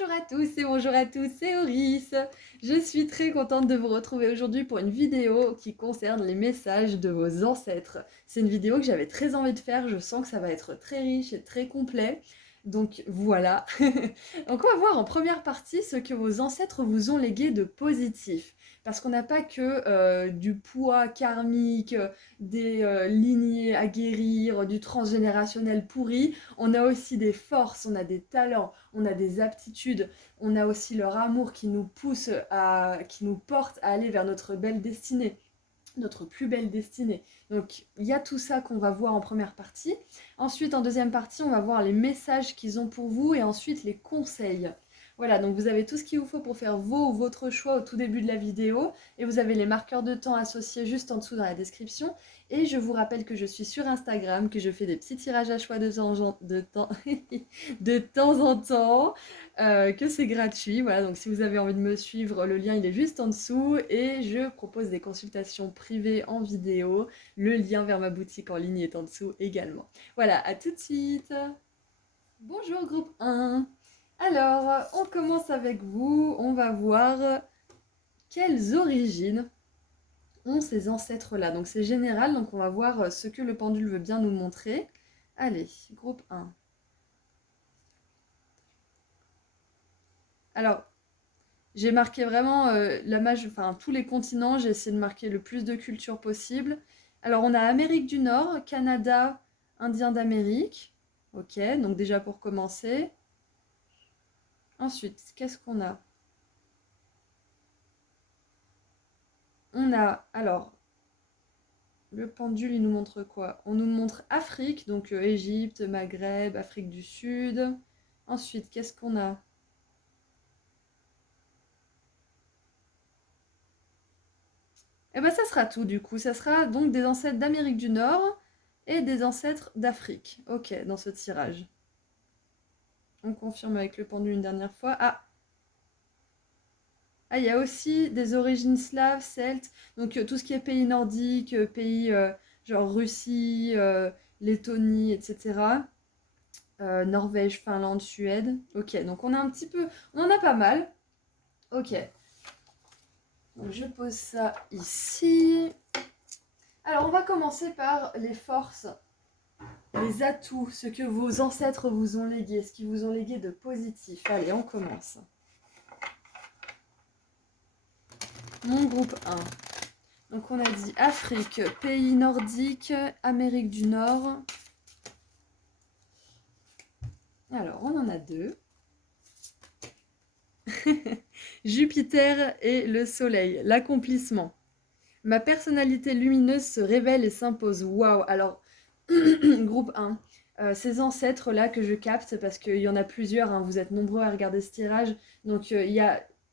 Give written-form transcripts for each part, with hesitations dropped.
Bonjour à tous et bonjour à tous, c'est Auris. Je suis très contente de vous retrouver aujourd'hui pour une vidéo qui concerne les messages de vos ancêtres. C'est une vidéo que j'avais très envie de faire, je sens que ça va être très riche et très complet. Donc voilà. Donc on va voir en première partie ce que vos ancêtres vous ont légué de positif. Parce qu'on n'a pas que du poids karmique, des lignées à guérir, du transgénérationnel pourri, on a aussi des forces, on a des talents, on a des aptitudes, on a aussi leur amour qui nous pousse qui nous porte à aller vers notre belle destinée, notre plus belle destinée. Donc il y a tout ça qu'on va voir en première partie. Ensuite, en deuxième partie, on va voir les messages qu'ils ont pour vous et ensuite les conseils. Voilà, donc vous avez tout ce qu'il vous faut pour faire vos ou votre choix au tout début de la vidéo et vous avez les marqueurs de temps associés juste en dessous dans la description. Et je vous rappelle que je suis sur Instagram, que je fais des petits tirages à choix de temps en temps, que c'est gratuit. Voilà, donc si vous avez envie de me suivre, le lien il est juste en dessous et je propose des consultations privées en vidéo. Le lien vers ma boutique en ligne est en dessous également. Voilà, à tout de suite. Bonjour groupe 1. Alors, on commence avec vous. On va voir quelles origines ont ces ancêtres-là. Donc c'est général, donc on va voir ce que le pendule veut bien nous montrer. Allez, groupe 1. Alors, j'ai marqué vraiment tous les continents, j'ai essayé de marquer le plus de cultures possible. Alors on a Amérique du Nord, Canada, Indien d'Amérique. Ok, donc déjà pour commencer. Ensuite, qu'est-ce qu'on a? On a, alors, le pendule, il nous montre quoi? On nous montre Afrique, donc Égypte, Maghreb, Afrique du Sud. Ensuite, qu'est-ce qu'on a? Eh ben ça sera tout du coup. Ça sera donc des ancêtres d'Amérique du Nord et des ancêtres d'Afrique. Ok, dans ce tirage. On confirme avec le pendule une dernière fois. Ah, il y a aussi des origines slaves, celtes. Donc tout ce qui est pays nordiques, pays genre Russie, Lettonie, etc. Norvège, Finlande, Suède. Ok, donc on a un petit peu... On en a pas mal. Ok. Donc je pose ça ici. Alors on va commencer par les forces, les atouts, ce que vos ancêtres vous ont légué, ce qu'ils vous ont légué de positif. Allez, on commence. Mon groupe 1. Donc on a dit Afrique, pays nordiques, Amérique du Nord. Alors on en a deux. Jupiter et le Soleil, l'accomplissement. Ma personnalité lumineuse se révèle et s'impose. Waouh. Alors, groupe 1. Ces ancêtres-là que je capte, parce qu'il y en a plusieurs, hein, vous êtes nombreux à regarder ce tirage, donc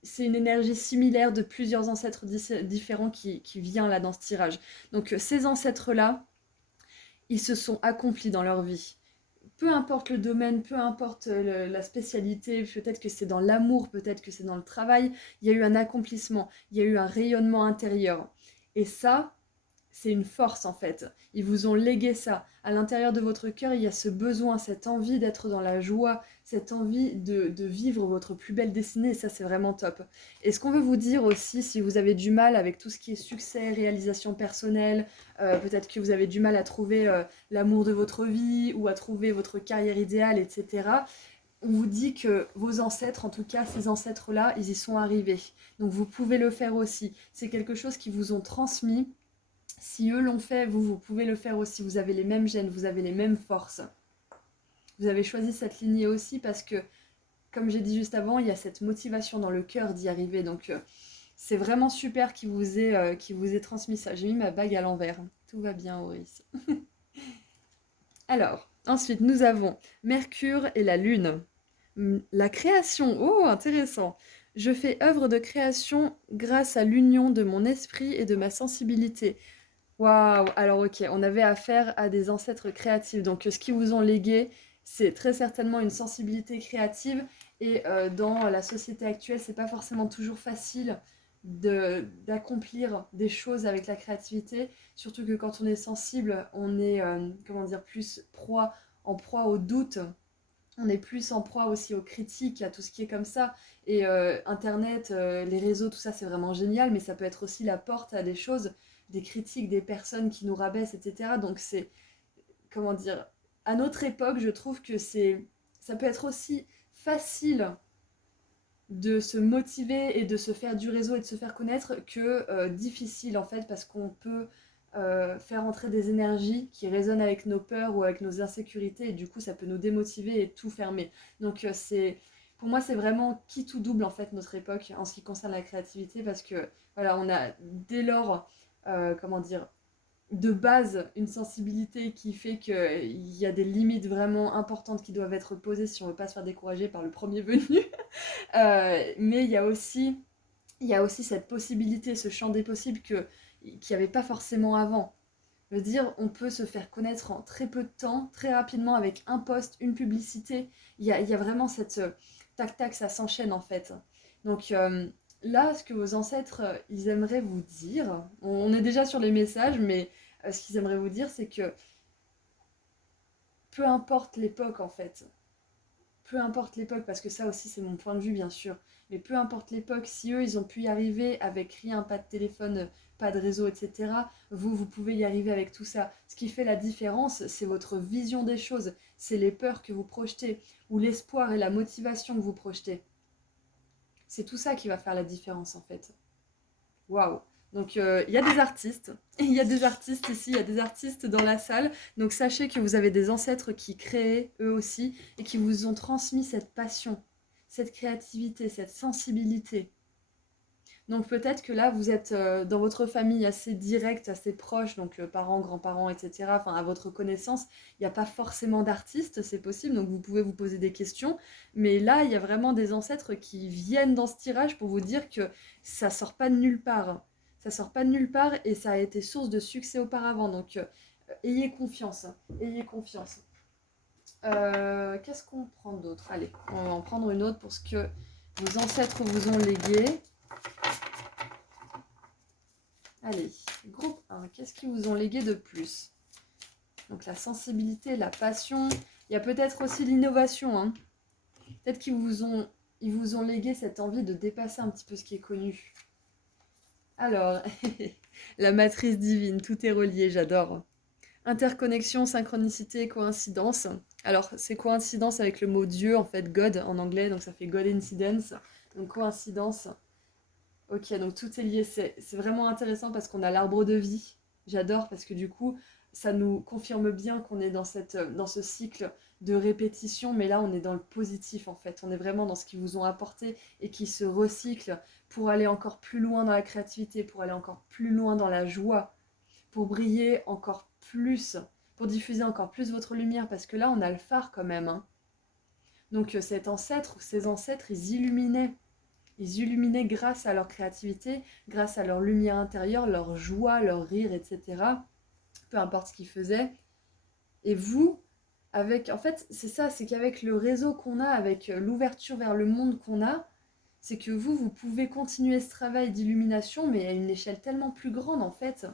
c'est une énergie similaire de plusieurs ancêtres différents qui vient là dans ce tirage. Donc ces ancêtres-là, ils se sont accomplis dans leur vie. Peu importe le domaine, peu importe la spécialité, peut-être que c'est dans l'amour, peut-être que c'est dans le travail, il y a eu un accomplissement, il y a eu un rayonnement intérieur. Et ça, c'est une force en fait. Ils vous ont légué ça. À l'intérieur de votre cœur, il y a ce besoin, cette envie d'être dans la joie, cette envie de vivre votre plus belle destinée. Et ça, c'est vraiment top. Et ce qu'on veut vous dire aussi, si vous avez du mal avec tout ce qui est succès, réalisation personnelle, peut-être que vous avez du mal à trouver l'amour de votre vie ou à trouver votre carrière idéale, etc. On vous dit que vos ancêtres, en tout cas ces ancêtres-là, ils y sont arrivés. Donc vous pouvez le faire aussi. C'est quelque chose qu'ils vous ont transmis. Si eux l'ont fait, vous pouvez le faire aussi. Vous avez les mêmes gènes, vous avez les mêmes forces. Vous avez choisi cette lignée aussi parce que, comme j'ai dit juste avant, il y a cette motivation dans le cœur d'y arriver. Donc, c'est vraiment super qu'il vous ait transmis ça. J'ai mis ma bague à l'envers. Tout va bien, Auris. Alors, ensuite, nous avons Mercure et la Lune. La création. Oh, intéressant. Je fais œuvre de création grâce à l'union de mon esprit et de ma sensibilité. Waouh! Alors ok, on avait affaire à des ancêtres créatifs. Donc ce qu'ils vous ont légué, c'est très certainement une sensibilité créative. Et dans la société actuelle, c'est pas forcément toujours facile d'accomplir des choses avec la créativité. Surtout que quand on est sensible, on est, comment dire, plus en proie au doute, on est plus en proie aussi aux critiques, à tout ce qui est comme ça. Et Internet, les réseaux, tout ça, c'est vraiment génial, mais ça peut être aussi la porte à des choses, des critiques, des personnes qui nous rabaissent, etc. Donc c'est, comment dire, à notre époque, je trouve que ça peut être aussi facile de se motiver et de se faire du réseau et de se faire connaître que difficile en fait, parce qu'on peut faire entrer des énergies qui résonnent avec nos peurs ou avec nos insécurités, et du coup ça peut nous démotiver et tout fermer. Donc pour moi c'est vraiment qui tout double en fait notre époque en ce qui concerne la créativité, parce que voilà, on a dès lors comment dire, de base une sensibilité qui fait qu'il y a des limites vraiment importantes qui doivent être posées si on veut pas se faire décourager par le premier venu. Mais il y a aussi cette possibilité, ce champ des possibles qu'il n'y avait pas forcément avant. Je veux dire, on peut se faire connaître en très peu de temps, très rapidement, avec un post, une publicité. Il y a vraiment cette tac-tac, ça s'enchaîne en fait. Donc là, ce que vos ancêtres, ils aimeraient vous dire, on est déjà sur les messages, mais ce qu'ils aimeraient vous dire, c'est que peu importe l'époque en fait, peu importe l'époque, parce que ça aussi c'est mon point de vue bien sûr, mais peu importe l'époque, si eux ils ont pu y arriver avec rien, pas de téléphone, pas de réseau, etc., vous pouvez y arriver avec tout ça. Ce qui fait la différence, c'est votre vision des choses, c'est les peurs que vous projetez, ou l'espoir et la motivation que vous projetez. C'est tout ça qui va faire la différence en fait. Waouh! Donc il y a des artistes, il y a des artistes ici, il y a des artistes dans la salle. Donc sachez que vous avez des ancêtres qui créaient eux aussi et qui vous ont transmis cette passion, cette créativité, cette sensibilité. Donc peut-être que là vous êtes dans votre famille assez directe, assez proche, donc parents, grands-parents, etc. Enfin à votre connaissance, il n'y a pas forcément d'artistes, c'est possible, donc vous pouvez vous poser des questions. Mais là il y a vraiment des ancêtres qui viennent dans ce tirage pour vous dire que ça sort pas de nulle part. Ça sort pas de nulle part et ça a été source de succès auparavant. Donc ayez confiance, ayez confiance. Qu'est-ce qu'on prend d'autre? Allez, on va en prendre une autre pour ce que vos ancêtres vous ont légué. Allez, groupe 1, qu'est-ce qu'ils vous ont légué de plus? Donc la sensibilité, la passion, il y a peut-être aussi l'innovation. Hein. Peut-être ils vous ont légué cette envie de dépasser un petit peu ce qui est connu. Alors, la matrice divine, tout est relié, j'adore. Interconnexion, synchronicité, coïncidence. Alors, c'est coïncidence avec le mot Dieu, en fait, God en anglais, donc ça fait God incidence. Donc coïncidence. Ok, donc tout est lié. C'est vraiment intéressant parce qu'on a l'arbre de vie. J'adore parce que du coup, ça nous confirme bien qu'on est dans ce cycle de répétition, mais là, on est dans le positif en fait. On est vraiment dans ce qu'ils vous ont apporté et qui se recycle pour aller encore plus loin dans la créativité, pour aller encore plus loin dans la joie, pour briller encore plus, pour diffuser encore plus votre lumière, parce que là, on a le phare quand même. Hein. Donc cet ancêtre, ces ancêtres, ils illuminaient. Ils illuminaient grâce à leur créativité, grâce à leur lumière intérieure, leur joie, leur rire, etc. Peu importe ce qu'ils faisaient. Et vous, en fait, c'est ça, c'est qu'avec le réseau qu'on a, avec l'ouverture vers le monde qu'on a, c'est que vous pouvez continuer ce travail d'illumination, mais à une échelle tellement plus grande, en fait.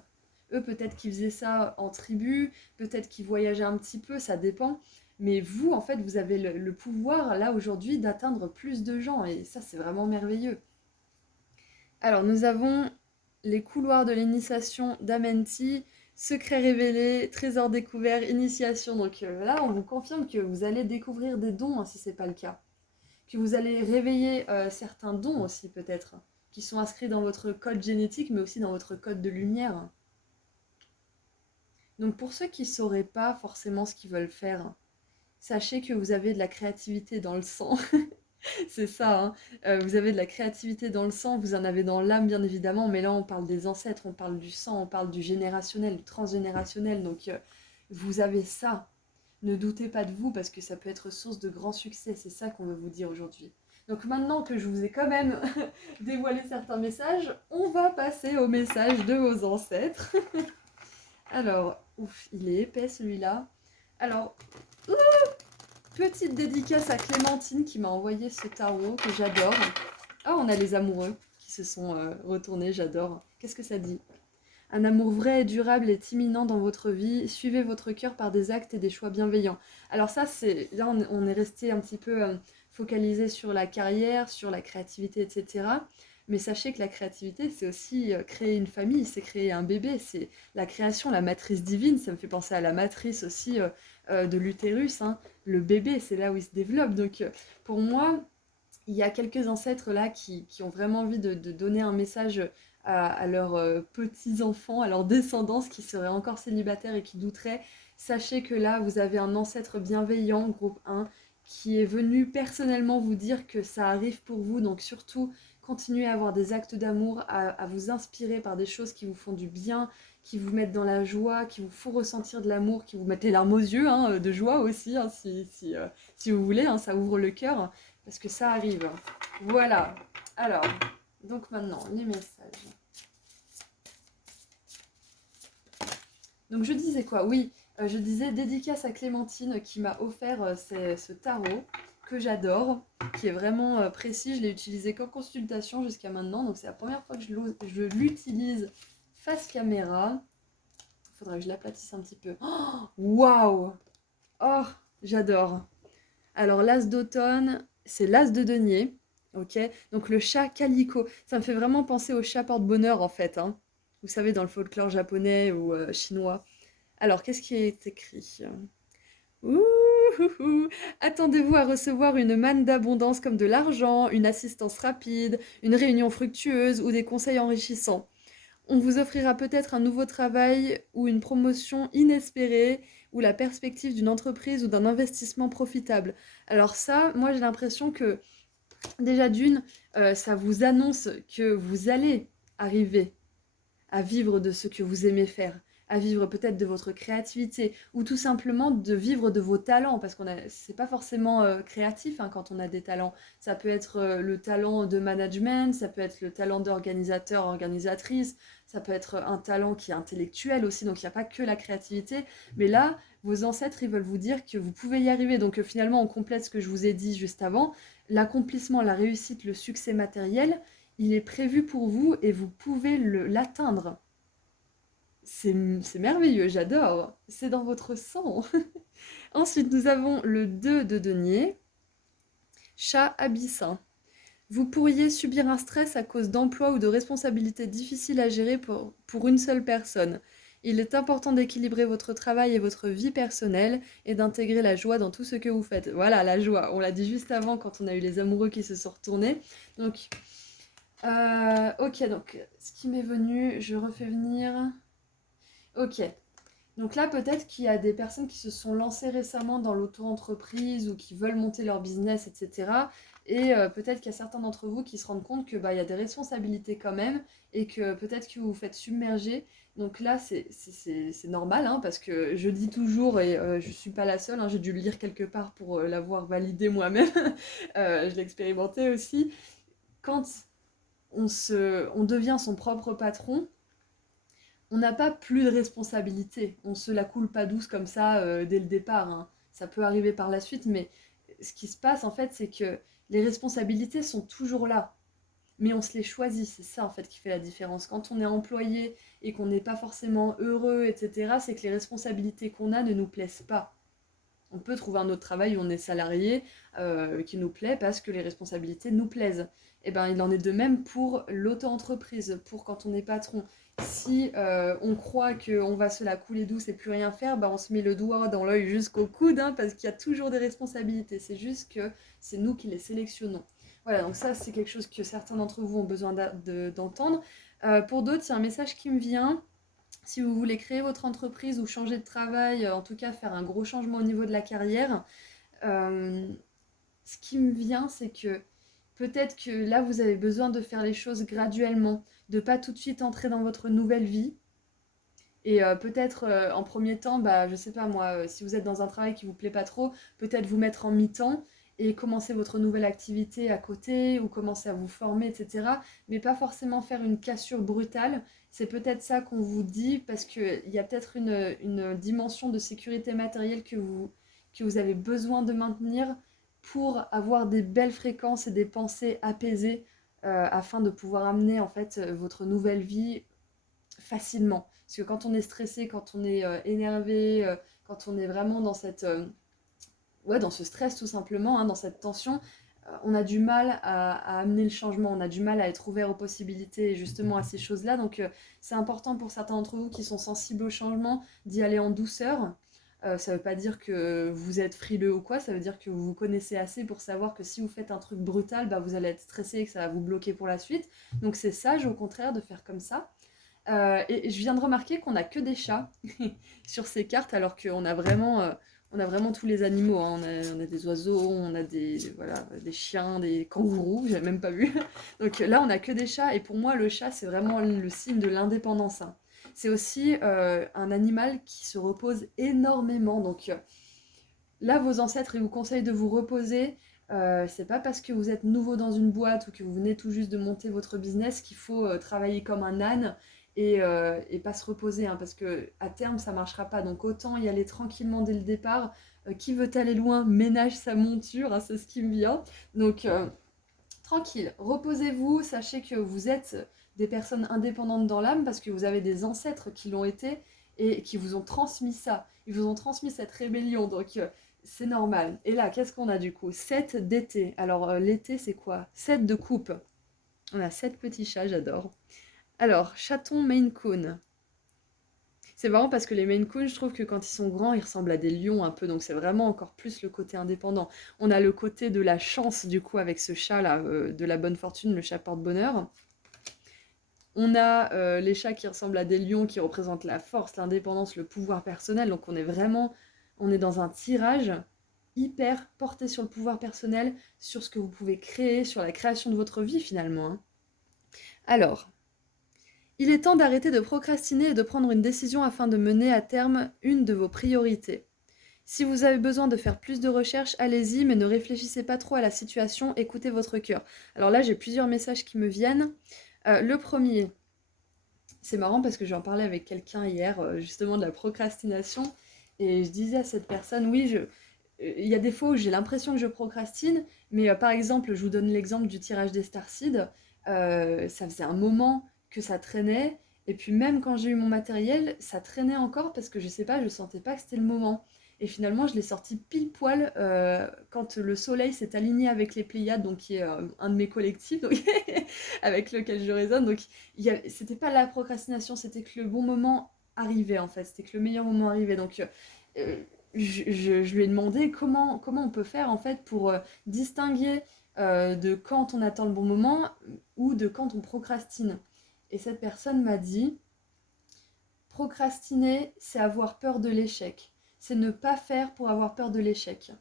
Eux, peut-être qu'ils faisaient ça en tribu, peut-être qu'ils voyageaient un petit peu, ça dépend. Mais vous, en fait, vous avez le pouvoir, là, aujourd'hui, d'atteindre plus de gens. Et ça, c'est vraiment merveilleux. Alors, nous avons les couloirs de l'initiation d'Amenti, secret révélé, trésor découvert, initiation. Donc là, on vous confirme que vous allez découvrir des dons, hein, si ce n'est pas le cas. Que vous allez réveiller certains dons aussi, peut-être, qui sont inscrits dans votre code génétique, mais aussi dans votre code de lumière. Donc pour ceux qui ne sauraient pas forcément ce qu'ils veulent faire, sachez que vous avez de la créativité dans le sang. C'est ça, hein. Vous avez de la créativité dans le sang, vous en avez dans l'âme bien évidemment, mais là on parle des ancêtres, on parle du sang, on parle du générationnel, du transgénérationnel, donc vous avez ça. Ne doutez pas de vous parce que ça peut être source de grand succès, c'est ça qu'on veut vous dire aujourd'hui. Donc maintenant que je vous ai quand même dévoilé certains messages, on va passer au message de vos ancêtres. Alors, ouf, il est épais celui-là. Alors, petite dédicace à Clémentine qui m'a envoyé ce tarot que j'adore. Ah, on a les amoureux qui se sont retournés, j'adore. Qu'est-ce que ça dit? Un amour vrai et durable est imminent dans votre vie. Suivez votre cœur par des actes et des choix bienveillants. Alors ça, là, on est resté un petit peu focalisé sur la carrière, sur la créativité, etc. Mais sachez que la créativité, c'est aussi créer une famille, c'est créer un bébé, c'est la création, la matrice divine. Ça me fait penser à la matrice aussi de l'utérus, hein. Le bébé, c'est là où il se développe. Donc pour moi, il y a quelques ancêtres là qui ont vraiment envie de donner un message à leurs petits-enfants, à leur descendance qui seraient encore célibataires et qui douteraient. Sachez que là, vous avez un ancêtre bienveillant, groupe 1, qui est venu personnellement vous dire que ça arrive pour vous. Donc surtout, continuez à avoir des actes d'amour, à vous inspirer par des choses qui vous font du bien, qui vous mettent dans la joie, qui vous font ressentir de l'amour, qui vous mettent les larmes aux yeux, hein, de joie aussi, hein, si vous voulez, hein, ça ouvre le cœur. Parce que ça arrive. Voilà. Alors, donc maintenant, les messages. Donc je disais quoi? Oui, je disais dédicace à Clémentine qui m'a offert ce tarot que j'adore, qui est vraiment précis. Je l'ai utilisé qu'en consultation jusqu'à maintenant. Donc c'est la première fois que je l'utilise face caméra. Il faudrait que je l'aplatisse un petit peu. Waouh! Oh, j'adore. Alors, l'as d'automne, c'est l'as de denier, ok? Donc, le chat calico, ça me fait vraiment penser au chat porte-bonheur, en fait, hein. Vous savez, dans le folklore japonais ou chinois. Alors, qu'est-ce qui est écrit? Ouh, ouh, ouh. Attendez-vous à recevoir une manne d'abondance comme de l'argent, une assistance rapide, une réunion fructueuse ou des conseils enrichissants. On vous offrira peut-être un nouveau travail ou une promotion inespérée ou la perspective d'une entreprise ou d'un investissement profitable. Alors ça, moi j'ai l'impression que déjà d'une, ça vous annonce que vous allez arriver à vivre de ce que vous aimez faire, à vivre peut-être de votre créativité, ou tout simplement de vivre de vos talents, parce c'est pas forcément créatif hein, quand on a des talents. Ça peut être le talent de management, ça peut être le talent d'organisateur, organisatrice, ça peut être un talent qui est intellectuel aussi, donc il n'y a pas que la créativité. Mais là, vos ancêtres, ils veulent vous dire que vous pouvez y arriver. Donc finalement, on complète ce que je vous ai dit juste avant. L'accomplissement, la réussite, le succès matériel, il est prévu pour vous et vous pouvez l'atteindre. C'est merveilleux, j'adore. C'est dans votre sang. Ensuite, nous avons le 2 de denier, chat abyssin. Vous pourriez subir un stress à cause d'emplois ou de responsabilités difficiles à gérer pour une seule personne. Il est important d'équilibrer votre travail et votre vie personnelle et d'intégrer la joie dans tout ce que vous faites. Voilà, la joie. On l'a dit juste avant quand on a eu les amoureux qui se sont retournés. Donc, ok, donc ce qui m'est venu, je refais venir. Ok, donc là peut-être qu'il y a des personnes qui se sont lancées récemment dans l'auto-entreprise ou qui veulent monter leur business, etc. Et peut-être qu'il y a certains d'entre vous qui se rendent compte que bah, il y a des responsabilités quand même et que peut-être que vous vous faites submerger. Donc là c'est normal hein, parce que je dis toujours et je suis pas la seule, hein, j'ai dû le lire quelque part pour l'avoir validé moi-même. Je l'ai expérimenté aussi. Quand on devient son propre patron, on n'a pas plus de responsabilité. On se la coule pas douce comme ça dès le départ, hein. Ça peut arriver par la suite, mais ce qui se passe en fait, c'est que les responsabilités sont toujours là. Mais on se les choisit, c'est ça en fait qui fait la différence. Quand on est employé et qu'on n'est pas forcément heureux, etc., c'est que les responsabilités qu'on a ne nous plaisent pas. On peut trouver un autre travail où on est salarié qui nous plaît parce que les responsabilités nous plaisent. Et ben, il en est de même pour l'auto-entreprise, pour quand on est patron. Si on croit qu'on va se la couler douce et plus rien faire, ben on se met le doigt dans l'œil jusqu'au coude hein, parce qu'il y a toujours des responsabilités. C'est juste que c'est nous qui les sélectionnons. Voilà, donc ça c'est quelque chose que certains d'entre vous ont besoin d'entendre. Pour d'autres, il y a un message qui me vient. Si vous voulez créer votre entreprise ou changer de travail, en tout cas faire un gros changement au niveau de la carrière, euh, ce qui me vient, c'est que peut-être que là, vous avez besoin de faire les choses graduellement, de pas tout de suite entrer dans votre nouvelle vie. Et peut-être en premier temps, bah, je sais pas moi, si vous êtes dans un travail qui vous plaît pas trop, peut-être vous mettre en mi-temps et commencer votre nouvelle activité à côté ou commencer à vous former, etc. Mais pas forcément faire une cassure brutale. C'est peut-être ça qu'on vous dit parce qu'il y a peut-être une dimension de sécurité matérielle que vous avez besoin de maintenir pour avoir des belles fréquences et des pensées apaisées afin de pouvoir amener en fait votre nouvelle vie facilement. Parce que quand on est stressé, quand on est énervé, quand on est vraiment dans cette, ouais, dans ce stress tout simplement, hein, dans cette tension, on a du mal à amener le changement, on a du mal à être ouvert aux possibilités et justement à ces choses-là. Donc c'est important pour certains d'entre vous qui sont sensibles au changement d'y aller en douceur. Ça ne veut pas dire que vous êtes frileux ou quoi, ça veut dire que vous vous connaissez assez pour savoir que si vous faites un truc brutal, bah, vous allez être stressé et que ça va vous bloquer pour la suite. Donc c'est sage au contraire de faire comme ça. Et je viens de remarquer qu'on n'a que des chats sur ces cartes, alors on a vraiment tous les animaux, hein. On a des oiseaux, on a voilà, des chiens, des kangourous, j'avais même pas vu. Donc là, on a que des chats, et pour moi, le chat, c'est vraiment le signe de l'indépendance, hein. C'est aussi un animal qui se repose énormément. Donc là, vos ancêtres, ils vous conseillent de vous reposer. C'est pas parce que vous êtes nouveau dans une boîte ou que vous venez tout juste de monter votre business qu'il faut travailler comme un âne et pas se reposer, hein, parce que à terme ça marchera pas. Donc autant y aller tranquillement dès le départ. Qui veut aller loin ménage sa monture, hein, c'est ce qui me vient. Donc tranquille, reposez-vous, sachez que vous êtes des personnes indépendantes dans l'âme parce que vous avez des ancêtres qui l'ont été et qui vous ont transmis ça. Ils vous ont transmis cette rébellion, donc c'est normal. Et là, qu'est-ce qu'on a du coup? 7 d'été. Alors l'été, c'est quoi? 7 de coupe. On a 7 petits chats, j'adore. Alors, chaton Maine Coon. C'est marrant parce que les Maine Coon, je trouve que quand ils sont grands, ils ressemblent à des lions un peu, donc c'est vraiment encore plus le côté indépendant. On a le côté de la chance, du coup, avec ce chat-là, de la bonne fortune, le chat porte-bonheur. On a les chats qui ressemblent à des lions, qui représentent la force, l'indépendance, le pouvoir personnel, donc on est dans un tirage hyper porté sur le pouvoir personnel, sur ce que vous pouvez créer, sur la création de votre vie finalement, hein. Alors, il est temps d'arrêter de procrastiner et de prendre une décision afin de mener à terme une de vos priorités. Si vous avez besoin de faire plus de recherches, allez-y, mais ne réfléchissez pas trop à la situation, écoutez votre cœur. Alors là, j'ai plusieurs messages qui me viennent. Le premier, c'est marrant parce que j'en parlais avec quelqu'un hier, justement de la procrastination, et je disais à cette personne, oui, il y a des fois où j'ai l'impression que je procrastine, mais par exemple, je vous donne l'exemple du tirage des Starseed, ça faisait un moment que ça traînait, et puis même quand j'ai eu mon matériel, ça traînait encore parce que je sais pas, je sentais pas que c'était le moment. Et finalement, je l'ai sorti pile poil quand le soleil s'est aligné avec les Pléiades, donc qui est un de mes collectifs, donc avec lequel je résonne. Donc c'était pas la procrastination, c'était que le bon moment arrivait en fait, c'était que le meilleur moment arrivait. Donc euh, je lui ai demandé comment on peut faire en fait pour distinguer de quand on attend le bon moment ou de quand on procrastine. Et cette personne m'a dit, procrastiner, c'est avoir peur de l'échec. C'est ne pas faire pour avoir peur de l'échec.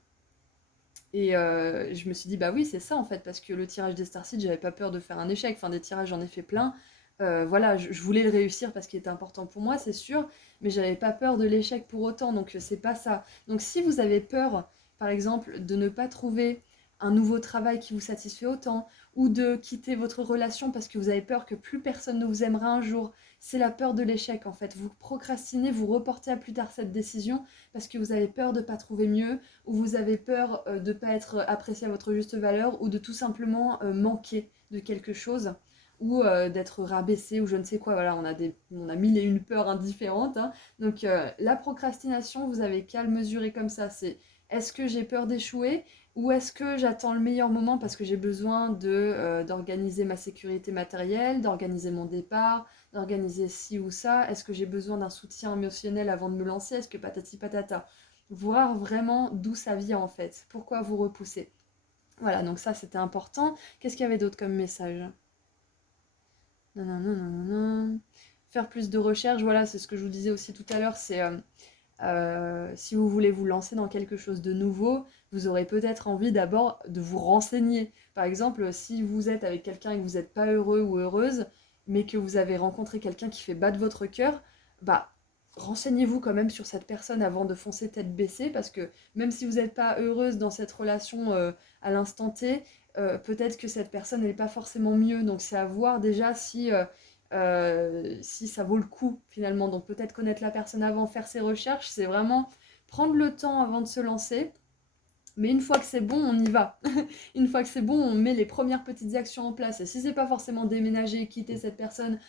Et je me suis dit, bah oui, c'est ça en fait, parce que le tirage des Starseed, j'avais pas peur de faire un échec. Enfin, des tirages, j'en ai fait plein. Voilà, je voulais le réussir parce qu'il était important pour moi, c'est sûr, mais j'avais pas peur de l'échec pour autant, donc c'est pas ça. Donc si vous avez peur, par exemple, de ne pas trouver un nouveau travail qui vous satisfait autant, ou de quitter votre relation parce que vous avez peur que plus personne ne vous aimera un jour, c'est la peur de l'échec en fait. Vous procrastinez, vous reportez à plus tard cette décision parce que vous avez peur de ne pas trouver mieux, ou vous avez peur de ne pas être apprécié à votre juste valeur, ou de tout simplement manquer de quelque chose, ou d'être rabaissé, ou je ne sais quoi. Voilà, on a mille et une peurs indifférentes, hein. Donc la procrastination, vous avez qu'à le mesurer comme ça. C'est est-ce que j'ai peur d'échouer, ou est-ce que j'attends le meilleur moment parce que j'ai besoin d'organiser ma sécurité matérielle, d'organiser mon départ, d'organiser ci ou ça. Est-ce que j'ai besoin d'un soutien émotionnel avant de me lancer? Est-ce que patati patata? Voir vraiment d'où ça vient en fait, pourquoi vous repoussez. Voilà, donc ça c'était important. Qu'est-ce qu'il y avait d'autre comme message? Non, non, non, non, non, non. Faire plus de recherches, voilà, c'est ce que je vous disais aussi tout à l'heure, c'est si vous voulez vous lancer dans quelque chose de nouveau, vous aurez peut-être envie d'abord de vous renseigner. Par exemple, si vous êtes avec quelqu'un et que vous n'êtes pas heureux ou heureuse, mais que vous avez rencontré quelqu'un qui fait battre votre cœur, bah renseignez-vous quand même sur cette personne avant de foncer tête baissée, parce que même si vous n'êtes pas heureuse dans cette relation à l'instant T, peut-être que cette personne n'est pas forcément mieux. Donc c'est à voir déjà si ça vaut le coup finalement. Donc peut-être connaître la personne avant, faire ses recherches, c'est vraiment prendre le temps avant de se lancer Mais une fois que c'est bon, on y va. Une fois que c'est bon, on met les premières petites actions en place. Et si c'est pas forcément déménager, quitter cette personne,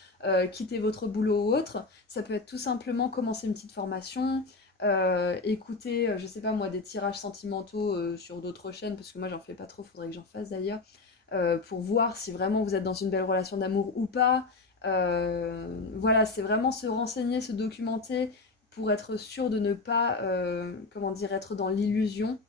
quitter votre boulot ou autre, ça peut être tout simplement commencer une petite formation, écouter, je sais pas moi, des tirages sentimentaux sur d'autres chaînes, parce que moi j'en fais pas trop, faudrait que j'en fasse d'ailleurs, pour voir si vraiment vous êtes dans une belle relation d'amour ou pas. Voilà, c'est vraiment se renseigner, se documenter pour être sûr de ne pas, comment dire, être dans l'illusion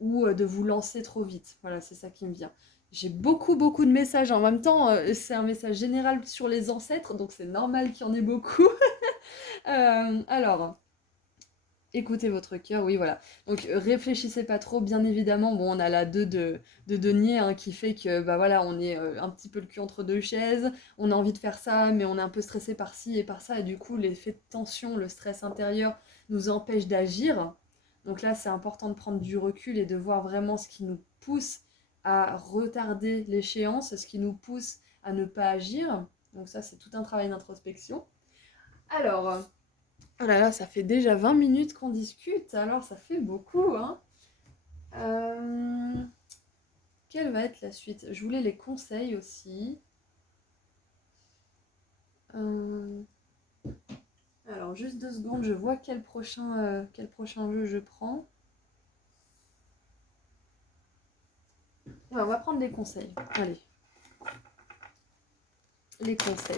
ou de vous lancer trop vite. Voilà, c'est ça qui me vient. J'ai beaucoup, beaucoup de messages en même temps. C'est un message général sur les ancêtres, donc c'est normal qu'il y en ait beaucoup. Alors, écoutez votre cœur, oui, voilà. Donc, réfléchissez pas trop, bien évidemment. Bon, on a la 2 de denier hein, qui fait que, bah voilà, on est un petit peu le cul entre deux chaises. On a envie de faire ça, mais on est un peu stressé par ci et par ça. Et du coup, l'effet de tension, le stress intérieur nous empêche d'agir. Donc là, c'est important de prendre du recul et de voir vraiment ce qui nous pousse à retarder l'échéance, ce qui nous pousse à ne pas agir. Donc ça, c'est tout un travail d'introspection. Alors, oh là là, ça fait déjà 20 minutes qu'on discute, alors ça fait beaucoup, hein. Euh, Quelle va être la suite? Je voulais les conseils aussi. Euh, Alors, juste 2 secondes, je vois quel prochain jeu je prends. Ouais, on va prendre les conseils. Allez, les conseils.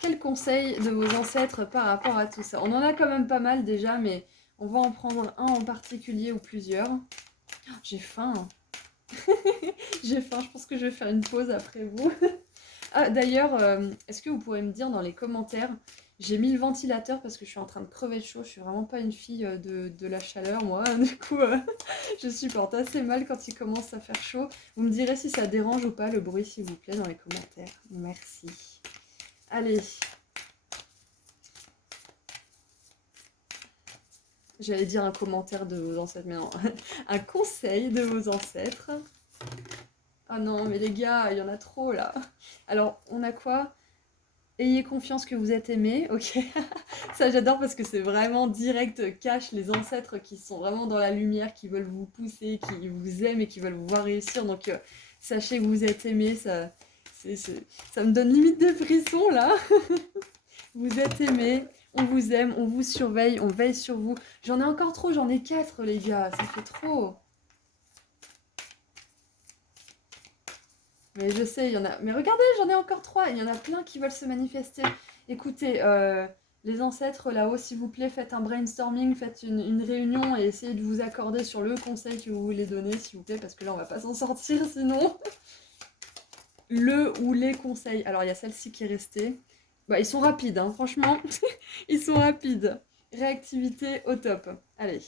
Quels conseils de vos ancêtres par rapport à tout ça? On en a quand même pas mal déjà, mais on va en prendre un en particulier ou plusieurs. J'ai faim. J'ai faim, je pense que je vais faire une pause après vous. Ah, d'ailleurs, est-ce que vous pourrez me dire dans les commentaires, j'ai mis le ventilateur parce que je suis en train de crever de chaud, je suis vraiment pas une fille de la chaleur, moi, du coup, je supporte assez mal quand il commence à faire chaud. Vous me direz si ça dérange ou pas le bruit, s'il vous plaît, dans les commentaires. Merci. Allez. J'allais dire un commentaire de vos ancêtres, mais non. Un conseil de vos ancêtres. Ah non, mais les gars, il y en a trop là. Alors, on a quoi? Ayez confiance que vous êtes aimé, ok. Ça j'adore parce que c'est vraiment direct, cache les ancêtres qui sont vraiment dans la lumière, qui veulent vous pousser, qui vous aiment et qui veulent vous voir réussir. Donc sachez que vous êtes aimé, ça me donne limite des frissons là. Vous êtes aimé, on vous aime, on vous surveille, on veille sur vous. J'en ai encore trop, j'en ai 4 les gars, ça fait trop. Mais je sais, il y en a. Mais regardez, j'en ai encore 3. Il y en a plein qui veulent se manifester. Écoutez, les ancêtres là-haut, s'il vous plaît, faites un brainstorming, faites une réunion et essayez de vous accorder sur le conseil que vous voulez donner, s'il vous plaît, parce que là, on va pas s'en sortir sinon. Le ou les conseils. Alors, il y a celle-ci qui est restée. Bah, ils sont rapides, hein, franchement. Ils sont rapides. Réactivité au top. Allez.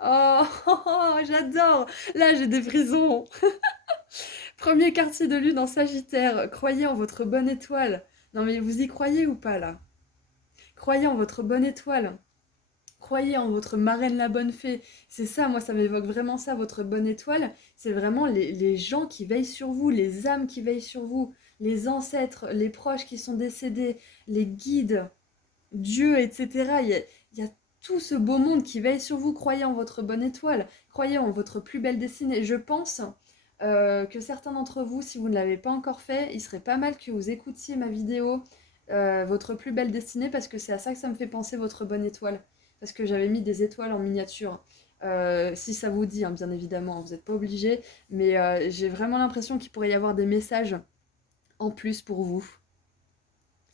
Oh, j'adore. Là, j'ai des frissons. Premier quartier de lune en Sagittaire, croyez en votre bonne étoile. Non mais vous y croyez ou pas là? Croyez en votre bonne étoile. Croyez en votre marraine la bonne fée. C'est ça, moi ça m'évoque vraiment ça, votre bonne étoile. C'est vraiment les gens qui veillent sur vous, les âmes qui veillent sur vous, les ancêtres, les proches qui sont décédés, les guides, Dieu, etc. Il y a tout ce beau monde qui veille sur vous. Croyez en votre bonne étoile. Croyez en votre plus belle destinée. Je pense que certains d'entre vous, si vous ne l'avez pas encore fait, il serait pas mal que vous écoutiez ma vidéo votre plus belle destinée parce que c'est à ça que ça me fait penser votre bonne étoile. Parce que j'avais mis des étoiles en miniature. Si ça vous dit, hein, bien évidemment, vous n'êtes pas obligé, mais j'ai vraiment l'impression qu'il pourrait y avoir des messages en plus pour vous.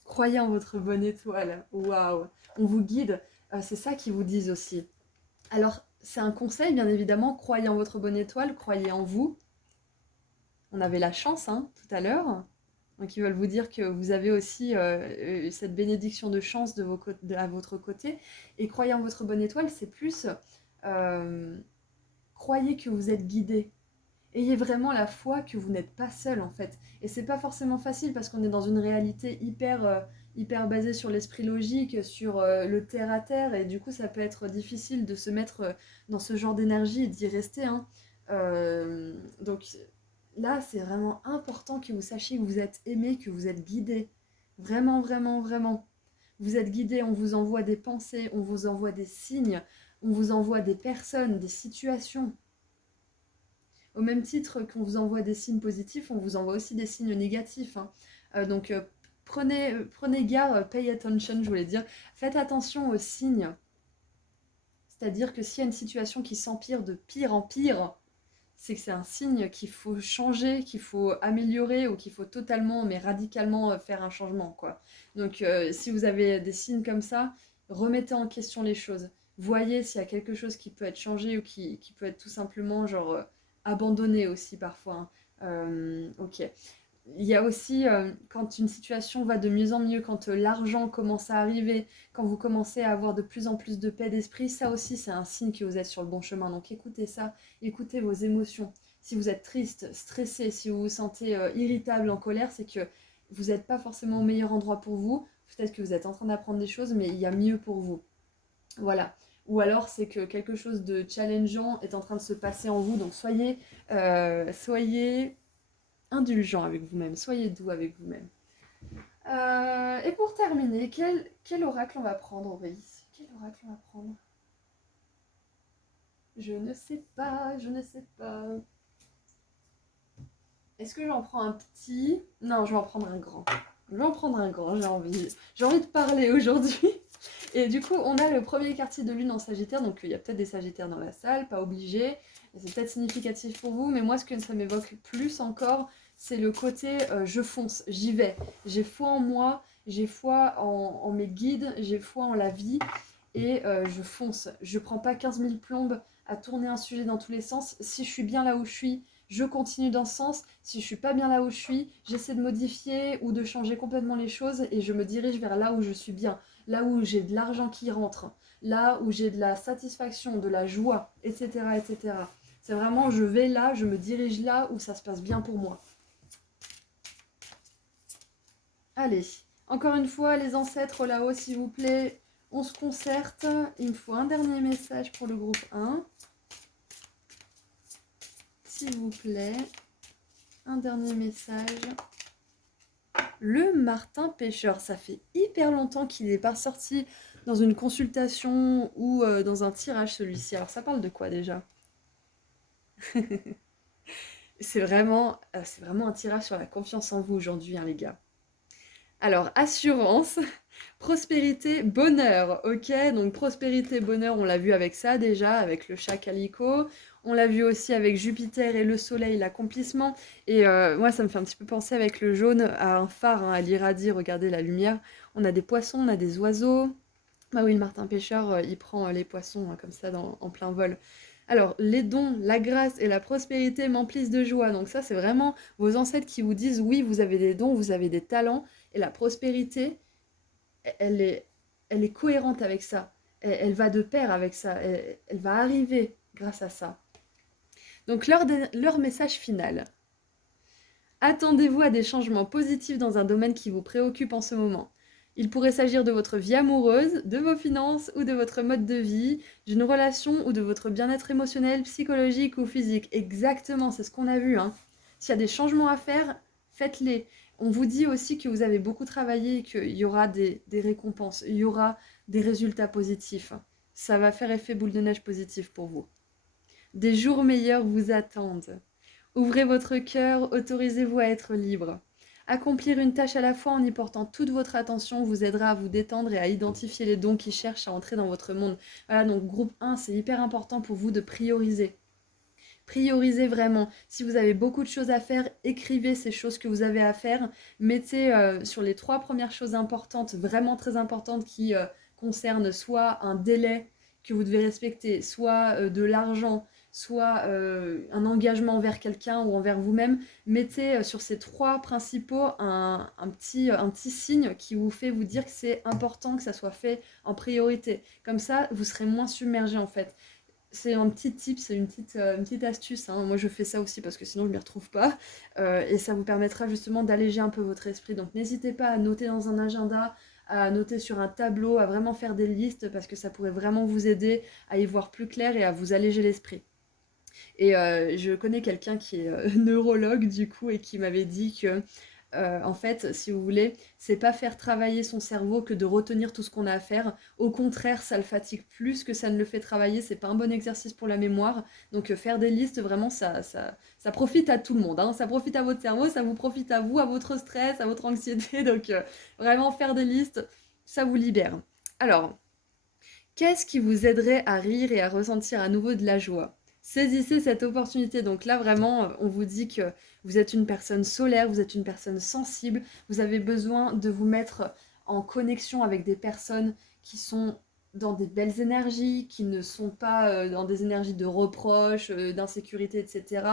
Croyez en votre bonne étoile. Waouh! On vous guide. C'est ça qu'ils vous disent aussi. Alors, c'est un conseil, bien évidemment. Croyez en votre bonne étoile, croyez en vous. On avait la chance, hein, tout à l'heure. Donc, ils veulent vous dire que vous avez aussi cette bénédiction de chance à votre côté. Et croyez en votre bonne étoile, c'est plus euh, croyez que vous êtes guidé. Ayez vraiment la foi que vous n'êtes pas seul en fait. Et c'est pas forcément facile parce qu'on est dans une réalité hyper basée sur l'esprit logique, sur le terre à terre, et du coup ça peut être difficile de se mettre dans ce genre d'énergie et d'y rester, hein. Donc là, c'est vraiment important que vous sachiez que vous êtes aimé, que vous êtes guidé. Vraiment, vraiment, vraiment. Vous êtes guidé, on vous envoie des pensées, on vous envoie des signes. on vous envoie des personnes, des situations. Au même titre qu'on vous envoie des signes positifs, on vous envoie aussi des signes négatifs, hein. Donc prenez garde, pay attention, je voulais dire. Faites attention aux signes. C'est-à-dire que s'il y a une situation qui s'empire de pire en pire, c'est que c'est un signe qu'il faut changer, qu'il faut améliorer ou qu'il faut totalement, mais radicalement faire un changement, quoi. Donc si vous avez des signes comme ça, remettez en question les choses. Voyez s'il y a quelque chose qui peut être changé ou qui peut être tout simplement genre abandonné aussi parfois, hein. Ok. Il y a aussi quand une situation va de mieux en mieux, quand l'argent commence à arriver, quand vous commencez à avoir de plus en plus de paix d'esprit, ça aussi c'est un signe que vous êtes sur le bon chemin. Donc écoutez ça, écoutez vos émotions. Si vous êtes triste, stressé, si vous vous sentez irritable, en colère, c'est que vous n'êtes pas forcément au meilleur endroit pour vous. Peut-être que vous êtes en train d'apprendre des choses, mais il y a mieux pour vous. Voilà. Ou alors c'est que quelque chose de challengeant est en train de se passer en vous. Donc soyez indulgent avec vous-même, soyez doux avec vous-même. Et pour terminer, quel oracle on va prendre, Aurélie? Quel oracle on va prendre? Je ne sais pas, je ne sais pas. Est-ce que j'en prends un petit? Non, je vais en prendre un grand. Je vais en prendre un grand, j'ai envie de parler aujourd'hui. Et du coup, on a le premier quartier de lune en Sagittaire, donc il y a peut-être des Sagittaires dans la salle, pas obligé. C'est peut-être significatif pour vous, mais moi, ce que ça m'évoque plus encore, c'est le côté je fonce, j'y vais. J'ai foi en moi, j'ai foi en mes guides, j'ai foi en la vie, et je fonce. Je prends pas 15 000 plombes à tourner un sujet dans tous les sens. Si je suis bien là où je suis, je continue dans ce sens. Si je suis pas bien là où je suis, j'essaie de modifier ou de changer complètement les choses et je me dirige vers là où je suis bien, là où j'ai de l'argent qui rentre, là où j'ai de la satisfaction, de la joie, etc. etc. C'est vraiment, je vais là, je me dirige là où ça se passe bien pour moi. Allez, encore une fois, les ancêtres là-haut, s'il vous plaît, on se concerte. Il me faut un dernier message pour le groupe 1. S'il vous plaît, un dernier message. Le Martin Pêcheur, ça fait hyper longtemps qu'il n'est pas sorti dans une consultation ou dans un tirage celui-ci. Alors ça parle de quoi déjà? C'est vraiment un tirage sur la confiance en vous aujourd'hui, hein, les gars. Alors, assurance, prospérité, bonheur, ok? Donc prospérité, bonheur, on l'a vu avec ça déjà, avec le chat calico. On l'a vu aussi avec Jupiter et le soleil, l'accomplissement. Et moi, ça me fait un petit peu penser avec le jaune à un phare, hein, à l'irradie, regardez la lumière. On a des poissons, on a des oiseaux. Bah oui, le martin pêcheur, il prend les poissons hein, comme ça en plein vol. Alors, les dons, la grâce et la prospérité m'emplissent de joie. Donc ça, c'est vraiment vos ancêtres qui vous disent, oui, vous avez des dons, vous avez des talents. Et la prospérité, elle est, elle est cohérente avec ça. Elle va de pair avec ça. Elle va arriver grâce à ça. Donc, leur message final. Attendez-vous à des changements positifs dans un domaine qui vous préoccupe en ce moment. Il pourrait s'agir de votre vie amoureuse, de vos finances ou de votre mode de vie, d'une relation ou de votre bien-être émotionnel, psychologique ou physique. Exactement, c'est ce qu'on a vu, hein. S'il y a des changements à faire, faites-les. On vous dit aussi que vous avez beaucoup travaillé et qu'il y aura des récompenses, il y aura des résultats positifs. Ça va faire effet boule de neige positif pour vous. Des jours meilleurs vous attendent. Ouvrez votre cœur, autorisez-vous à être libre. Accomplir une tâche à la fois en y portant toute votre attention vous aidera à vous détendre et à identifier les dons qui cherchent à entrer dans votre monde. Voilà, donc groupe 1, c'est hyper important pour vous de prioriser. Priorisez vraiment. Si vous avez beaucoup de choses à faire, écrivez ces choses que vous avez à faire. Mettez sur les 3 premières choses importantes, vraiment très importantes, qui concernent soit un délai que vous devez respecter, soit de l'argent, soit un engagement envers quelqu'un ou envers vous-même. Mettez sur ces 3 principaux un petit signe qui vous fait vous dire que c'est important que ça soit fait en priorité. Comme ça, vous serez moins submergé en fait. C'est un petit tip, c'est une petite astuce, hein. Moi je fais ça aussi parce que sinon je ne m'y retrouve pas. Et ça vous permettra justement d'alléger un peu votre esprit. Donc n'hésitez pas à noter dans un agenda, à noter sur un tableau, à vraiment faire des listes parce que ça pourrait vraiment vous aider à y voir plus clair et à vous alléger l'esprit. Et je connais quelqu'un qui est neurologue du coup et qui m'avait dit que en fait, si vous voulez, c'est pas faire travailler son cerveau que de retenir tout ce qu'on a à faire. Au contraire, ça le fatigue plus que ça ne le fait travailler. C'est pas un bon exercice pour la mémoire. Donc, faire des listes, vraiment, ça profite à tout le monde, hein. Ça profite à votre cerveau, ça vous profite à vous, à votre stress, à votre anxiété. Donc, vraiment, faire des listes, ça vous libère. Alors, qu'est-ce qui vous aiderait à rire et à ressentir à nouveau de la joie? Saisissez cette opportunité. Donc là, vraiment, on vous dit que vous êtes une personne solaire, vous êtes une personne sensible, vous avez besoin de vous mettre en connexion avec des personnes qui sont dans des belles énergies, qui ne sont pas dans des énergies de reproche, d'insécurité, etc.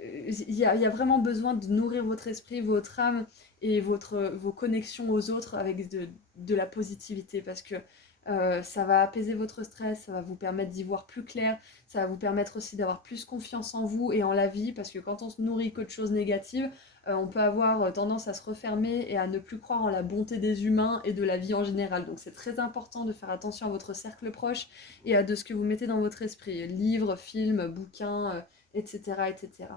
Il y a vraiment besoin de nourrir votre esprit, votre âme et vos connexions aux autres avec de la positivité parce que ça va apaiser votre stress, ça va vous permettre d'y voir plus clair, ça va vous permettre aussi d'avoir plus confiance en vous et en la vie, parce que quand on se nourrit que de choses négatives, on peut avoir tendance à se refermer et à ne plus croire en la bonté des humains et de la vie en général. Donc c'est très important de faire attention à votre cercle proche et à de ce que vous mettez dans votre esprit, livres, films, bouquins, etc., etc.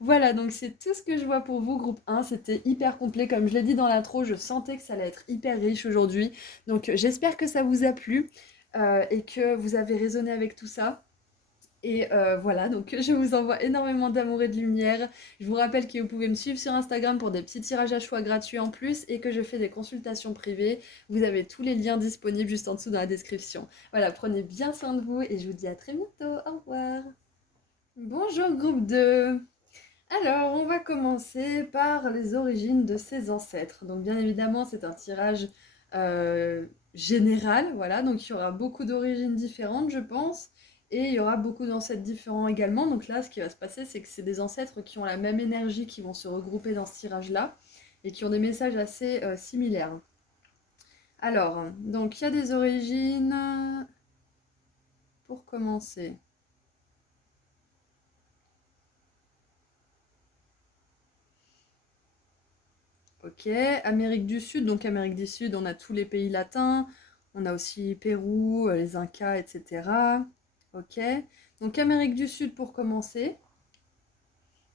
Voilà, donc c'est tout ce que je vois pour vous, groupe 1. C'était hyper complet. Comme je l'ai dit dans l'intro, je sentais que ça allait être hyper riche aujourd'hui. Donc j'espère que ça vous a plu et que vous avez raisonné avec tout ça. Et voilà, donc je vous envoie énormément d'amour et de lumière. Je vous rappelle que vous pouvez me suivre sur Instagram pour des petits tirages à choix gratuits en plus et que je fais des consultations privées. Vous avez tous les liens disponibles juste en dessous dans la description. Voilà, prenez bien soin de vous et je vous dis à très bientôt. Au revoir. Bonjour groupe 2. Alors, on va commencer par les origines de ses ancêtres. Donc, bien évidemment, c'est un tirage général, voilà. Donc, il y aura beaucoup d'origines différentes, je pense, et il y aura beaucoup d'ancêtres différents également. Donc là, ce qui va se passer, c'est que c'est des ancêtres qui ont la même énergie qui vont se regrouper dans ce tirage-là et qui ont des messages assez similaires. Alors, donc, il y a des origines. Pour commencer. Ok, Amérique du Sud. Donc Amérique du Sud, on a tous les pays latins. On a aussi Pérou, les Incas, etc. Ok. Donc Amérique du Sud pour commencer.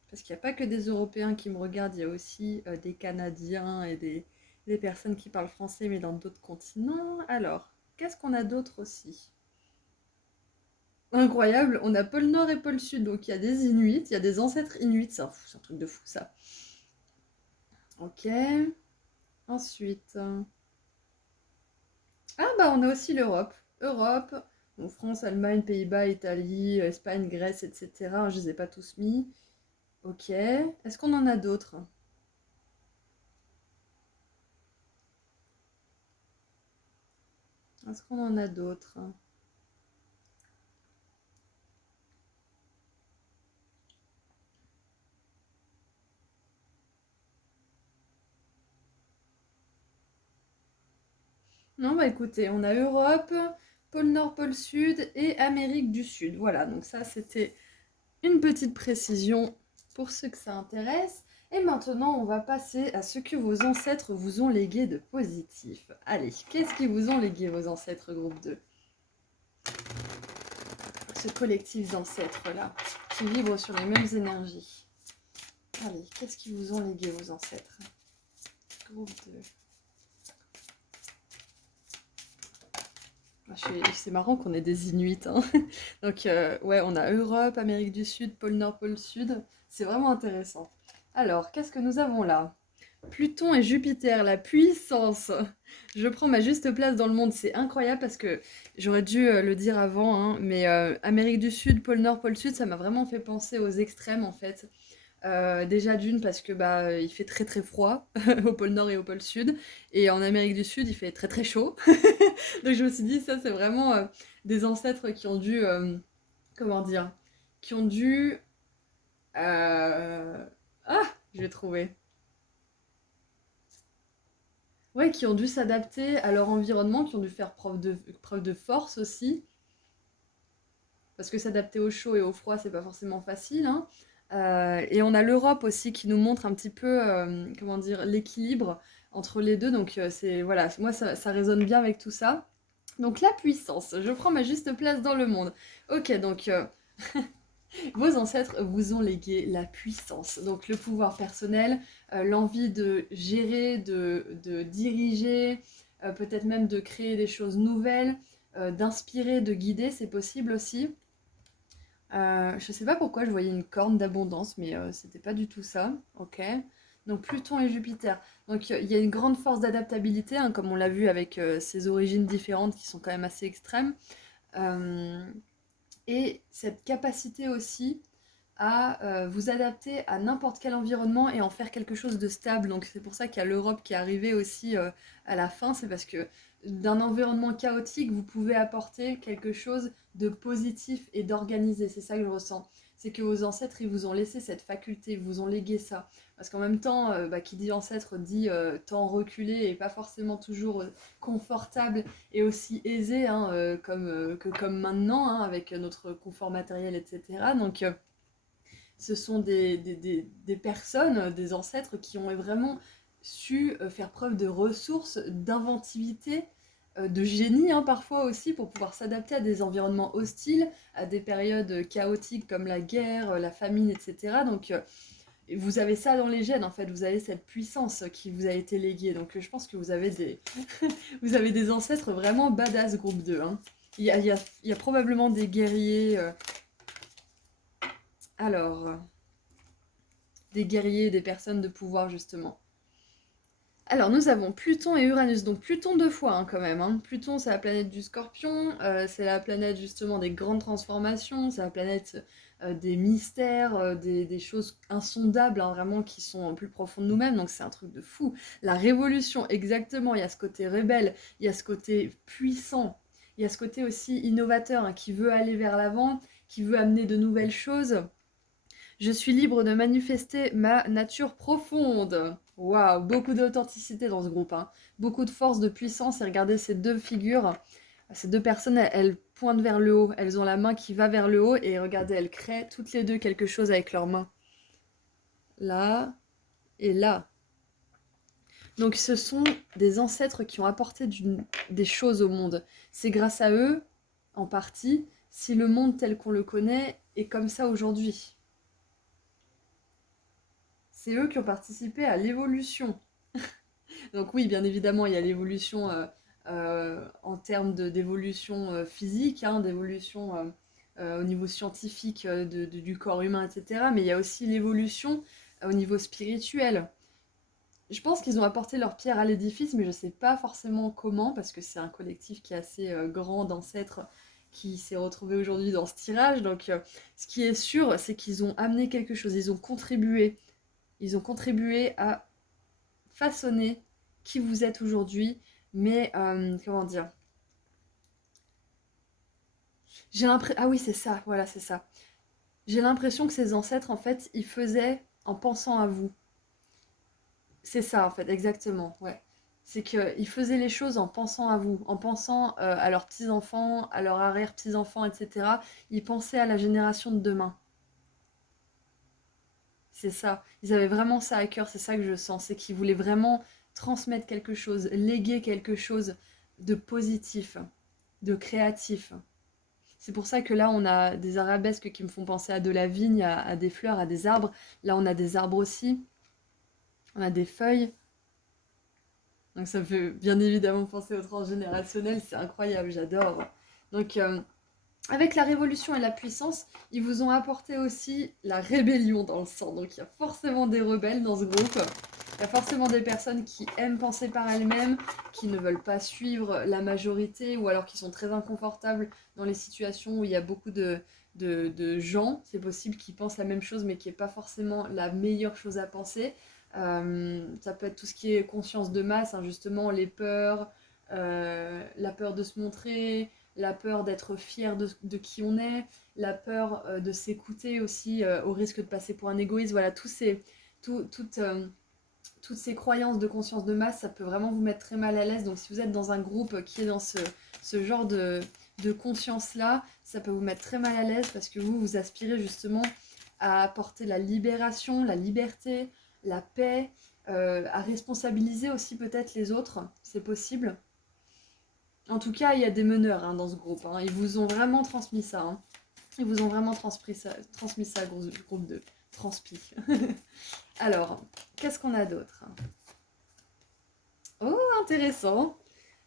Parce qu'il n'y a pas que des Européens qui me regardent, il y a aussi des Canadiens et des personnes qui parlent français mais dans d'autres continents. Alors, qu'est-ce qu'on a d'autre aussi? Incroyable, on a pôle Nord et pôle Sud, donc il y a des Inuits, il y a des ancêtres Inuits, c'est un truc de fou ça. Ok, ensuite. Ah bah on a aussi l'Europe. Europe, bon, France, Allemagne, Pays-Bas, Italie, Espagne, Grèce, etc. Je les ai pas tous mis. Ok. Est-ce qu'on en a d'autres? Est-ce qu'on en a d'autres? Non, bah écoutez, on a Europe, pôle Nord, pôle Sud et Amérique du Sud. Voilà, donc ça c'était une petite précision pour ceux que ça intéresse. Et maintenant, on va passer à ce que vos ancêtres vous ont légué de positif. Allez, qu'est-ce qu'ils vous ont légué, vos ancêtres, groupe 2? Ce collectif d'ancêtres-là, qui vibrent sur les mêmes énergies. Allez, qu'est-ce qu'ils vous ont légué, vos ancêtres? Groupe 2. C'est marrant qu'on ait des Inuits, hein. Donc, ouais, on a Europe, Amérique du Sud, pôle Nord, pôle Sud. C'est vraiment intéressant. Alors, qu'est-ce que nous avons là? Pluton et Jupiter, la puissance. Je prends ma juste place dans le monde. C'est incroyable parce que j'aurais dû le dire avant, hein, mais Amérique du Sud, pôle Nord, pôle Sud, ça m'a vraiment fait penser aux extrêmes en fait. Déjà d'une parce que bah il fait très très froid au pôle Nord et au pôle Sud, et en Amérique du Sud il fait très très chaud. Donc je me suis dit ça c'est vraiment des ancêtres qui ont dû comment dire, qui ont dû ah je vais trouver. Ouais, qui ont dû s'adapter à leur environnement, qui ont dû faire preuve de force aussi, parce que s'adapter au chaud et au froid, c'est pas forcément facile, hein. Et on a l'Europe aussi qui nous montre un petit peu, comment dire, l'équilibre entre les deux. Donc c'est voilà, moi ça résonne bien avec tout ça. Donc la puissance, je prends ma juste place dans le monde. Ok, donc Vos ancêtres vous ont légué la puissance, donc le pouvoir personnel, l'envie de gérer, de diriger, peut-être même de créer des choses nouvelles, d'inspirer, de guider, c'est possible aussi. Je sais pas pourquoi je voyais une corne d'abondance, mais c'était pas du tout ça. Ok. Donc Pluton et Jupiter. Donc il y a une grande force d'adaptabilité, hein, comme on l'a vu avec ces origines différentes qui sont quand même assez extrêmes. Euh, et cette capacité aussi à vous adapter à n'importe quel environnement et en faire quelque chose de stable. Donc c'est pour ça qu'il y a l'Europe qui est arrivée aussi à la fin, c'est parce que d'un environnement chaotique, vous pouvez apporter quelque chose de positif et d'organisé. C'est ça que je ressens. C'est que vos ancêtres, ils vous ont laissé cette faculté, ils vous ont légué ça. Parce qu'en même temps, qui dit ancêtre dit temps reculé et pas forcément toujours confortable et aussi aisé hein, comme maintenant, hein, avec notre confort matériel, etc. Donc ce sont des personnes, des ancêtres qui ont vraiment su faire preuve de ressources, d'inventivité, de génie hein, parfois aussi pour pouvoir s'adapter à des environnements hostiles, à des périodes chaotiques comme la guerre, la famine, etc. Donc vous avez ça dans les gènes en fait, vous avez cette puissance qui vous a été léguée. Donc je pense que vous avez vous avez des ancêtres vraiment badass groupe 2. Hein. Il y a probablement des guerriers. Alors, des guerriers, des personnes de pouvoir justement. Alors nous avons Pluton et Uranus, donc Pluton deux fois hein, quand même. Hein. Pluton c'est la planète du Scorpion, c'est la planète justement des grandes transformations, c'est la planète des mystères, des choses insondables hein, vraiment qui sont plus profondes de nous-mêmes, donc c'est un truc de fou. La révolution, exactement, il y a ce côté rebelle, il y a ce côté puissant, il y a ce côté aussi innovateur hein, qui veut aller vers l'avant, qui veut amener de nouvelles choses. Je suis libre de manifester ma nature profonde. Waouh, beaucoup d'authenticité dans ce groupe. Hein. Beaucoup de force, de puissance. Et regardez ces deux figures, ces deux personnes, elles pointent vers le haut. Elles ont la main qui va vers le haut. Et regardez, elles créent toutes les deux quelque chose avec leurs mains. Là et là. Donc ce sont des ancêtres qui ont apporté des choses au monde. C'est grâce à eux, en partie, si le monde tel qu'on le connaît est comme ça aujourd'hui. C'est eux qui ont participé à l'évolution. Donc oui, bien évidemment, il y a l'évolution en termes d'évolution physique, hein, d'évolution au niveau scientifique du corps humain, etc. Mais il y a aussi l'évolution au niveau spirituel. Je pense qu'ils ont apporté leur pierre à l'édifice, mais je ne sais pas forcément comment, parce que c'est un collectif qui est assez grand d'ancêtres qui s'est retrouvé aujourd'hui dans ce tirage. Donc ce qui est sûr, c'est qu'ils ont amené quelque chose, ils ont contribué. Ils ont contribué à façonner qui vous êtes aujourd'hui, mais comment dire. J'ai l'impression. Ah oui, c'est ça, voilà, c'est ça. J'ai l'impression que ces ancêtres, en fait, ils faisaient en pensant à vous. C'est ça, en fait, exactement, ouais. C'est qu'ils faisaient les choses en pensant à vous, en pensant à leurs petits-enfants, à leurs arrière-petits-enfants, etc. Ils pensaient à la génération de demain. C'est ça. Ils avaient vraiment ça à cœur, c'est ça que je sens. C'est qu'ils voulaient vraiment transmettre quelque chose, léguer quelque chose de positif, de créatif. C'est pour ça que là, on a des arabesques qui me font penser à de la vigne, à des fleurs, à des arbres. Là, on a des arbres aussi. On a des feuilles. Donc ça me fait bien évidemment penser au transgénérationnel. C'est incroyable, j'adore. Donc avec la révolution et la puissance, ils vous ont apporté aussi la rébellion dans le sang. Donc il y a forcément des rebelles dans ce groupe. Il y a forcément des personnes qui aiment penser par elles-mêmes, qui ne veulent pas suivre la majorité, ou alors qui sont très inconfortables dans les situations où il y a beaucoup de gens, c'est possible, qui pensent la même chose, mais qui n'est pas forcément la meilleure chose à penser. Ça peut être tout ce qui est conscience de masse, hein, justement, les peurs, la peur de se montrer, la peur d'être fier de qui on est, la peur de s'écouter aussi, au risque de passer pour un égoïste. Voilà, tout, toutes, toutes ces croyances de conscience de masse, ça peut vraiment vous mettre très mal à l'aise. Donc si vous êtes dans un groupe qui est dans ce genre de conscience-là, ça peut vous mettre très mal à l'aise parce que vous aspirez justement à apporter la libération, la liberté, la paix, à responsabiliser aussi peut-être les autres, c'est possible. En tout cas, il y a des meneurs hein, dans ce groupe, hein. Ils vous ont vraiment transmis ça. Hein. Ils vous ont vraiment transmis ça, groupe 2. Transmis. Alors, qu'est-ce qu'on a d'autre? Oh, intéressant.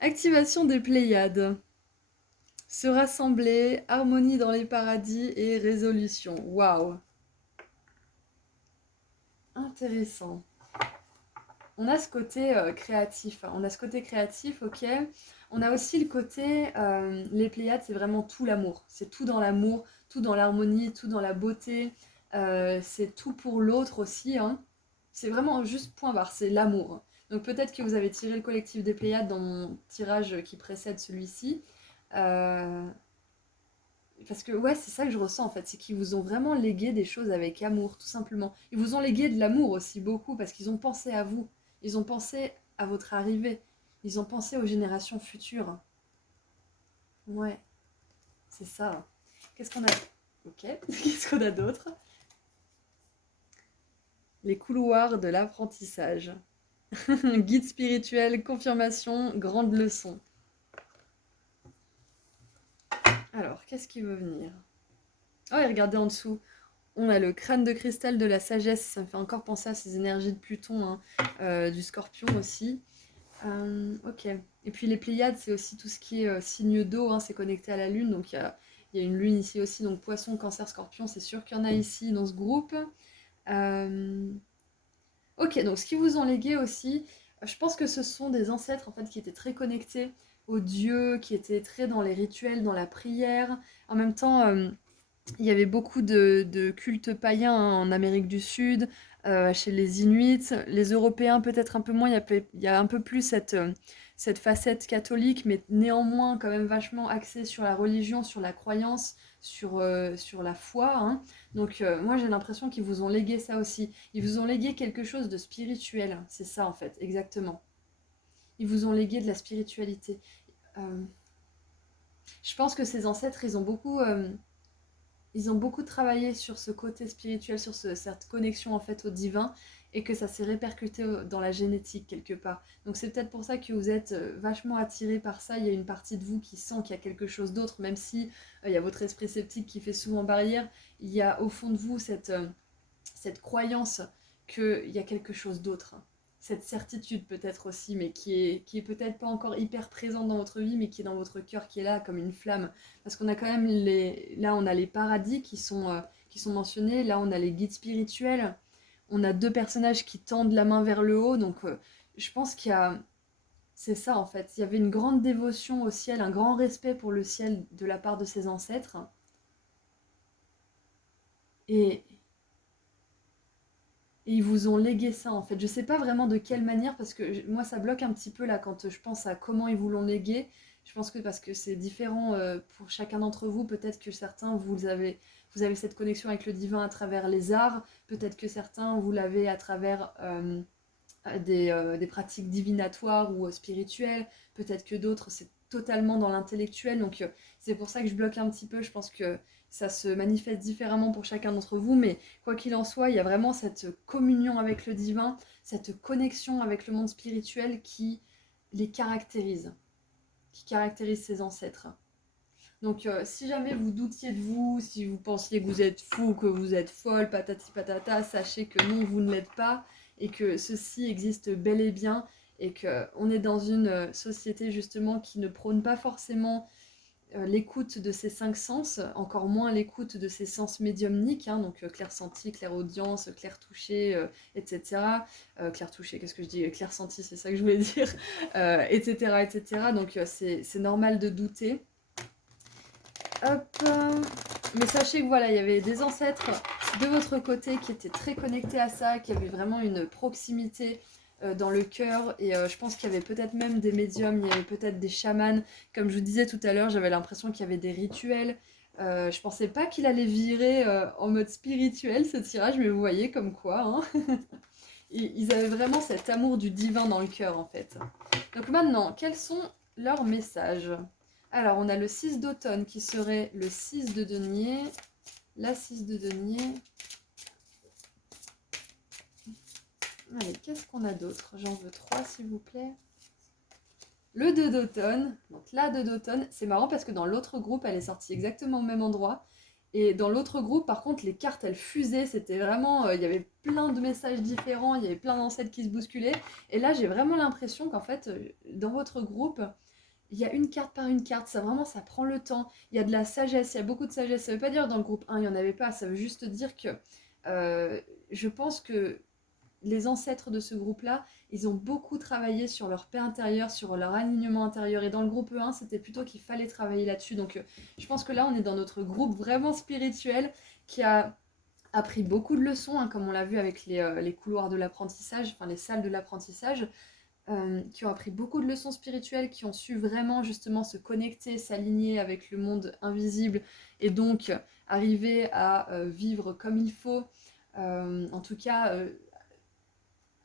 Activation des Pléiades. Se rassembler, harmonie dans les paradis et résolution. Waouh. Intéressant. On a ce côté créatif. On a ce côté créatif, ok. On a aussi le côté, les Pléiades, c'est vraiment tout l'amour. C'est tout dans l'amour, tout dans l'harmonie, tout dans la beauté. C'est tout pour l'autre aussi, hein. C'est vraiment juste point barre, c'est l'amour. Donc peut-être que vous avez tiré le collectif des Pléiades dans mon tirage qui précède celui-ci. Euh, Parce que ouais, c'est ça que je ressens en fait, c'est qu'ils vous ont vraiment légué des choses avec amour, tout simplement. Ils vous ont légué de l'amour aussi beaucoup, parce qu'ils ont pensé à vous. Ils ont pensé à votre arrivée. Ils ont pensé aux générations futures. Ouais, c'est ça. Qu'est-ce qu'on a? Ok, qu'est-ce qu'on a d'autre? Les couloirs de l'apprentissage. Guide spirituel, confirmation, grande leçon. Alors, qu'est-ce qui veut venir? Oh, et regardez en dessous. On a le crâne de cristal de la sagesse, ça me fait encore penser à ces énergies de Pluton, hein, du Scorpion aussi. Ok. Et puis les Pléiades, c'est aussi tout ce qui est signe d'eau, hein, c'est connecté à la Lune, donc il y a une Lune ici aussi, donc Poisson, Cancer, Scorpion, c'est sûr qu'il y en a ici dans ce groupe. Euh, Ok, donc ce qu'ils vous ont légué aussi, je pense que ce sont des ancêtres en fait qui étaient très connectés aux dieux, qui étaient très dans les rituels, dans la prière. En même temps, il y avait beaucoup de cultes païens hein, en Amérique du Sud, chez les Inuits. Les Européens, peut-être un peu moins, il y a un peu plus cette facette catholique, mais néanmoins quand même vachement axée sur la religion, sur la croyance, sur la foi. Hein. Donc moi j'ai l'impression qu'ils vous ont légué ça aussi. Ils vous ont légué quelque chose de spirituel, c'est ça en fait, exactement. Ils vous ont légué de la spiritualité. Euh, je pense que ces ancêtres, ils ont beaucoup travaillé sur ce côté spirituel, sur cette connexion en fait au divin, et que ça s'est répercuté dans la génétique quelque part. Donc c'est peut-être pour ça que vous êtes vachement attiré par ça. Il y a une partie de vous qui sent qu'il y a quelque chose d'autre, même si il y a votre esprit sceptique qui fait souvent barrière. Il y a au fond de vous cette croyance qu'il y a quelque chose d'autre. Cette certitude peut-être aussi, mais qui est peut-être pas encore hyper présente dans votre vie, mais qui est dans votre cœur, qui est là comme une flamme. Parce qu'on a quand même là on a les paradis qui sont mentionnés, là on a les guides spirituels, on a deux personnages qui tendent la main vers le haut, donc je pense qu'il y a... C'est ça en fait, il y avait une grande dévotion au ciel, un grand respect pour le ciel de la part de ses ancêtres. Et, Et ils vous ont légué ça en fait. Je sais pas vraiment de quelle manière parce que moi ça bloque un petit peu là quand je pense à comment ils vous l'ont légué. Je pense que parce que c'est différent pour chacun d'entre vous. Peut-être que certains vous avez cette connexion avec le divin à travers les arts. Peut-être que certains vous l'avez à travers des pratiques divinatoires ou spirituelles. Peut-être que d'autres, c'est totalement dans l'intellectuel. Donc c'est pour ça que je bloque un petit peu. Je pense que ça se manifeste différemment pour chacun d'entre vous. Mais quoi qu'il en soit, il y a vraiment cette communion avec le divin, cette connexion avec le monde spirituel qui caractérise ses ancêtres. Donc, si jamais vous doutiez de vous, si vous pensiez que vous êtes fou, que vous êtes folle, patati patata, sachez que non, vous ne l'êtes pas et que ceci existe bel et bien et qu'on est dans une société justement qui ne prône pas forcément l'écoute de ses cinq sens, encore moins l'écoute de ses sens médiumniques, hein, donc clair-senti, clair-audience, clair-touché, etc. Clair-touché, qu'est-ce que je dis? Clair-senti, c'est ça que je voulais dire, etc., etc. Donc c'est normal de douter. Hop. Mais sachez que voilà, il y avait des ancêtres de votre côté qui étaient très connectés à ça, qui avaient vraiment une proximité dans le cœur. Et je pense qu'il y avait peut-être même des médiums, il y avait peut-être des chamans. Comme je vous disais tout à l'heure, j'avais l'impression qu'il y avait des rituels. Je pensais pas qu'il allait virer en mode spirituel ce tirage, mais vous voyez comme quoi. Hein. Ils avaient vraiment cet amour du divin dans le cœur en fait. Donc maintenant, quels sont leurs messages? Alors, on a le 6 d'automne qui serait le 6 de denier, la 6 de denier. Allez, qu'est-ce qu'on a d'autre? J'en veux 3 s'il vous plaît. Le 2 d'automne, donc la 2 d'automne, c'est marrant parce que dans l'autre groupe, elle est sortie exactement au même endroit. Et dans l'autre groupe, par contre, les cartes, elles fusaient. C'était vraiment... il y avait plein de messages différents, il y avait plein d'ancêtres qui se bousculaient. Et là, j'ai vraiment l'impression qu'en fait, dans votre groupe, il y a une carte par une carte. Ça, vraiment, ça prend le temps. Il y a de la sagesse, il y a beaucoup de sagesse. Ça veut pas dire dans le groupe 1, il n'y en avait pas. Ça veut juste dire que je pense que les ancêtres de ce groupe-là, ils ont beaucoup travaillé sur leur paix intérieure, sur leur alignement intérieur. Et dans le groupe E1, c'était plutôt qu'il fallait travailler là-dessus. Donc je pense que là, on est dans notre groupe vraiment spirituel qui a appris beaucoup de leçons, hein, comme on l'a vu avec les couloirs de l'apprentissage, enfin les salles de l'apprentissage, qui ont appris beaucoup de leçons spirituelles, qui ont su vraiment justement se connecter, s'aligner avec le monde invisible et donc arriver à vivre comme il faut. En tout cas,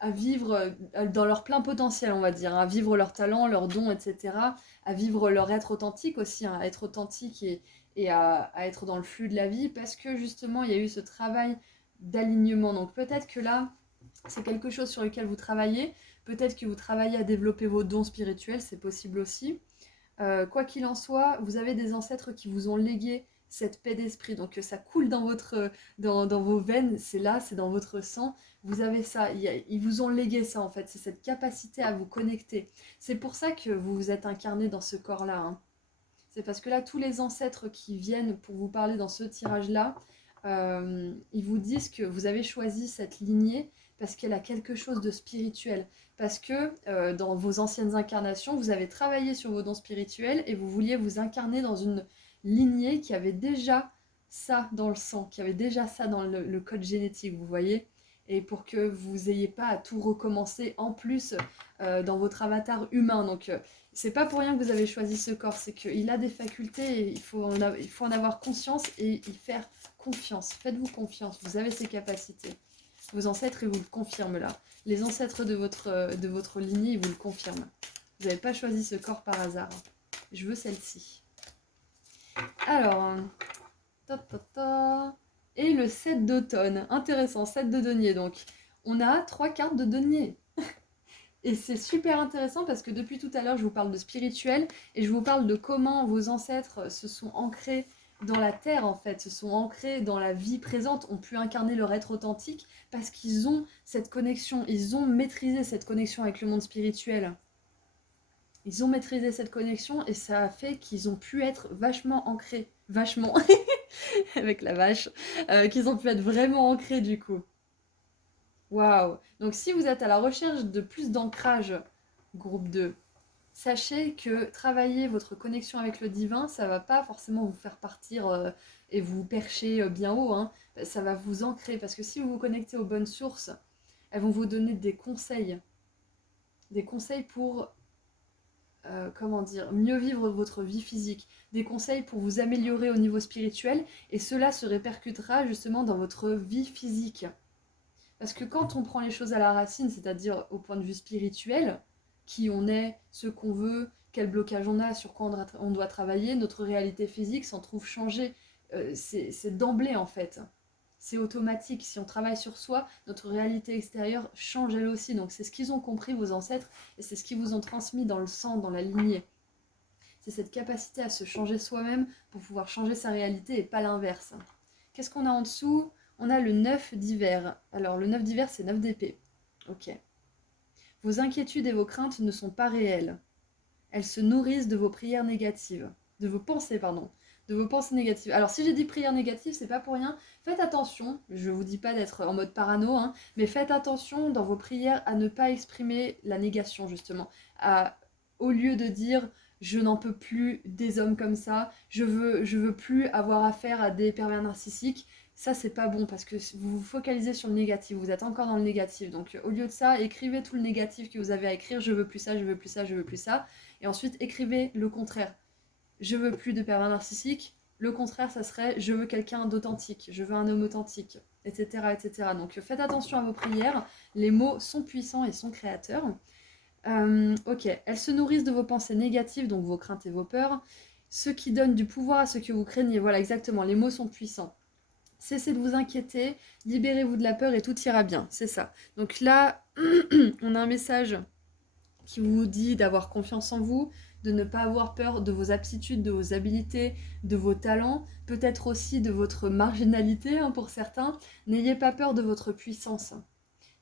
à vivre dans leur plein potentiel, on va dire, hein, à vivre leurs talents, leurs dons, etc., à vivre leur être authentique aussi, hein, à être authentique et à être dans le flux de la vie, parce que justement, il y a eu ce travail d'alignement. Donc peut-être que là, c'est quelque chose sur lequel vous travaillez, peut-être que vous travaillez à développer vos dons spirituels, c'est possible aussi. Quoi qu'il en soit, vous avez des ancêtres qui vous ont légué cette paix d'esprit. Donc ça coule dans vos veines, c'est là, c'est dans votre sang. Vous avez ça, ils vous ont légué ça en fait, c'est cette capacité à vous connecter. C'est pour ça que vous vous êtes incarné dans ce corps-là, hein. C'est parce que là, tous les ancêtres qui viennent pour vous parler dans ce tirage-là, ils vous disent que vous avez choisi cette lignée parce qu'elle a quelque chose de spirituel. Parce que dans vos anciennes incarnations, vous avez travaillé sur vos dons spirituels et vous vouliez vous incarner dans une lignée qui avait déjà ça dans le sang, qui avait déjà ça dans le code génétique, vous voyez. Et pour que vous n'ayez pas à tout recommencer en plus dans votre avatar humain. Donc c'est pas pour rien que vous avez choisi ce corps, c'est qu'il a des facultés et il faut en avoir conscience et y faire confiance. Faites-vous confiance, vous avez ces capacités. Vos ancêtres, ils vous le confirment là. Les ancêtres de votre lignée, ils vous le confirment. Vous n'avez pas choisi ce corps par hasard. Je veux celle-ci. Alors, et le 7 d'automne. Intéressant, 7 de denier donc. On a 3 cartes de denier. Et c'est super intéressant parce que depuis tout à l'heure, je vous parle de spirituel et je vous parle de comment vos ancêtres se sont ancrés dans la terre en fait, se sont ancrés dans la vie présente, ont pu incarner leur être authentique parce qu'ils ont cette connexion, ils ont maîtrisé cette connexion avec le monde spirituel. Ils ont maîtrisé cette connexion et ça a fait qu'ils ont pu être vachement ancrés, vachement, avec la vache, qu'ils ont pu être vraiment ancrés du coup. Waouh! Donc si vous êtes à la recherche de plus d'ancrage, groupe 2, sachez que travailler votre connexion avec le divin, ça va pas forcément vous faire partir et vous percher bien haut, hein. Ça va vous ancrer parce que si vous vous connectez aux bonnes sources, elles vont vous donner des conseils pour comment dire, mieux vivre votre vie physique, des conseils pour vous améliorer au niveau spirituel et cela se répercutera justement dans votre vie physique. Parce que quand on prend les choses à la racine, c'est-à-dire au point de vue spirituel, qui on est, ce qu'on veut, quel blocage on a, sur quoi on doit travailler, notre réalité physique s'en trouve changée. C'est d'emblée en fait. C'est automatique. Si on travaille sur soi, notre réalité extérieure change elle aussi. Donc c'est ce qu'ils ont compris, vos ancêtres, et c'est ce qu'ils vous ont transmis dans le sang, dans la lignée. C'est cette capacité à se changer soi-même pour pouvoir changer sa réalité et pas l'inverse. Qu'est-ce qu'on a en dessous? On a le 9 d'hiver. Alors le 9 d'hiver, c'est 9 d'épée. Ok. Vos inquiétudes et vos craintes ne sont pas réelles. Elles se nourrissent de vos prières négatives. De vos pensées, pardon. De vos pensées négatives. Alors si j'ai dit prières négatives, c'est pas pour rien. Faites attention, je vous dis pas d'être en mode parano, hein, mais faites attention dans vos prières à ne pas exprimer la négation, justement. Au lieu de dire je n'en peux plus des hommes comme ça, je veux plus avoir affaire à des pervers narcissiques, ça c'est pas bon parce que vous vous focalisez sur le négatif, vous êtes encore dans le négatif. Donc au lieu de ça, écrivez tout le négatif que vous avez à écrire, je veux plus ça, je veux plus ça, je veux plus ça. Et ensuite écrivez le contraire. Je veux plus de pervers narcissiques. Le contraire, ça serait je veux quelqu'un d'authentique, je veux un homme authentique, etc., etc. Donc faites attention à vos prières, les mots sont puissants et sont créateurs. Ok, elles se nourrissent de vos pensées négatives, donc vos craintes et vos peurs, ce qui donne du pouvoir à ce que vous craignez. Voilà, exactement, les mots sont puissants. Cessez de vous inquiéter, libérez-vous de la peur et tout ira bien, c'est ça. Donc là, on a un message qui vous dit d'avoir confiance en vous, de ne pas avoir peur de vos aptitudes, de vos habilités, de vos talents, peut-être aussi de votre marginalité hein, pour certains. N'ayez pas peur de votre puissance.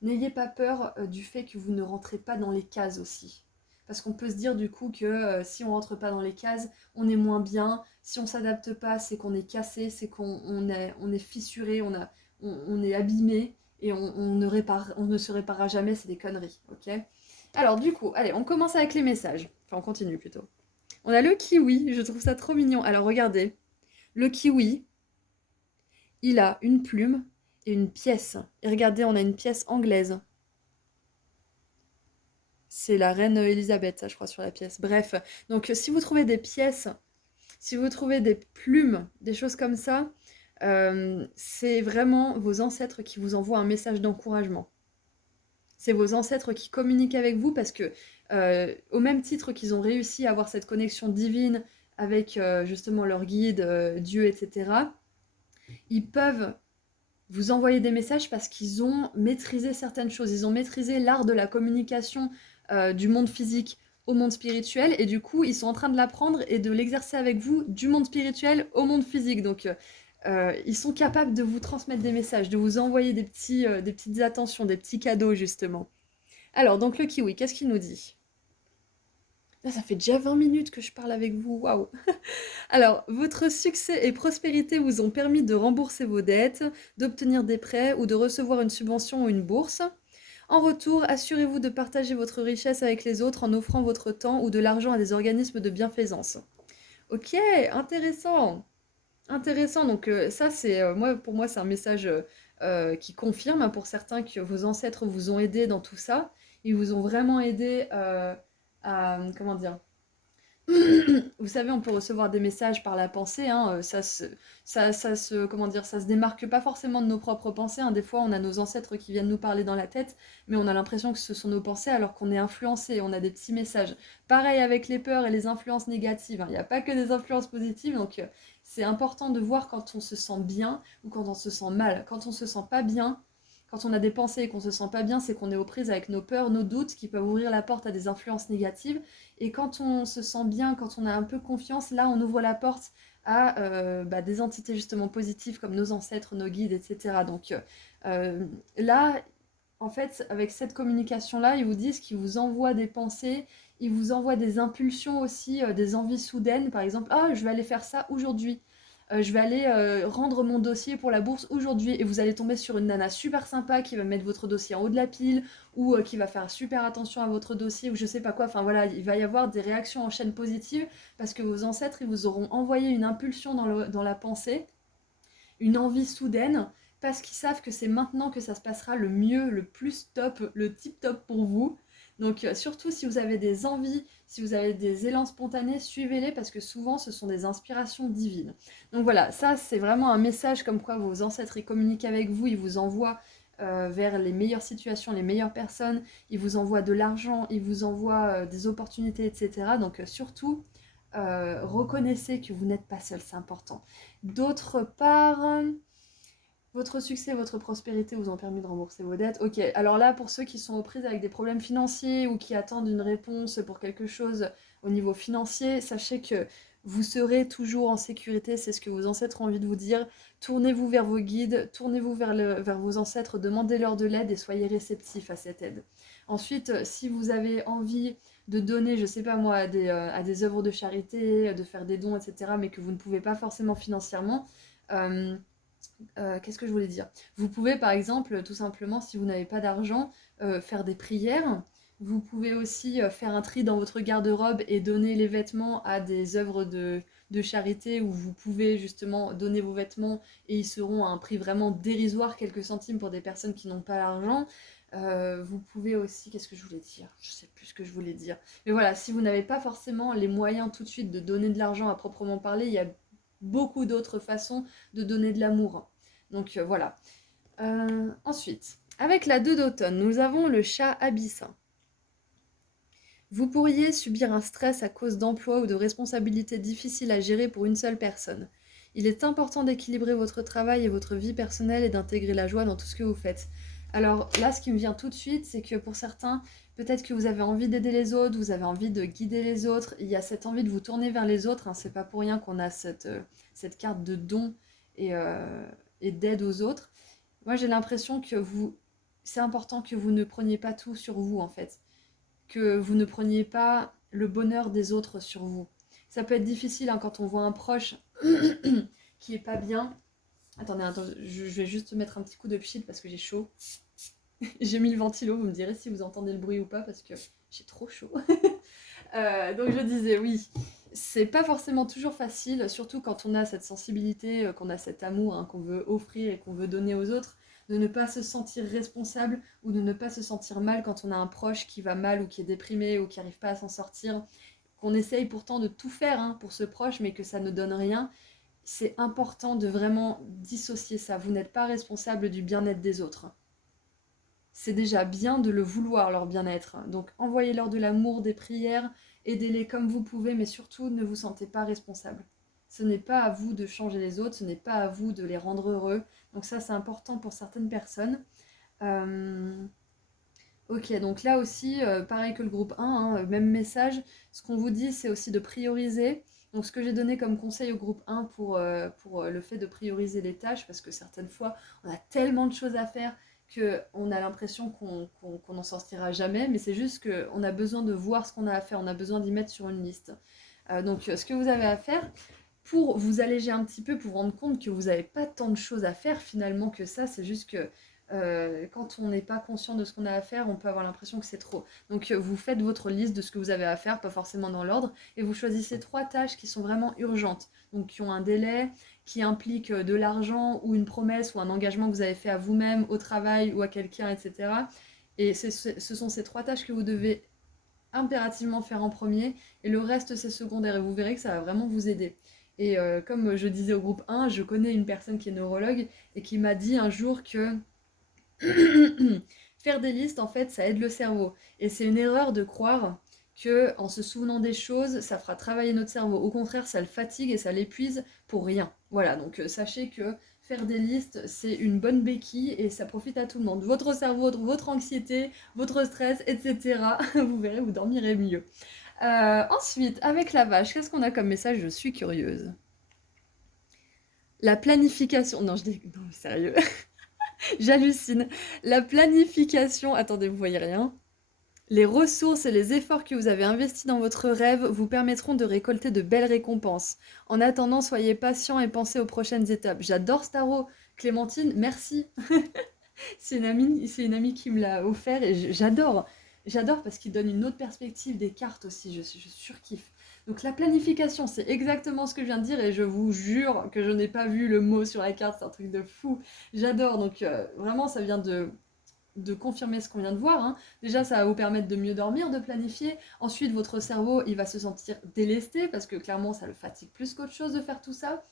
N'ayez pas peur du fait que vous ne rentrez pas dans les cases aussi. Parce qu'on peut se dire du coup que si on rentre pas dans les cases, on est moins bien. Si on s'adapte pas, c'est qu'on est cassé, c'est qu'on est fissuré, on est abîmé et on ne se réparera jamais, c'est des conneries, ok? Alors du coup, allez, on commence avec les messages. Enfin, on continue plutôt. On a le kiwi, je trouve ça trop mignon. Alors regardez, le kiwi, il a une plume et une pièce. Et regardez, on a une pièce anglaise. C'est la reine Elisabeth, ça, je crois, sur la pièce. Bref, donc si vous trouvez des pièces, si vous trouvez des plumes, des choses comme ça, c'est vraiment vos ancêtres qui vous envoient un message d'encouragement. C'est vos ancêtres qui communiquent avec vous parce que, au même titre qu'ils ont réussi à avoir cette connexion divine avec justement leur guide, Dieu, etc., ils peuvent vous envoyer des messages parce qu'ils ont maîtrisé certaines choses. Ils ont maîtrisé l'art de la communication du monde physique au monde spirituel et du coup ils sont en train de l'apprendre et de l'exercer avec vous du monde spirituel au monde physique. Donc ils sont capables de vous transmettre des messages, de vous envoyer des petites attentions, des petits cadeaux justement. Alors donc le kiwi, qu'est-ce qu'il nous dit? Là, ça fait déjà 20 minutes que je parle avec vous, waouh! Alors, votre succès et prospérité vous ont permis de rembourser vos dettes, d'obtenir des prêts ou de recevoir une subvention ou une bourse. En retour, assurez-vous de partager votre richesse avec les autres en offrant votre temps ou de l'argent à des organismes de bienfaisance. Ok, intéressant. Intéressant, donc ça c'est pour moi c'est un message qui confirme hein, pour certains que vos ancêtres vous ont aidé dans tout ça. Ils vous ont vraiment aidé à comment dire, vous savez, on peut recevoir des messages par la pensée, hein, comment dire, ça se démarque pas forcément de nos propres pensées, hein. Des fois, on a nos ancêtres qui viennent nous parler dans la tête, mais on a l'impression que ce sont nos pensées alors qu'on est influencé, on a des petits messages. Pareil avec les peurs et les influences négatives, hein. Il n'y a pas que des influences positives, donc c'est important de voir quand on se sent bien ou quand on se sent mal. Quand on se sent pas bien, quand on a des pensées et qu'on se sent pas bien, c'est qu'on est aux prises avec nos peurs, nos doutes qui peuvent ouvrir la porte à des influences négatives. Et quand on se sent bien, quand on a un peu confiance, là on ouvre la porte à des entités justement positives comme nos ancêtres, nos guides, etc. Donc là, en fait, avec cette communication-là, ils vous disent qu'ils vous envoient des pensées, ils vous envoient des impulsions aussi, des envies soudaines, par exemple, ah, je vais aller faire ça aujourd'hui. Je vais aller rendre mon dossier pour la bourse aujourd'hui et vous allez tomber sur une nana super sympa qui va mettre votre dossier en haut de la pile ou qui va faire super attention à votre dossier ou je sais pas quoi. Enfin voilà, il va y avoir des réactions en chaîne positives parce que vos ancêtres ils vous auront envoyé une impulsion dans la pensée, une envie soudaine parce qu'ils savent que c'est maintenant que ça se passera le mieux, le plus top, le tip top pour vous. Donc surtout si vous avez des envies, si vous avez des élans spontanés, suivez-les parce que souvent ce sont des inspirations divines. Donc voilà, ça c'est vraiment un message comme quoi vos ancêtres ils communiquent avec vous, ils vous envoient vers les meilleures situations, les meilleures personnes, ils vous envoient de l'argent, ils vous envoient des opportunités, etc. Donc surtout, reconnaissez que vous n'êtes pas seul, c'est important. D'autre part... Votre succès, votre prospérité vous ont permis de rembourser vos dettes. Ok, alors là, pour ceux qui sont aux prises avec des problèmes financiers ou qui attendent une réponse pour quelque chose au niveau financier, sachez que vous serez toujours en sécurité, c'est ce que vos ancêtres ont envie de vous dire. Tournez-vous vers vos guides, tournez-vous vers vos ancêtres, demandez-leur de l'aide et soyez réceptifs à cette aide. Ensuite, si vous avez envie de donner, je sais pas moi, à des œuvres de charité, de faire des dons, etc., mais que vous ne pouvez pas forcément financièrement, qu'est-ce que je voulais dire? Vous pouvez par exemple, tout simplement, si vous n'avez pas d'argent, faire des prières. Vous pouvez aussi faire un tri dans votre garde-robe et donner les vêtements à des œuvres de charité où vous pouvez justement donner vos vêtements et ils seront à un prix vraiment dérisoire, quelques centimes pour des personnes qui n'ont pas l'argent. Vous pouvez aussi, qu'est-ce que je voulais dire? Je sais plus ce que je voulais dire. Mais voilà, si vous n'avez pas forcément les moyens tout de suite de donner de l'argent à proprement parler, il y a beaucoup d'autres façons de donner de l'amour. Donc voilà. Ensuite, avec la 2 d'automne, nous avons le chat abyssin. Vous pourriez subir un stress à cause d'emplois ou de responsabilités difficiles à gérer pour une seule personne. Il est important d'équilibrer votre travail et votre vie personnelle et d'intégrer la joie dans tout ce que vous faites. Alors là, ce qui me vient tout de suite, c'est que pour certains, peut-être que vous avez envie d'aider les autres, vous avez envie de guider les autres, il y a cette envie de vous tourner vers les autres, hein, c'est pas pour rien qu'on a cette carte de don et, euh, et d'aide aux autres. Moi, j'ai l'impression que c'est important que vous ne preniez pas tout sur vous, en fait. Que vous ne preniez pas le bonheur des autres sur vous. Ça peut être difficile hein, quand on voit un proche qui est pas bien. Attendez, je vais juste mettre un petit coup de pchit parce que j'ai chaud. J'ai mis le ventilo, vous me direz si vous entendez le bruit ou pas parce que j'ai trop chaud. Donc je disais oui, c'est pas forcément toujours facile, surtout quand on a cette sensibilité, qu'on a cet amour hein, qu'on veut offrir et qu'on veut donner aux autres, de ne pas se sentir responsable ou de ne pas se sentir mal quand on a un proche qui va mal ou qui est déprimé ou qui n'arrive pas à s'en sortir, qu'on essaye pourtant de tout faire hein, pour ce proche mais que ça ne donne rien. C'est important de vraiment dissocier ça. Vous n'êtes pas responsable du bien-être des autres. C'est déjà bien de le vouloir, leur bien-être. Donc envoyez-leur de l'amour, des prières, aidez-les comme vous pouvez, mais surtout ne vous sentez pas responsable. Ce n'est pas à vous de changer les autres, ce n'est pas à vous de les rendre heureux. Donc ça, c'est important pour certaines personnes. Euh, Ok, donc là aussi, pareil que le groupe 1, hein, même message. Ce qu'on vous dit, c'est aussi de prioriser. Donc ce que j'ai donné comme conseil au groupe 1 pour le fait de prioriser les tâches, parce que certaines fois, on a tellement de choses à faire qu'on a l'impression qu'on n'en sortira jamais, mais c'est juste qu'on a besoin de voir ce qu'on a à faire, on a besoin d'y mettre sur une liste. Donc ce que vous avez à faire, pour vous alléger un petit peu, pour vous rendre compte que vous n'avez pas tant de choses à faire finalement que ça, c'est juste que quand on n'est pas conscient de ce qu'on a à faire, on peut avoir l'impression que c'est trop. Donc vous faites votre liste de ce que vous avez à faire, pas forcément dans l'ordre, et vous choisissez 3 tâches qui sont vraiment urgentes, donc qui ont un délai, qui impliquent de l'argent ou une promesse ou un engagement que vous avez fait à vous-même, au travail ou à quelqu'un, etc. Et ce sont ces 3 tâches que vous devez impérativement faire en premier, et le reste c'est secondaire, et vous verrez que ça va vraiment vous aider. Et comme je disais au groupe 1, je connais une personne qui est neurologue et qui m'a dit un jour que faire des listes, en fait, ça aide le cerveau. Et c'est une erreur de croire que en se souvenant des choses, ça fera travailler notre cerveau. Au contraire, ça le fatigue et ça l'épuise pour rien. Voilà, donc sachez que faire des listes, c'est une bonne béquille et ça profite à tout le monde. Votre cerveau, votre anxiété, votre stress, etc. Vous verrez, vous dormirez mieux. Ensuite, avec la vache, qu'est-ce qu'on a comme message? Je suis curieuse. La planification. Non, non, sérieux. J'hallucine. La planification, attendez, vous voyez rien. Les ressources et les efforts que vous avez investis dans votre rêve vous permettront de récolter de belles récompenses. En attendant, soyez patient et pensez aux prochaines étapes. J'adore ce tarot. Clémentine, merci. C'est une amie qui me l'a offert et j'adore. J'adore parce qu'il donne une autre perspective des cartes aussi. Je surkiffe. Donc la planification, c'est exactement ce que je viens de dire et je vous jure que je n'ai pas vu le mot sur la carte. C'est un truc de fou. J'adore. Donc vraiment, ça vient de confirmer ce qu'on vient de voir. Hein. Déjà, ça va vous permettre de mieux dormir, de planifier. Ensuite, votre cerveau, il va se sentir délesté parce que clairement, ça le fatigue plus qu'autre chose de faire tout ça.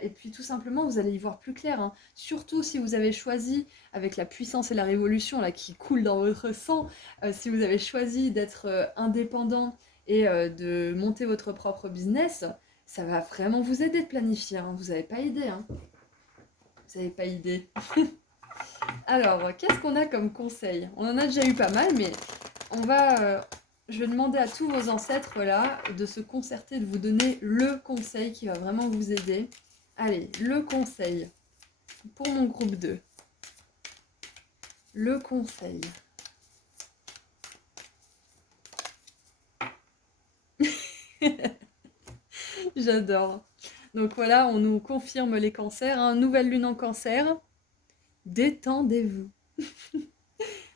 Et puis tout simplement, vous allez y voir plus clair. Hein. Surtout si vous avez choisi, avec la puissance et la révolution là, qui coule dans votre sang, si vous avez choisi d'être indépendant et de monter votre propre business, ça va vraiment vous aider de planifier. Hein. Vous n'avez pas idée. Hein. Vous n'avez pas idée. Alors, qu'est-ce qu'on a comme conseil? On en a déjà eu pas mal, mais on va, je vais demander à tous vos ancêtres là de se concerter, de vous donner le conseil qui va vraiment vous aider. Allez, le conseil pour mon groupe 2. Le conseil. J'adore. Donc voilà, on nous confirme les cancers. Hein. Nouvelle lune en cancer. Détendez-vous.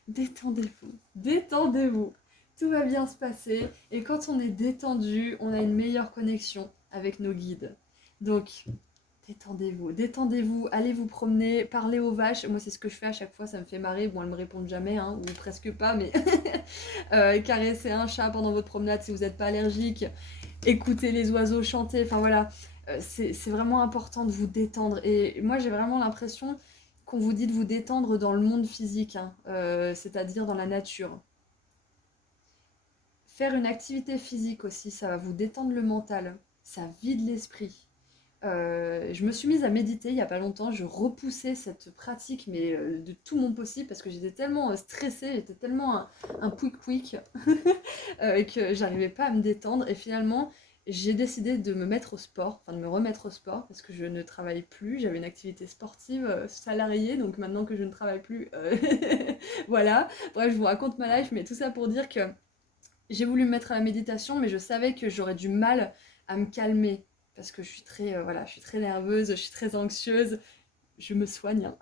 Détendez-vous. Détendez-vous. Tout va bien se passer. Et quand on est détendu, on a une meilleure connexion avec nos guides. Donc, détendez-vous. Détendez-vous. Allez vous promener. Parlez aux vaches. Moi, c'est ce que je fais à chaque fois. Ça me fait marrer. Bon, elles me répondent jamais, hein, ou presque pas, mais caresser un chat pendant votre promenade si vous n'êtes pas allergique. Écoutez les oiseaux chanter. Enfin, voilà. C'est vraiment important de vous détendre. Et moi, j'ai vraiment l'impression qu'on vous dit de vous détendre dans le monde physique, hein, c'est-à-dire dans la nature. Faire une activité physique aussi, ça va vous détendre le mental, ça vide l'esprit. Je me suis mise à méditer il y a pas longtemps, je repoussais cette pratique, mais de tout mon possible, parce que j'étais tellement stressée, j'étais tellement un pouic-pouic que j'arrivais pas à me détendre. Et finalement, j'ai décidé de me mettre au sport, enfin de me remettre au sport, parce que je ne travaille plus. J'avais une activité sportive salariée, donc maintenant que je ne travaille plus, voilà. Bref, je vous raconte ma life, mais tout ça pour dire que j'ai voulu me mettre à la méditation, mais je savais que j'aurais du mal à me calmer parce que je suis très, voilà, je suis très nerveuse, je suis très anxieuse. Je me soigne, hein.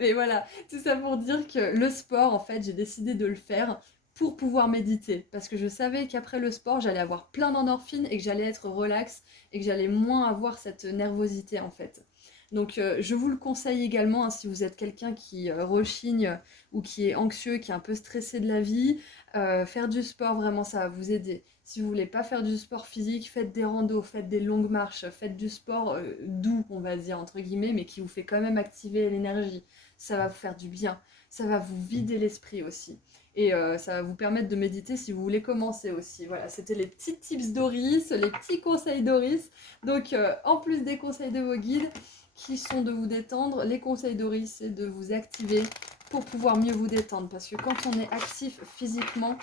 Mais voilà, tout ça pour dire que le sport, en fait, j'ai décidé de le faire pour pouvoir méditer. Parce que je savais qu'après le sport, j'allais avoir plein d'endorphines et que j'allais être relax et que j'allais moins avoir cette nervosité, en fait. Donc, je vous le conseille également, hein, si vous êtes quelqu'un qui rechigne ou qui est anxieux, qui est un peu stressé de la vie, faire du sport, vraiment, ça va vous aider. Si vous voulez pas faire du sport physique, faites des randos, faites des longues marches, faites du sport doux, on va dire, entre guillemets, mais qui vous fait quand même activer l'énergie. Ça va vous faire du bien. Ça va vous vider l'esprit aussi. Et ça va vous permettre de méditer si vous voulez commencer aussi. Voilà, c'était les petits tips Doris, les petits conseils Doris. Donc, en plus des conseils de vos guides, qui sont de vous détendre, les conseils Doris, c'est de vous activer pour pouvoir mieux vous détendre. Parce que quand on est actif physiquement,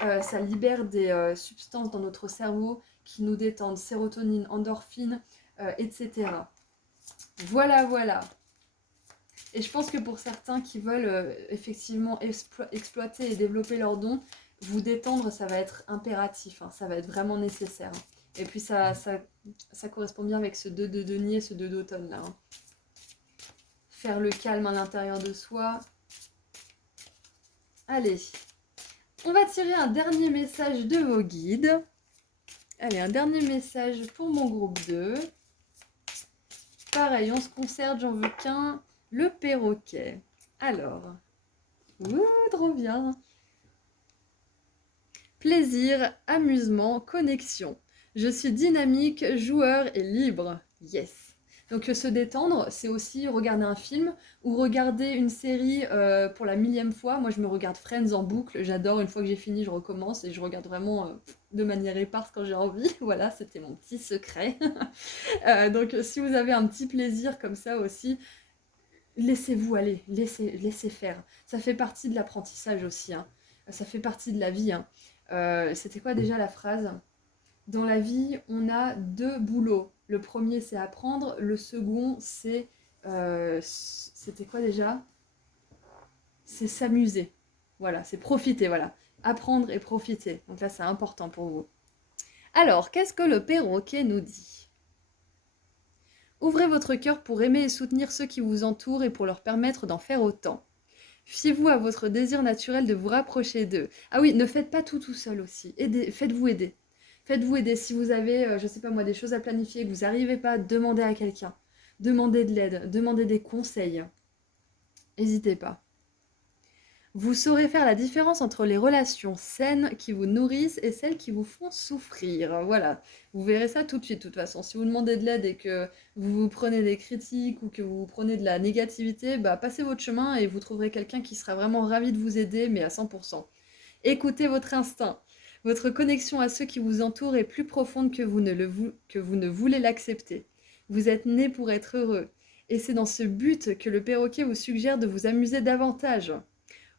ça libère des substances dans notre cerveau qui nous détendent, sérotonine, endorphine, etc. Voilà, voilà. Et je pense que pour certains qui veulent effectivement exploiter et développer leurs dons, vous détendre, ça va être impératif, hein, ça va être vraiment nécessaire. Et puis ça correspond bien avec ce 2 de denier, ce 2 d'automne là, hein. Faire le calme à l'intérieur de soi. Allez, on va tirer un dernier message de vos guides. Allez, un dernier message pour mon groupe 2. Pareil, on se concerte, j'en veux qu'un. Le perroquet. Alors, trop bien. Plaisir, amusement, connexion. Je suis dynamique, joueur et libre. Yes. Donc se détendre, c'est aussi regarder un film ou regarder une série pour la millième fois. Moi, je me regarde Friends en boucle. J'adore. Une fois que j'ai fini, je recommence et je regarde vraiment de manière éparse quand j'ai envie. Voilà, c'était mon petit secret. Donc, si vous avez un petit plaisir comme ça aussi, laissez-vous aller, laissez faire. Ça fait partie de l'apprentissage aussi, hein. Ça fait partie de la vie, hein. C'était quoi déjà la phrase? Dans la vie, on a 2 boulots. Le premier, c'est apprendre. Le second, c'est... c'était quoi déjà? C'est s'amuser. Voilà, c'est profiter, voilà. Apprendre et profiter. Donc là, c'est important pour vous. Alors, qu'est-ce que le perroquet nous dit? Ouvrez votre cœur pour aimer et soutenir ceux qui vous entourent et pour leur permettre d'en faire autant. Fiez-vous à votre désir naturel de vous rapprocher d'eux. Ah oui, ne faites pas tout seul aussi. Faites-vous aider. Faites-vous aider. Si vous avez, je sais pas moi, des choses à planifier, que vous n'arrivez pas, demandez à quelqu'un. Demandez de l'aide, demandez des conseils. N'hésitez pas. Vous saurez faire la différence entre les relations saines qui vous nourrissent et celles qui vous font souffrir. Voilà, vous verrez ça tout de suite de toute façon. Si vous demandez de l'aide et que vous vous prenez des critiques ou que vous prenez de la négativité, bah passez votre chemin et vous trouverez quelqu'un qui sera vraiment ravi de vous aider, mais à 100%. Écoutez votre instinct. Votre connexion à ceux qui vous entourent est plus profonde que vous ne voulez l'accepter. Vous êtes né pour être heureux. Et c'est dans ce but que le perroquet vous suggère de vous amuser davantage.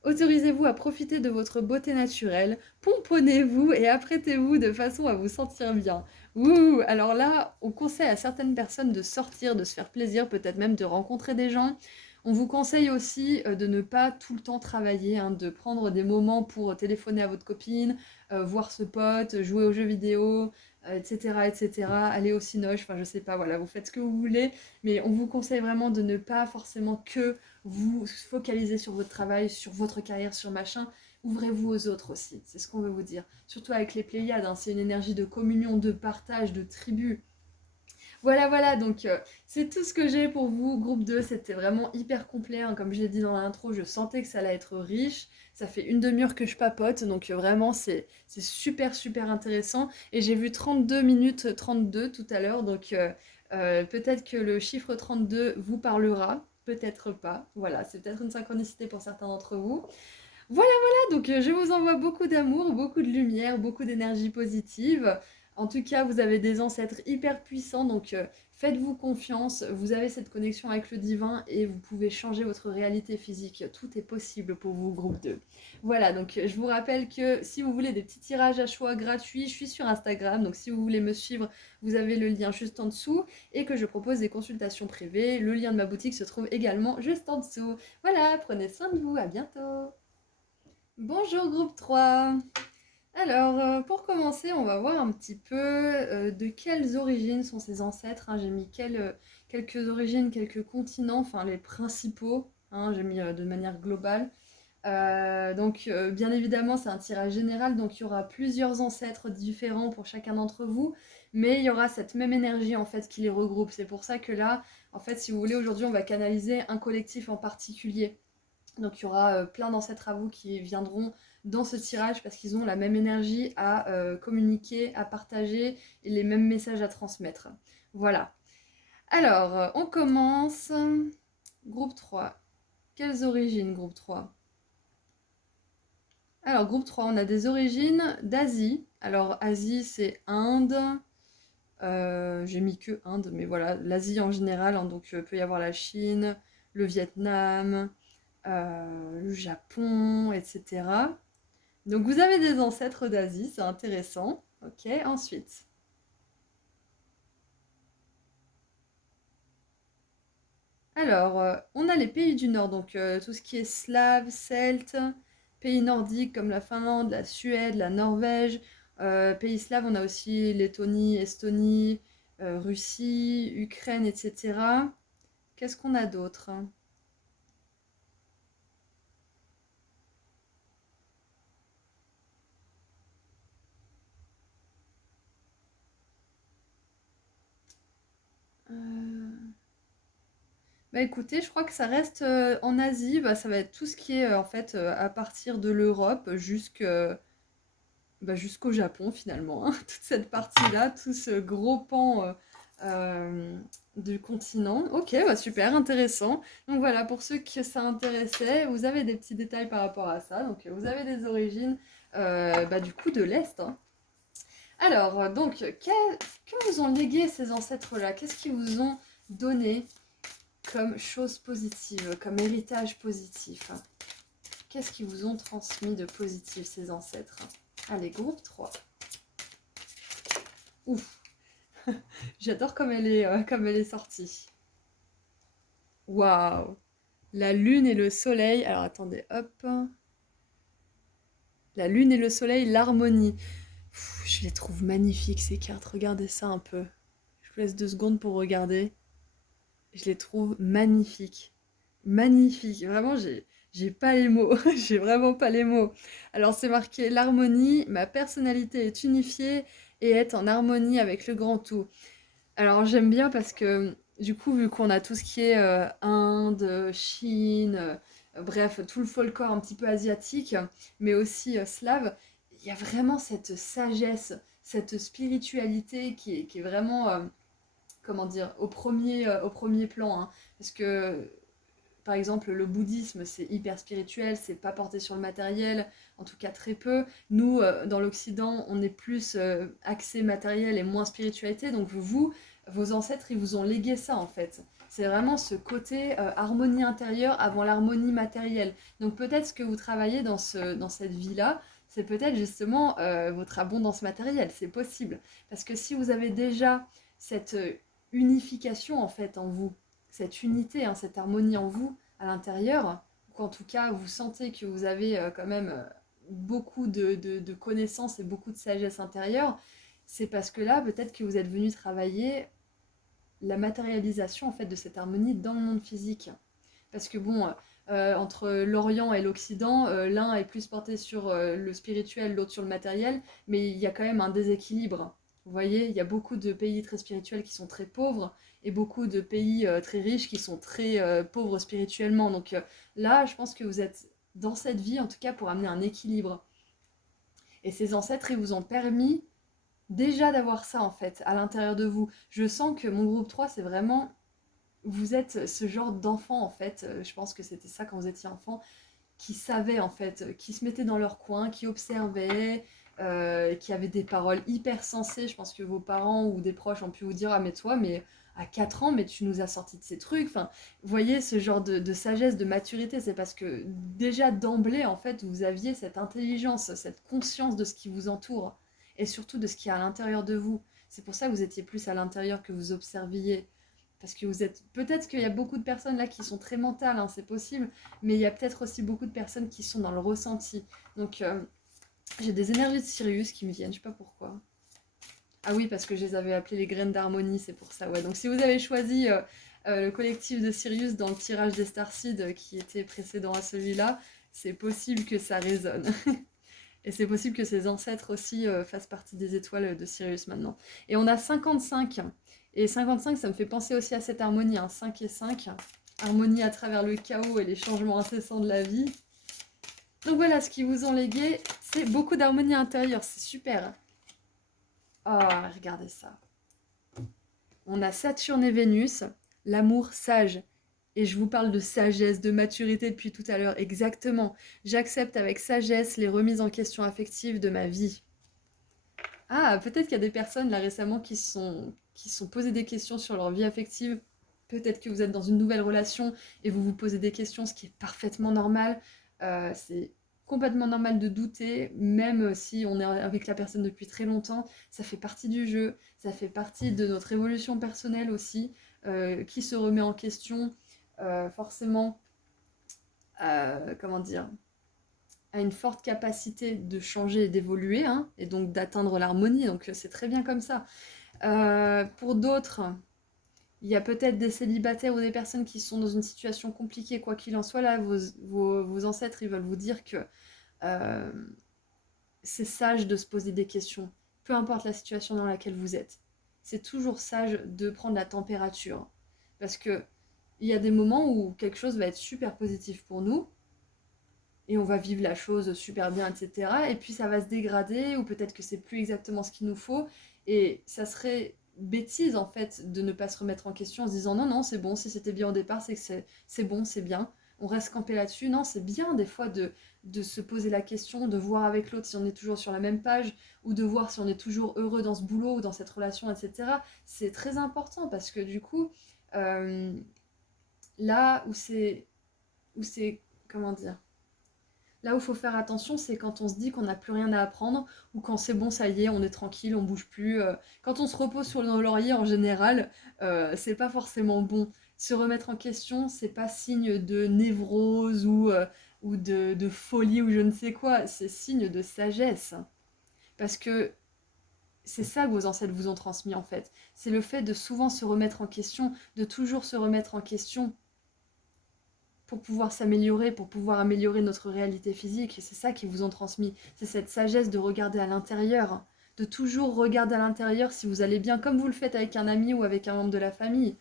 Autorisez-vous à profiter de votre beauté naturelle, pomponnez-vous et apprêtez-vous de façon à vous sentir bien. Ouh, alors là, on conseille à certaines personnes de sortir, de se faire plaisir, peut-être même de rencontrer des gens. On vous conseille aussi de ne pas tout le temps travailler, hein, de prendre des moments pour téléphoner à votre copine, voir ce pote, jouer aux jeux vidéo, etc., etc., aller au cinoche, enfin je sais pas, voilà, vous faites ce que vous voulez, mais on vous conseille vraiment de ne pas forcément que vous focaliser sur votre travail, sur votre carrière, sur machin. Ouvrez-vous aux autres aussi, c'est ce qu'on veut vous dire. Surtout avec les Pléiades, hein, c'est une énergie de communion, de partage, de tribu. Voilà, voilà, donc c'est tout ce que j'ai pour vous. Groupe 2, c'était vraiment hyper complet, hein. Comme je l'ai dit dans l'intro, je sentais que ça allait être riche. Ça fait une demi-heure que je papote, donc vraiment c'est super super intéressant. Et j'ai vu 32 minutes 32 tout à l'heure, donc peut-être que le chiffre 32 vous parlera, peut-être pas. Voilà, c'est peut-être une synchronicité pour certains d'entre vous. Voilà, voilà, donc je vous envoie beaucoup d'amour, beaucoup de lumière, beaucoup d'énergie positive. En tout cas, vous avez des ancêtres hyper puissants, donc faites-vous confiance. Vous avez cette connexion avec le divin et vous pouvez changer votre réalité physique. Tout est possible pour vous, groupe 2. Voilà, donc je vous rappelle que si vous voulez des petits tirages à choix gratuits, je suis sur Instagram. Donc si vous voulez me suivre, vous avez le lien juste en dessous et que je propose des consultations privées. Le lien de ma boutique se trouve également juste en dessous. Voilà, prenez soin de vous, à bientôt. Bonjour groupe 3. Alors, pour commencer, on va voir un petit peu de quelles origines sont ces ancêtres, hein. J'ai mis quelques origines, quelques continents, enfin les principaux, hein, j'ai mis de manière globale. Donc, bien évidemment, c'est un tirage général, donc il y aura plusieurs ancêtres différents pour chacun d'entre vous, mais il y aura cette même énergie en fait qui les regroupe. C'est pour ça que là, en fait, si vous voulez, aujourd'hui, on va canaliser un collectif en particulier. Donc il y aura plein d'ancêtres à vous qui viendront dans ce tirage parce qu'ils ont la même énergie à communiquer, à partager et les mêmes messages à transmettre. Voilà. Alors, on commence. Groupe 3. Quelles origines, groupe 3? Alors, groupe 3, on a des origines d'Asie. Alors, Asie, c'est Inde. J'ai mis que Inde, mais voilà, l'Asie en général, hein, donc il peut y avoir la Chine, le Vietnam, le Japon, etc. Donc vous avez des ancêtres d'Asie, c'est intéressant. Ok, ensuite. Alors, on a les pays du Nord, donc tout ce qui est slave, celte, pays nordiques comme la Finlande, la Suède, la Norvège. Pays slaves, on a aussi Lettonie, Estonie, Russie, Ukraine, etc. Qu'est-ce qu'on a d'autre? Euh, Bah écoutez, je crois que ça reste en Asie, bah, ça va être tout ce qui est en fait à partir de l'Europe jusqu'au Japon finalement, hein. Toute cette partie-là, tout ce gros pan euh, du continent. Ok, bah super, intéressant. Donc voilà, pour ceux que ça intéressait, vous avez des petits détails par rapport à ça. Donc vous avez des origines du coup de l'Est, hein. Alors, donc, que vous ont légué ces ancêtres-là? Qu'est-ce qu'ils vous ont donné comme chose positive, comme héritage positif? Qu'est-ce qu'ils vous ont transmis de positif, ces ancêtres? Allez, groupe 3. Ouf, j'adore comme elle est sortie. Waouh! La lune et le soleil. Alors attendez, hop. La lune et le soleil, l'harmonie. Je les trouve magnifiques ces cartes. Regardez ça un peu. Je vous laisse 2 secondes pour regarder. Je les trouve magnifiques. Magnifiques. Vraiment, j'ai pas les mots. J'ai vraiment pas les mots. Alors, c'est marqué l'harmonie. Ma personnalité est unifiée et est en harmonie avec le grand tout. Alors, j'aime bien parce que, du coup, vu qu'on a tout ce qui est Inde, Chine, bref, tout le folklore un petit peu asiatique, mais aussi slave, il y a vraiment cette sagesse, cette spiritualité qui est vraiment comment dire, au premier plan, hein. Parce que, par exemple, le bouddhisme, c'est hyper spirituel, c'est pas porté sur le matériel, en tout cas très peu. Nous, dans l'Occident, on est plus axé matériel et moins spiritualité. Donc vos ancêtres, ils vous ont légué ça, en fait. C'est vraiment ce côté harmonie intérieure avant l'harmonie matérielle. Donc peut-être ce que vous travaillez dans cette vie-là, c'est peut-être justement votre abondance matérielle, c'est possible. Parce que si vous avez déjà cette unification en fait en vous, cette unité, hein, cette harmonie en vous à l'intérieur, ou qu'en tout cas vous sentez que vous avez quand même beaucoup de connaissances et beaucoup de sagesse intérieure, c'est parce que là peut-être que vous êtes venu travailler la matérialisation en fait de cette harmonie dans le monde physique. Parce que bon, entre l'Orient et l'Occident, l'un est plus porté sur le spirituel, l'autre sur le matériel, mais il y a quand même un déséquilibre. Vous voyez, il y a beaucoup de pays très spirituels qui sont très pauvres et beaucoup de pays très riches qui sont très pauvres spirituellement. Donc là, je pense que vous êtes dans cette vie, en tout cas, pour amener un équilibre. Et ces ancêtres, ils vous ont permis déjà d'avoir ça, en fait, à l'intérieur de vous. Je sens que mon groupe 3, c'est vraiment vous êtes ce genre d'enfant en fait, je pense que c'était ça quand vous étiez enfant, qui savaient en fait, qui se mettaient dans leur coin, qui observaient, qui avait des paroles hyper sensées. Je pense que vos parents ou des proches ont pu vous dire, ah mais toi, mais à 4 ans, mais tu nous as sorti de ces trucs. Enfin, vous voyez, ce genre de sagesse, de maturité, c'est parce que déjà d'emblée, en fait, vous aviez cette intelligence, cette conscience de ce qui vous entoure, et surtout de ce qui est à l'intérieur de vous. C'est pour ça que vous étiez plus à l'intérieur, que vous observiez. Parce que vous êtes. Peut-être qu'il y a beaucoup de personnes là qui sont très mentales, hein, c'est possible, mais il y a peut-être aussi beaucoup de personnes qui sont dans le ressenti. Donc, j'ai des énergies de Sirius qui me viennent, je sais pas pourquoi. Ah oui, parce que je les avais appelées les graines d'harmonie, c'est pour ça. Ouais. Donc si vous avez choisi le collectif de Sirius dans le tirage des Starseeds qui était précédent à celui-là, c'est possible que ça résonne. Et c'est possible que ses ancêtres aussi fassent partie des étoiles de Sirius maintenant. Et on a 55. Et 55, ça me fait penser aussi à cette harmonie, hein, 5 et 5. Harmonie à travers le chaos et les changements incessants de la vie. Donc voilà, ce qu'ils vous ont légué, c'est beaucoup d'harmonie intérieure, c'est super. Oh, regardez ça. On a Saturne et Vénus, l'amour sage. Et je vous parle de sagesse, de maturité depuis tout à l'heure, exactement. J'accepte avec sagesse les remises en question affectives de ma vie. Ah, peut-être qu'il y a des personnes là récemment qui se sont posées des questions sur leur vie affective. Peut-être que vous êtes dans une nouvelle relation et vous vous posez des questions, ce qui est parfaitement normal. C'est complètement normal de douter, même si on est avec la personne depuis très longtemps. Ça fait partie du jeu, ça fait partie de notre évolution personnelle aussi, qui se remet en question forcément, comment dire, a une forte capacité de changer et d'évoluer, hein, et donc d'atteindre l'harmonie, donc c'est très bien comme ça. Pour d'autres, il y a peut-être des célibataires ou des personnes qui sont dans une situation compliquée, quoi qu'il en soit, là, vos ancêtres, ils veulent vous dire que euh, c'est sage de se poser des questions, peu importe la situation dans laquelle vous êtes. C'est toujours sage de prendre la température, parce que il y a des moments où quelque chose va être super positif pour nous, et on va vivre la chose super bien, etc. Et puis ça va se dégrader, ou peut-être que c'est plus exactement ce qu'il nous faut, et ça serait bêtise en fait de ne pas se remettre en question en se disant non, non, c'est bon, si c'était bien au départ, c'est que c'est bon, c'est bien. On reste campé là-dessus. Non, c'est bien des fois de se poser la question, de voir avec l'autre si on est toujours sur la même page, ou de voir si on est toujours heureux dans ce boulot ou dans cette relation, etc. C'est très important parce que du coup, euh, là où c'est, comment dire, là où il faut faire attention, c'est quand on se dit qu'on n'a plus rien à apprendre ou quand c'est bon, ça y est, on est tranquille, on bouge plus. Quand on se repose sur nos lauriers, en général, c'est pas forcément bon. Se remettre en question, c'est pas signe de névrose ou de folie ou je ne sais quoi. C'est signe de sagesse. Parce que c'est ça que vos ancêtres vous ont transmis en fait. C'est le fait de souvent se remettre en question, de toujours se remettre en question pour pouvoir s'améliorer, pour pouvoir améliorer notre réalité physique. Et c'est ça qu'ils vous ont transmis. C'est cette sagesse de regarder à l'intérieur, de toujours regarder à l'intérieur si vous allez bien, comme vous le faites avec un ami ou avec un membre de la famille.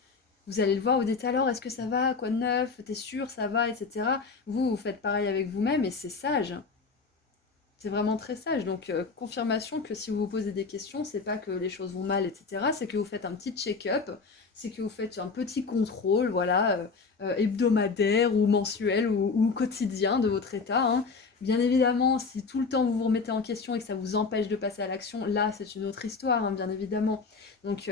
Vous allez le voir, vous dites alors, est-ce que ça va, quoi de neuf, t'es sûr, ça va, etc. Vous, vous faites pareil avec vous-même et c'est sage. C'est vraiment très sage. Donc, confirmation que si vous vous posez des questions, c'est pas que les choses vont mal, etc. C'est que vous faites un petit check-up, c'est que vous faites un petit contrôle, voilà, hebdomadaire ou mensuel ou quotidien de votre état, hein. Bien évidemment, si tout le temps vous vous remettez en question et que ça vous empêche de passer à l'action, là, c'est une autre histoire, hein, bien évidemment. Donc,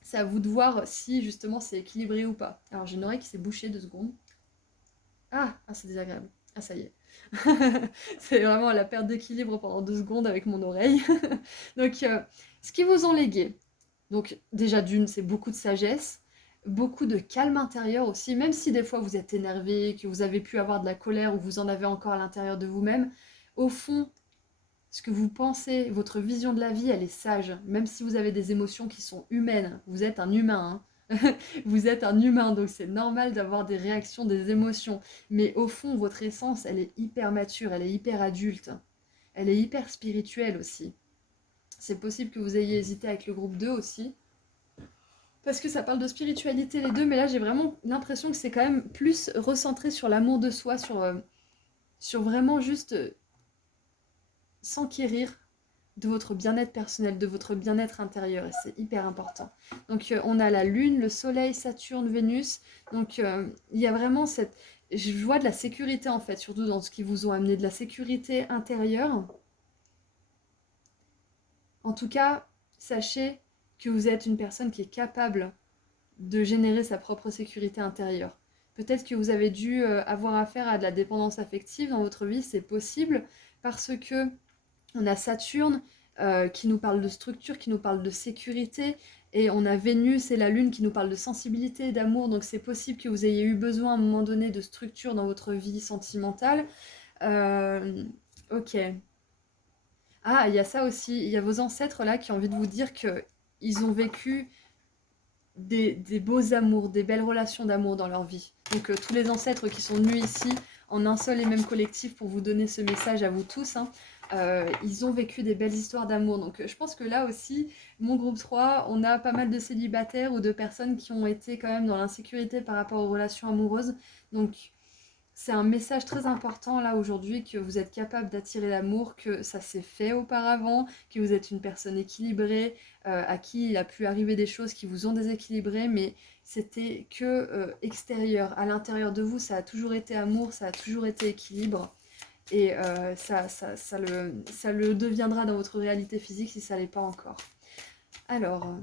c'est à vous de voir si justement c'est équilibré ou pas. Alors, j'ai une oreille qui s'est bouchée 2 secondes. Ah, c'est désagréable. Ah, ça y est. C'est vraiment la perte d'équilibre pendant 2 secondes avec mon oreille. Donc, ce qu'ils vous ont légué, donc déjà d'une, c'est beaucoup de sagesse, beaucoup de calme intérieur aussi, même si des fois vous êtes énervé, que vous avez pu avoir de la colère ou vous en avez encore à l'intérieur de vous-même, au fond, ce que vous pensez, votre vision de la vie, elle est sage, même si vous avez des émotions qui sont humaines. Vous êtes un humain, hein. Vous êtes un humain, donc c'est normal d'avoir des réactions, des émotions. Mais au fond, votre essence, elle est hyper mature, elle est hyper adulte. Elle est hyper spirituelle aussi. C'est possible que vous ayez hésité avec le groupe 2 aussi. Parce que ça parle de spiritualité les deux, mais là j'ai vraiment l'impression que c'est quand même plus recentré sur l'amour de soi, sur vraiment juste s'enquérir de votre bien-être personnel, de votre bien-être intérieur, et c'est hyper important. Donc on a la Lune, le Soleil, Saturne, Vénus, donc il y a vraiment cette... Je vois de la sécurité en fait, surtout dans ce qui vous ont amené, de la sécurité intérieure, En tout cas, sachez que vous êtes une personne qui est capable de générer sa propre sécurité intérieure. Peut-être que vous avez dû avoir affaire à de la dépendance affective dans votre vie, c'est possible, parce que on a Saturne qui nous parle de structure, qui nous parle de sécurité, et on a Vénus et la Lune qui nous parlent de sensibilité et d'amour, donc c'est possible que vous ayez eu besoin à un moment donné de structure dans votre vie sentimentale. Euh, ok. Ah, il y a ça aussi, il y a vos ancêtres là qui ont envie de vous dire que ils ont vécu des beaux amours, des belles relations d'amour dans leur vie. Donc tous les ancêtres qui sont venus ici en un seul et même collectif pour vous donner ce message à vous tous, hein, ils ont vécu des belles histoires d'amour. Donc je pense que là aussi, mon groupe 3, on a pas mal de célibataires ou de personnes qui ont été quand même dans l'insécurité par rapport aux relations amoureuses. Donc c'est un message très important là aujourd'hui que vous êtes capable d'attirer l'amour, que ça s'est fait auparavant, que vous êtes une personne équilibrée, à qui il a pu arriver des choses qui vous ont déséquilibré, mais c'était que extérieur. À l'intérieur de vous, ça a toujours été amour, ça a toujours été équilibre. Et ça le deviendra dans votre réalité physique si ça ne l'est pas encore. Alors,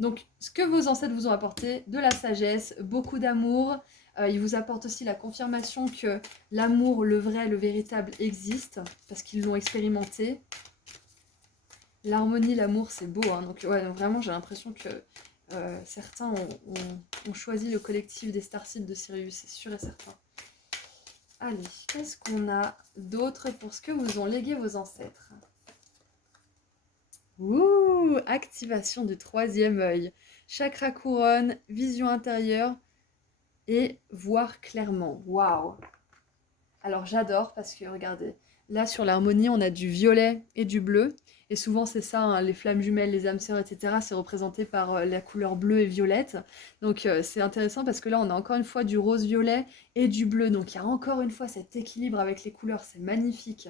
donc, ce que vos ancêtres vous ont apporté, de la sagesse, beaucoup d'amour. Ils vous apportent aussi la confirmation que l'amour, le vrai, le véritable, existe, parce qu'ils l'ont expérimenté. L'harmonie, l'amour, c'est beau. Hein, donc, ouais, donc vraiment, j'ai l'impression que certains ont choisi le collectif des Starseeds de Sirius, c'est sûr et certain. Allez, qu'est-ce qu'on a d'autre pour ce que vous ont légué vos ancêtres? Ouh, activation du troisième œil. Chakra couronne, vision intérieure et voir clairement. Waouh! Alors j'adore parce que regardez, là sur l'harmonie, on a du violet et du bleu. Et souvent c'est ça, hein, les flammes jumelles, les âmes sœurs, etc. C'est représenté par la couleur bleue et violette. Donc c'est intéressant parce que là on a encore une fois du rose-violet et du bleu. Donc il y a encore une fois cet équilibre avec les couleurs, c'est magnifique.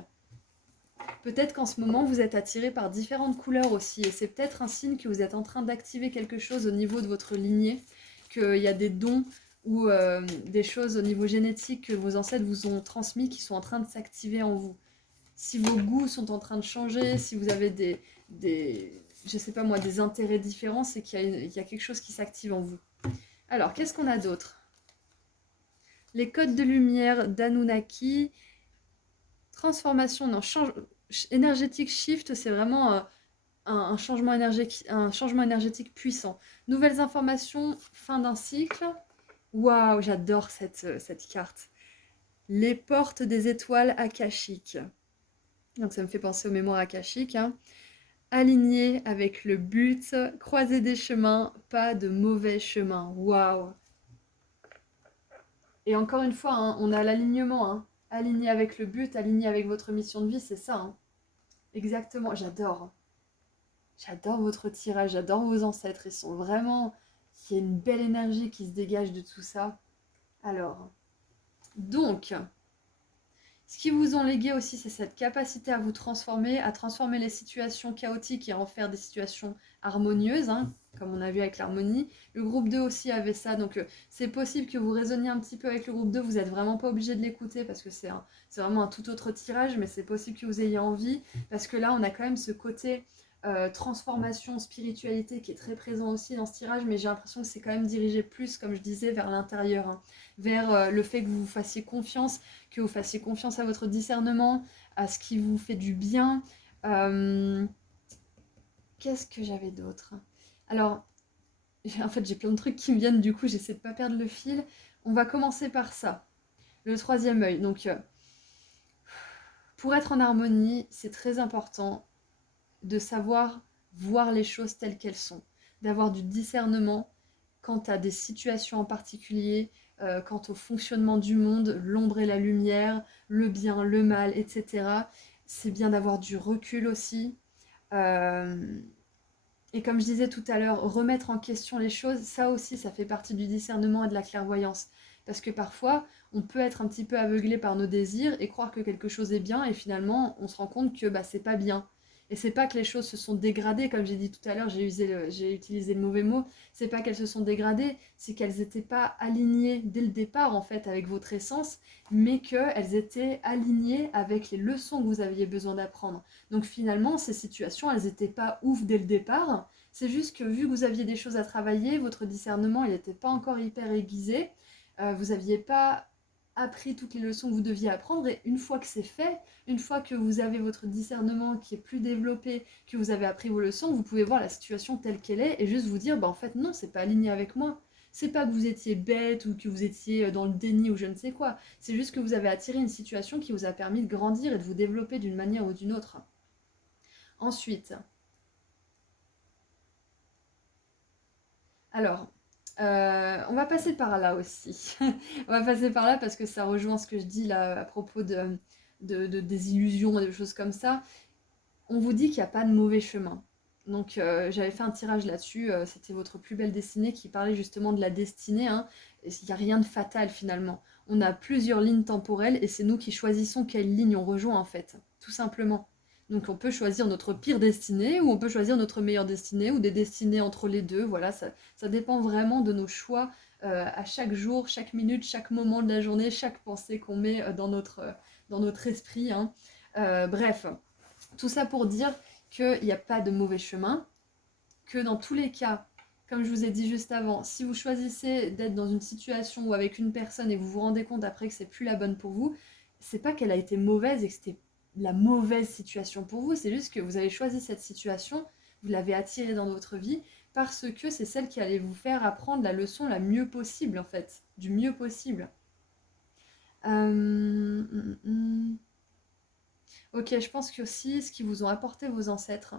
Peut-être qu'en ce moment, vous êtes attiré par différentes couleurs aussi, et c'est peut-être un signe que vous êtes en train d'activer quelque chose au niveau de votre lignée, qu'il y a des dons ou des choses au niveau génétique que vos ancêtres vous ont transmis qui sont en train de s'activer en vous. Si vos goûts sont en train de changer, si vous avez je sais pas moi, des intérêts différents, c'est qu'il y a quelque chose qui s'active en vous. Alors, qu'est-ce qu'on a d'autre? Les codes de lumière d'Anunnaki, transformation, non, énergétique shift, c'est vraiment un changement énergétique puissant. Nouvelles informations, fin d'un cycle. Waouh, j'adore cette carte. Les portes des étoiles akashiques. Donc ça me fait penser aux mémoires akashiques. Hein. Aligné avec le but, croiser des chemins, pas de mauvais chemins. Waouh. Et encore une fois, hein, on a l'alignement. Hein. Aligné avec le but, aligné avec votre mission de vie, c'est ça. Hein. Exactement, j'adore. J'adore votre tirage, j'adore vos ancêtres. Ils sont vraiment... Il y a une belle énergie qui se dégage de tout ça. Alors, donc, ce qu'ils vous ont légué aussi, c'est cette capacité à vous transformer, à transformer les situations chaotiques et à en faire des situations harmonieuses, hein, comme on a vu avec l'harmonie. Le groupe 2 aussi avait ça, donc c'est possible que vous raisonniez un petit peu avec le groupe 2, vous n'êtes vraiment pas obligé de l'écouter parce que c'est vraiment un tout autre tirage, mais c'est possible que vous ayez envie, parce que là on a quand même ce côté transformation, spiritualité qui est très présent aussi dans ce tirage, mais j'ai l'impression que c'est quand même dirigé plus, comme je disais, vers l'intérieur, hein, vers le fait que vous vous fassiez confiance, que vous fassiez confiance à votre discernement, à ce qui vous fait du bien. Qu'est-ce que j'avais d'autre? Alors, en fait, j'ai plein de trucs qui me viennent, du coup, j'essaie de pas perdre le fil. On va commencer par ça. Le troisième œil. Donc, pour être en harmonie, c'est très important de savoir voir les choses telles qu'elles sont, d'avoir du discernement quant à des situations en particulier, quant au fonctionnement du monde, l'ombre et la lumière, le bien, le mal, etc. C'est bien d'avoir du recul aussi. Et comme je disais tout à l'heure, remettre en question les choses, ça aussi, ça fait partie du discernement et de la clairvoyance. Parce que parfois, on peut être un petit peu aveuglé par nos désirs et croire que quelque chose est bien, et finalement, on se rend compte que bah, c'est pas bien. Et c'est pas que les choses se sont dégradées, comme j'ai dit tout à l'heure, j'ai utilisé le mauvais mot, c'est pas qu'elles se sont dégradées, c'est qu'elles n'étaient pas alignées dès le départ en fait avec votre essence, mais qu'elles étaient alignées avec les leçons que vous aviez besoin d'apprendre. Donc finalement, ces situations, elles n'étaient pas ouf dès le départ, c'est juste que vu que vous aviez des choses à travailler, votre discernement, il n'était pas encore hyper aiguisé, vous n'aviez pas appris toutes les leçons que vous deviez apprendre, et une fois que c'est fait, une fois que vous avez votre discernement qui est plus développé, que vous avez appris vos leçons, vous pouvez voir la situation telle qu'elle est et juste vous dire, bah en fait non, c'est pas aligné avec moi. C'est pas que vous étiez bête ou que vous étiez dans le déni ou je ne sais quoi. C'est juste que vous avez attiré une situation qui vous a permis de grandir et de vous développer d'une manière ou d'une autre. Ensuite, alors, on va passer par là aussi. On va passer par là parce que ça rejoint ce que je dis là à propos de des illusions et des choses comme ça. On vous dit qu'il n'y a pas de mauvais chemin. Donc j'avais fait un tirage là-dessus, c'était votre plus belle destinée qui parlait justement de la destinée, hein. Il n'y a rien de fatal finalement. On a plusieurs lignes temporelles et c'est nous qui choisissons quelle ligne on rejoint en fait, tout simplement. Donc on peut choisir notre pire destinée ou on peut choisir notre meilleure destinée ou des destinées entre les deux. Voilà, ça dépend vraiment de nos choix à chaque jour, chaque minute, chaque moment de la journée, chaque pensée qu'on met dans notre esprit, hein. Bref. Tout ça pour dire qu'il n'y a pas de mauvais chemin, que dans tous les cas, comme je vous ai dit juste avant, si vous choisissez d'être dans une situation ou avec une personne et vous vous rendez compte après que c'est plus la bonne pour vous, c'est pas qu'elle a été mauvaise et que c'était la mauvaise situation pour vous, c'est juste que vous avez choisi cette situation, vous l'avez attirée dans votre vie parce que c'est celle qui allait vous faire apprendre la leçon la mieux possible en fait, du mieux possible. Ok, je pense que aussi ce qui vous ont apporté vos ancêtres,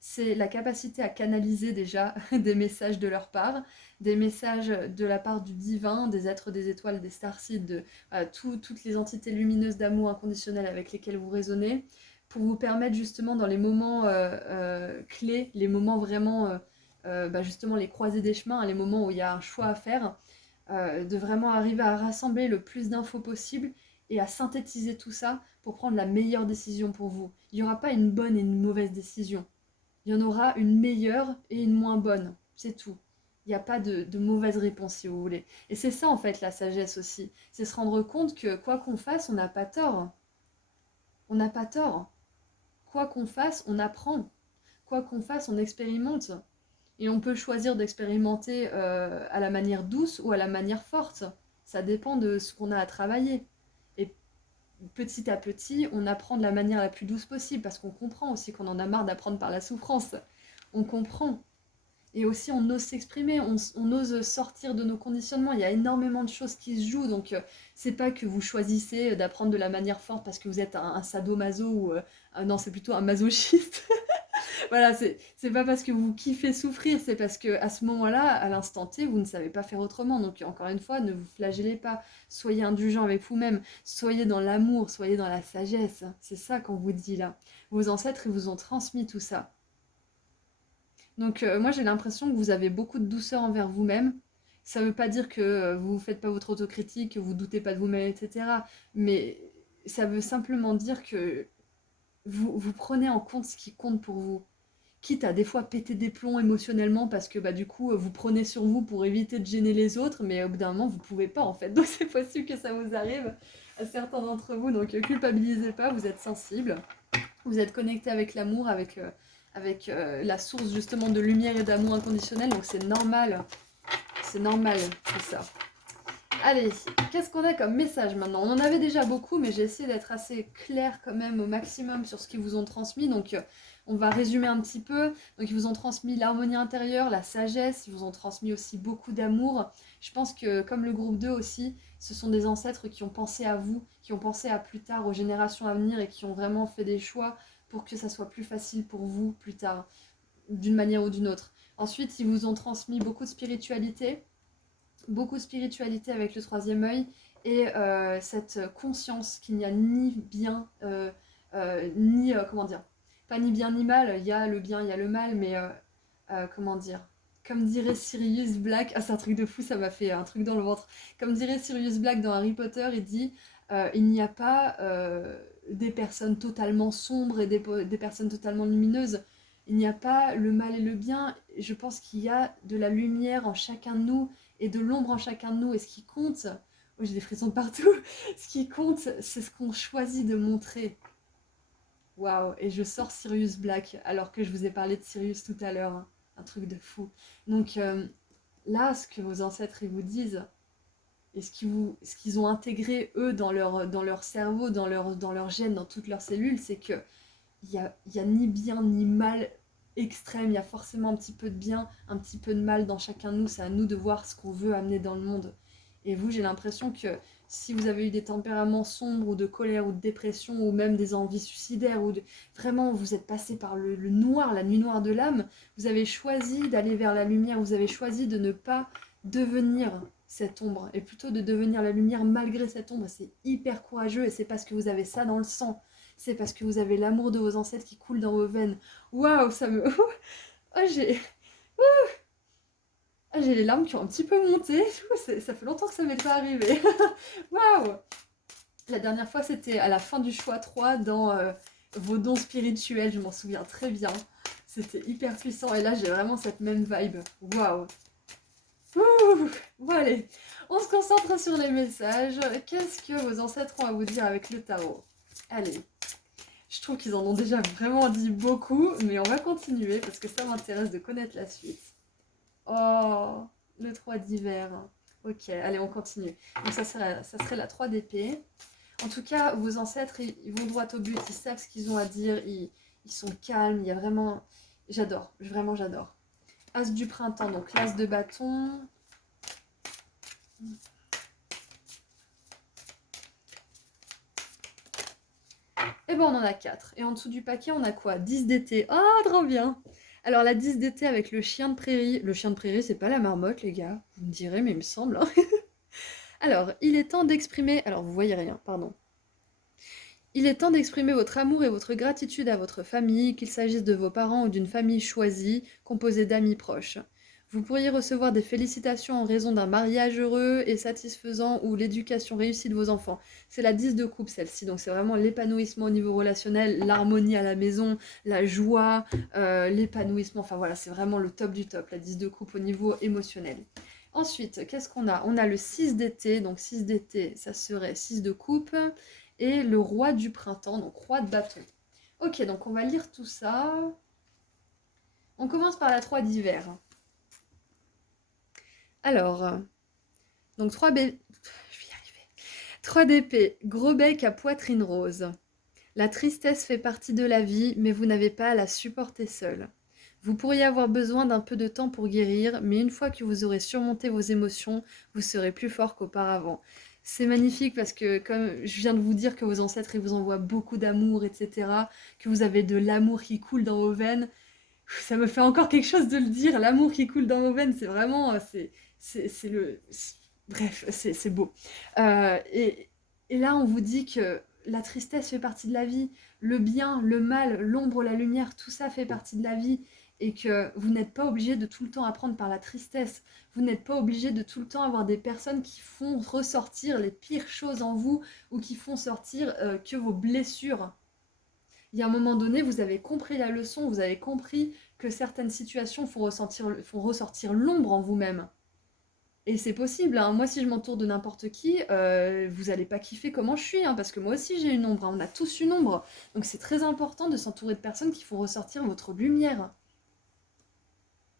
c'est la capacité à canaliser déjà des messages de leur part, des messages de la part du divin, des êtres des étoiles, des starseeds, toutes les entités lumineuses d'amour inconditionnel avec lesquelles vous résonnez, pour vous permettre justement dans les moments clés, les moments vraiment, justement les croisées des chemins, hein, les moments où il y a un choix à faire, de vraiment arriver à rassembler le plus d'infos possible et à synthétiser tout ça pour prendre la meilleure décision pour vous. Il n'y aura pas une bonne et une mauvaise décision. Il y en aura une meilleure et une moins bonne. C'est tout. Il n'y a pas de mauvaise réponse si vous voulez. Et c'est ça en fait la sagesse aussi. C'est se rendre compte que quoi qu'on fasse, on n'a pas tort. On n'a pas tort. Quoi qu'on fasse, on apprend. Quoi qu'on fasse, on expérimente. Et on peut choisir d'expérimenter à la manière douce ou à la manière forte. Ça dépend de ce qu'on a à travailler. Et petit à petit, on apprend de la manière la plus douce possible, parce qu'on comprend aussi qu'on en a marre d'apprendre par la souffrance. On comprend. Et aussi, on ose s'exprimer, on ose sortir de nos conditionnements. Il y a énormément de choses qui se jouent, donc c'est pas que vous choisissez d'apprendre de la manière forte parce que vous êtes un sadomaso ou... non, c'est plutôt un masochiste. Voilà, c'est pas parce que vous kiffez souffrir, c'est parce que à ce moment-là, à l'instant T, vous ne savez pas faire autrement. Donc encore une fois, ne vous flagellez pas. Soyez indulgent avec vous-même. Soyez dans l'amour, soyez dans la sagesse. C'est ça qu'on vous dit là. Vos ancêtres, ils vous ont transmis tout ça. Donc moi, j'ai l'impression que vous avez beaucoup de douceur envers vous-même. Ça veut pas dire que vous ne faites pas votre autocritique, que vous doutez pas de vous-même, etc. Mais ça veut simplement dire que vous prenez en compte ce qui compte pour vous, quitte à des fois péter des plombs émotionnellement parce que bah du coup vous prenez sur vous pour éviter de gêner les autres, mais au bout d'un moment vous pouvez pas en fait, donc c'est possible que ça vous arrive à certains d'entre vous, donc culpabilisez pas, vous êtes sensible, vous êtes connecté avec l'amour, avec la source justement de lumière et d'amour inconditionnel, donc c'est normal tout ça. Allez, qu'est-ce qu'on a comme message maintenant? On en avait déjà beaucoup, mais j'ai essayé d'être assez claire quand même au maximum sur ce qu'ils vous ont transmis. Donc, on va résumer un petit peu. Donc, ils vous ont transmis l'harmonie intérieure, la sagesse. Ils vous ont transmis aussi beaucoup d'amour. Je pense que, comme le groupe 2 aussi, ce sont des ancêtres qui ont pensé à vous, qui ont pensé à plus tard, aux générations à venir et qui ont vraiment fait des choix pour que ça soit plus facile pour vous plus tard, d'une manière ou d'une autre. Ensuite, ils vous ont transmis beaucoup de spiritualité avec le troisième œil et cette conscience qu'il n'y a ni bien ni comment dire, pas ni bien ni mal, il y a le bien, il y a le mal, mais comment dire, comme dirait Sirius Black, ah c'est un truc de fou, ça m'a fait un truc dans le ventre, comme dirait Sirius Black dans Harry Potter, il dit il n'y a pas des personnes totalement sombres et des personnes totalement lumineuses. Il n'y a pas le mal et le bien. Je pense qu'il y a de la lumière en chacun de nous et de l'ombre en chacun de nous. Et ce qui compte, oh, j'ai des frissons de partout, ce qui compte, c'est ce qu'on choisit de montrer. Waouh, et je sors Sirius Black alors que je vous ai parlé de Sirius tout à l'heure, hein. Un truc de fou. Donc là, ce que vos ancêtres ils vous disent, et ce qu'ils ont intégré eux dans leur cerveau, dans leur gènes, dans toutes leurs cellules, c'est que il y a ni bien ni mal extrême, il y a forcément un petit peu de bien, un petit peu de mal dans chacun de nous, c'est à nous de voir ce qu'on veut amener dans le monde. Et vous, j'ai l'impression que si vous avez eu des tempéraments sombres ou de colère ou de dépression ou même des envies suicidaires vraiment vous êtes passé par le noir, la nuit noire de l'âme, vous avez choisi d'aller vers la lumière, vous avez choisi de ne pas devenir cette ombre et plutôt de devenir la lumière malgré cette ombre. C'est hyper courageux et c'est parce que vous avez ça dans le sang. C'est parce que vous avez l'amour de vos ancêtres qui coule dans vos veines. Waouh, ça me... Oh, j'ai les larmes qui ont un petit peu monté. Ça fait longtemps que ça m'est pas arrivé. Waouh. La dernière fois, c'était à la fin du choix 3 dans vos dons spirituels. Je m'en souviens très bien. C'était hyper puissant. Et là, j'ai vraiment cette même vibe. Waouh. Bon, allez. On se concentre sur les messages. Qu'est-ce que vos ancêtres ont à vous dire avec le tarot? Allez. Je trouve qu'ils en ont déjà vraiment dit beaucoup, mais on va continuer parce que ça m'intéresse de connaître la suite. Oh, le 3 d'hiver. Ok, allez, on continue. Donc ça serait la 3 d'épée. En tout cas, vos ancêtres, ils vont droit au but, ils savent ce qu'ils ont à dire, ils sont calmes, il y a vraiment... J'adore, vraiment j'adore. As du printemps, donc l'as de bâton. Et ben on en a 4. Et en dessous du paquet, on a quoi? 10 d'été. Oh, trop bien! Alors la 10 d'été avec le chien de prairie. Le chien de prairie, c'est pas la marmotte, les gars. Vous me direz, mais il me semble, hein. Alors, il est temps d'exprimer... Alors, vous voyez rien, pardon. Il est temps d'exprimer votre amour et votre gratitude à votre famille, qu'il s'agisse de vos parents ou d'une famille choisie, composée d'amis proches. Vous pourriez recevoir des félicitations en raison d'un mariage heureux et satisfaisant ou l'éducation réussie de vos enfants. C'est la 10 de coupe celle-ci, donc c'est vraiment l'épanouissement au niveau relationnel, l'harmonie à la maison, la joie, l'épanouissement, enfin voilà, c'est vraiment le top du top, la 10 de coupe au niveau émotionnel. Ensuite, qu'est-ce qu'on a? On a le 6 d'été, donc 6 d'été, ça serait 6 de coupe, et le roi du printemps, donc roi de bâton. Ok, donc on va lire tout ça. On commence par la 3 d'hiver. Alors, donc 3 je vais y arriver. 3 d'épée, gros bec à poitrine rose. La tristesse fait partie de la vie, mais vous n'avez pas à la supporter seul. Vous pourriez avoir besoin d'un peu de temps pour guérir, mais une fois que vous aurez surmonté vos émotions, vous serez plus fort qu'auparavant. C'est magnifique parce que, comme je viens de vous dire que vos ancêtres ils vous envoient beaucoup d'amour, etc., que vous avez de l'amour qui coule dans vos veines, ça me fait encore quelque chose de le dire, l'amour qui coule dans vos veines, c'est vraiment, c'est le, bref, c'est beau. Et là, on vous dit que la tristesse fait partie de la vie, le bien, le mal, l'ombre, la lumière, tout ça fait partie de la vie, et que vous n'êtes pas obligé de tout le temps apprendre par la tristesse, vous n'êtes pas obligé de tout le temps avoir des personnes qui font ressortir les pires choses en vous, ou qui font sortir que vos blessures. Il y a un moment donné, vous avez compris la leçon, vous avez compris que certaines situations font ressortir l'ombre en vous-même. Et c'est possible, hein. Moi, si je m'entoure de n'importe qui, vous allez pas kiffer comment je suis, hein, parce que moi aussi j'ai une ombre, hein. On a tous une ombre. Donc c'est très important de s'entourer de personnes qui font ressortir votre lumière.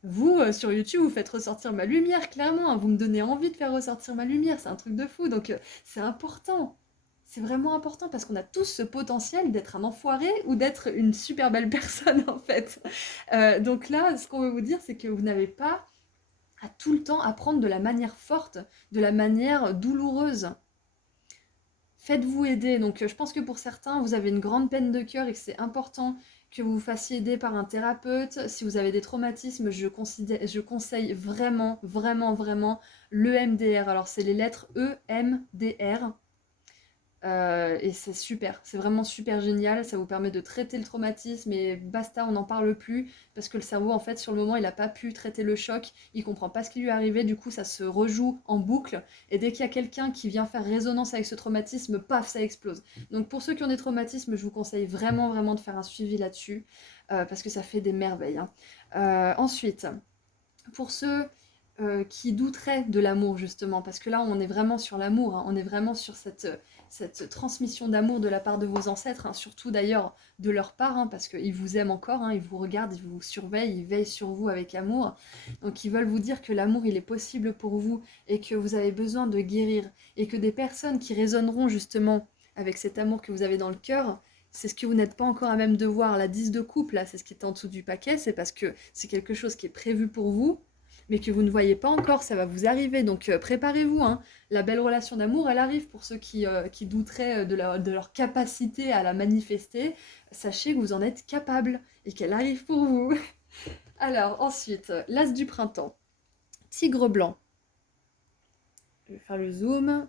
Vous, sur YouTube, vous faites ressortir ma lumière, clairement, hein. Vous me donnez envie de faire ressortir ma lumière, c'est un truc de fou. Donc c'est important. C'est vraiment important parce qu'on a tous ce potentiel d'être un enfoiré ou d'être une super belle personne, en fait. Donc là, ce qu'on veut vous dire, c'est que vous n'avez pas à tout le temps apprendre de la manière forte, de la manière douloureuse. Faites-vous aider. Donc je pense que pour certains, vous avez une grande peine de cœur et que c'est important que vous vous fassiez aider par un thérapeute. Si vous avez des traumatismes, je conseille vraiment, vraiment, vraiment l'EMDR. Alors c'est les lettres EMDR. Et c'est super, c'est vraiment super génial, ça vous permet de traiter le traumatisme et basta, on n'en parle plus, parce que le cerveau, en fait, sur le moment, il n'a pas pu traiter le choc, il comprend pas ce qui lui est arrivé, du coup, ça se rejoue en boucle, et dès qu'il y a quelqu'un qui vient faire résonance avec ce traumatisme, paf, ça explose. Donc pour ceux qui ont des traumatismes, je vous conseille vraiment, vraiment de faire un suivi là-dessus, parce que ça fait des merveilles, hein. Ensuite, pour ceux qui douteraient de l'amour, justement, parce que là, on est vraiment sur l'amour, hein, on est vraiment sur cette transmission d'amour de la part de vos ancêtres, hein, surtout d'ailleurs de leur part, hein, parce qu'ils vous aiment encore, hein, ils vous regardent, ils vous surveillent, ils veillent sur vous avec amour. Donc ils veulent vous dire que l'amour, il est possible pour vous et que vous avez besoin de guérir, et que des personnes qui résonneront justement avec cet amour que vous avez dans le cœur, c'est ce que vous n'êtes pas encore à même de voir. La 10 de couple, là, c'est ce qui est en dessous du paquet, c'est parce que c'est quelque chose qui est prévu pour vous, mais que vous ne voyez pas encore, ça va vous arriver. Donc préparez-vous, hein. La belle relation d'amour, elle arrive pour ceux qui douteraient de leur capacité à la manifester. Sachez que vous en êtes capable et qu'elle arrive pour vous. Alors ensuite, l'as du printemps. Tigre blanc. Je vais faire le zoom.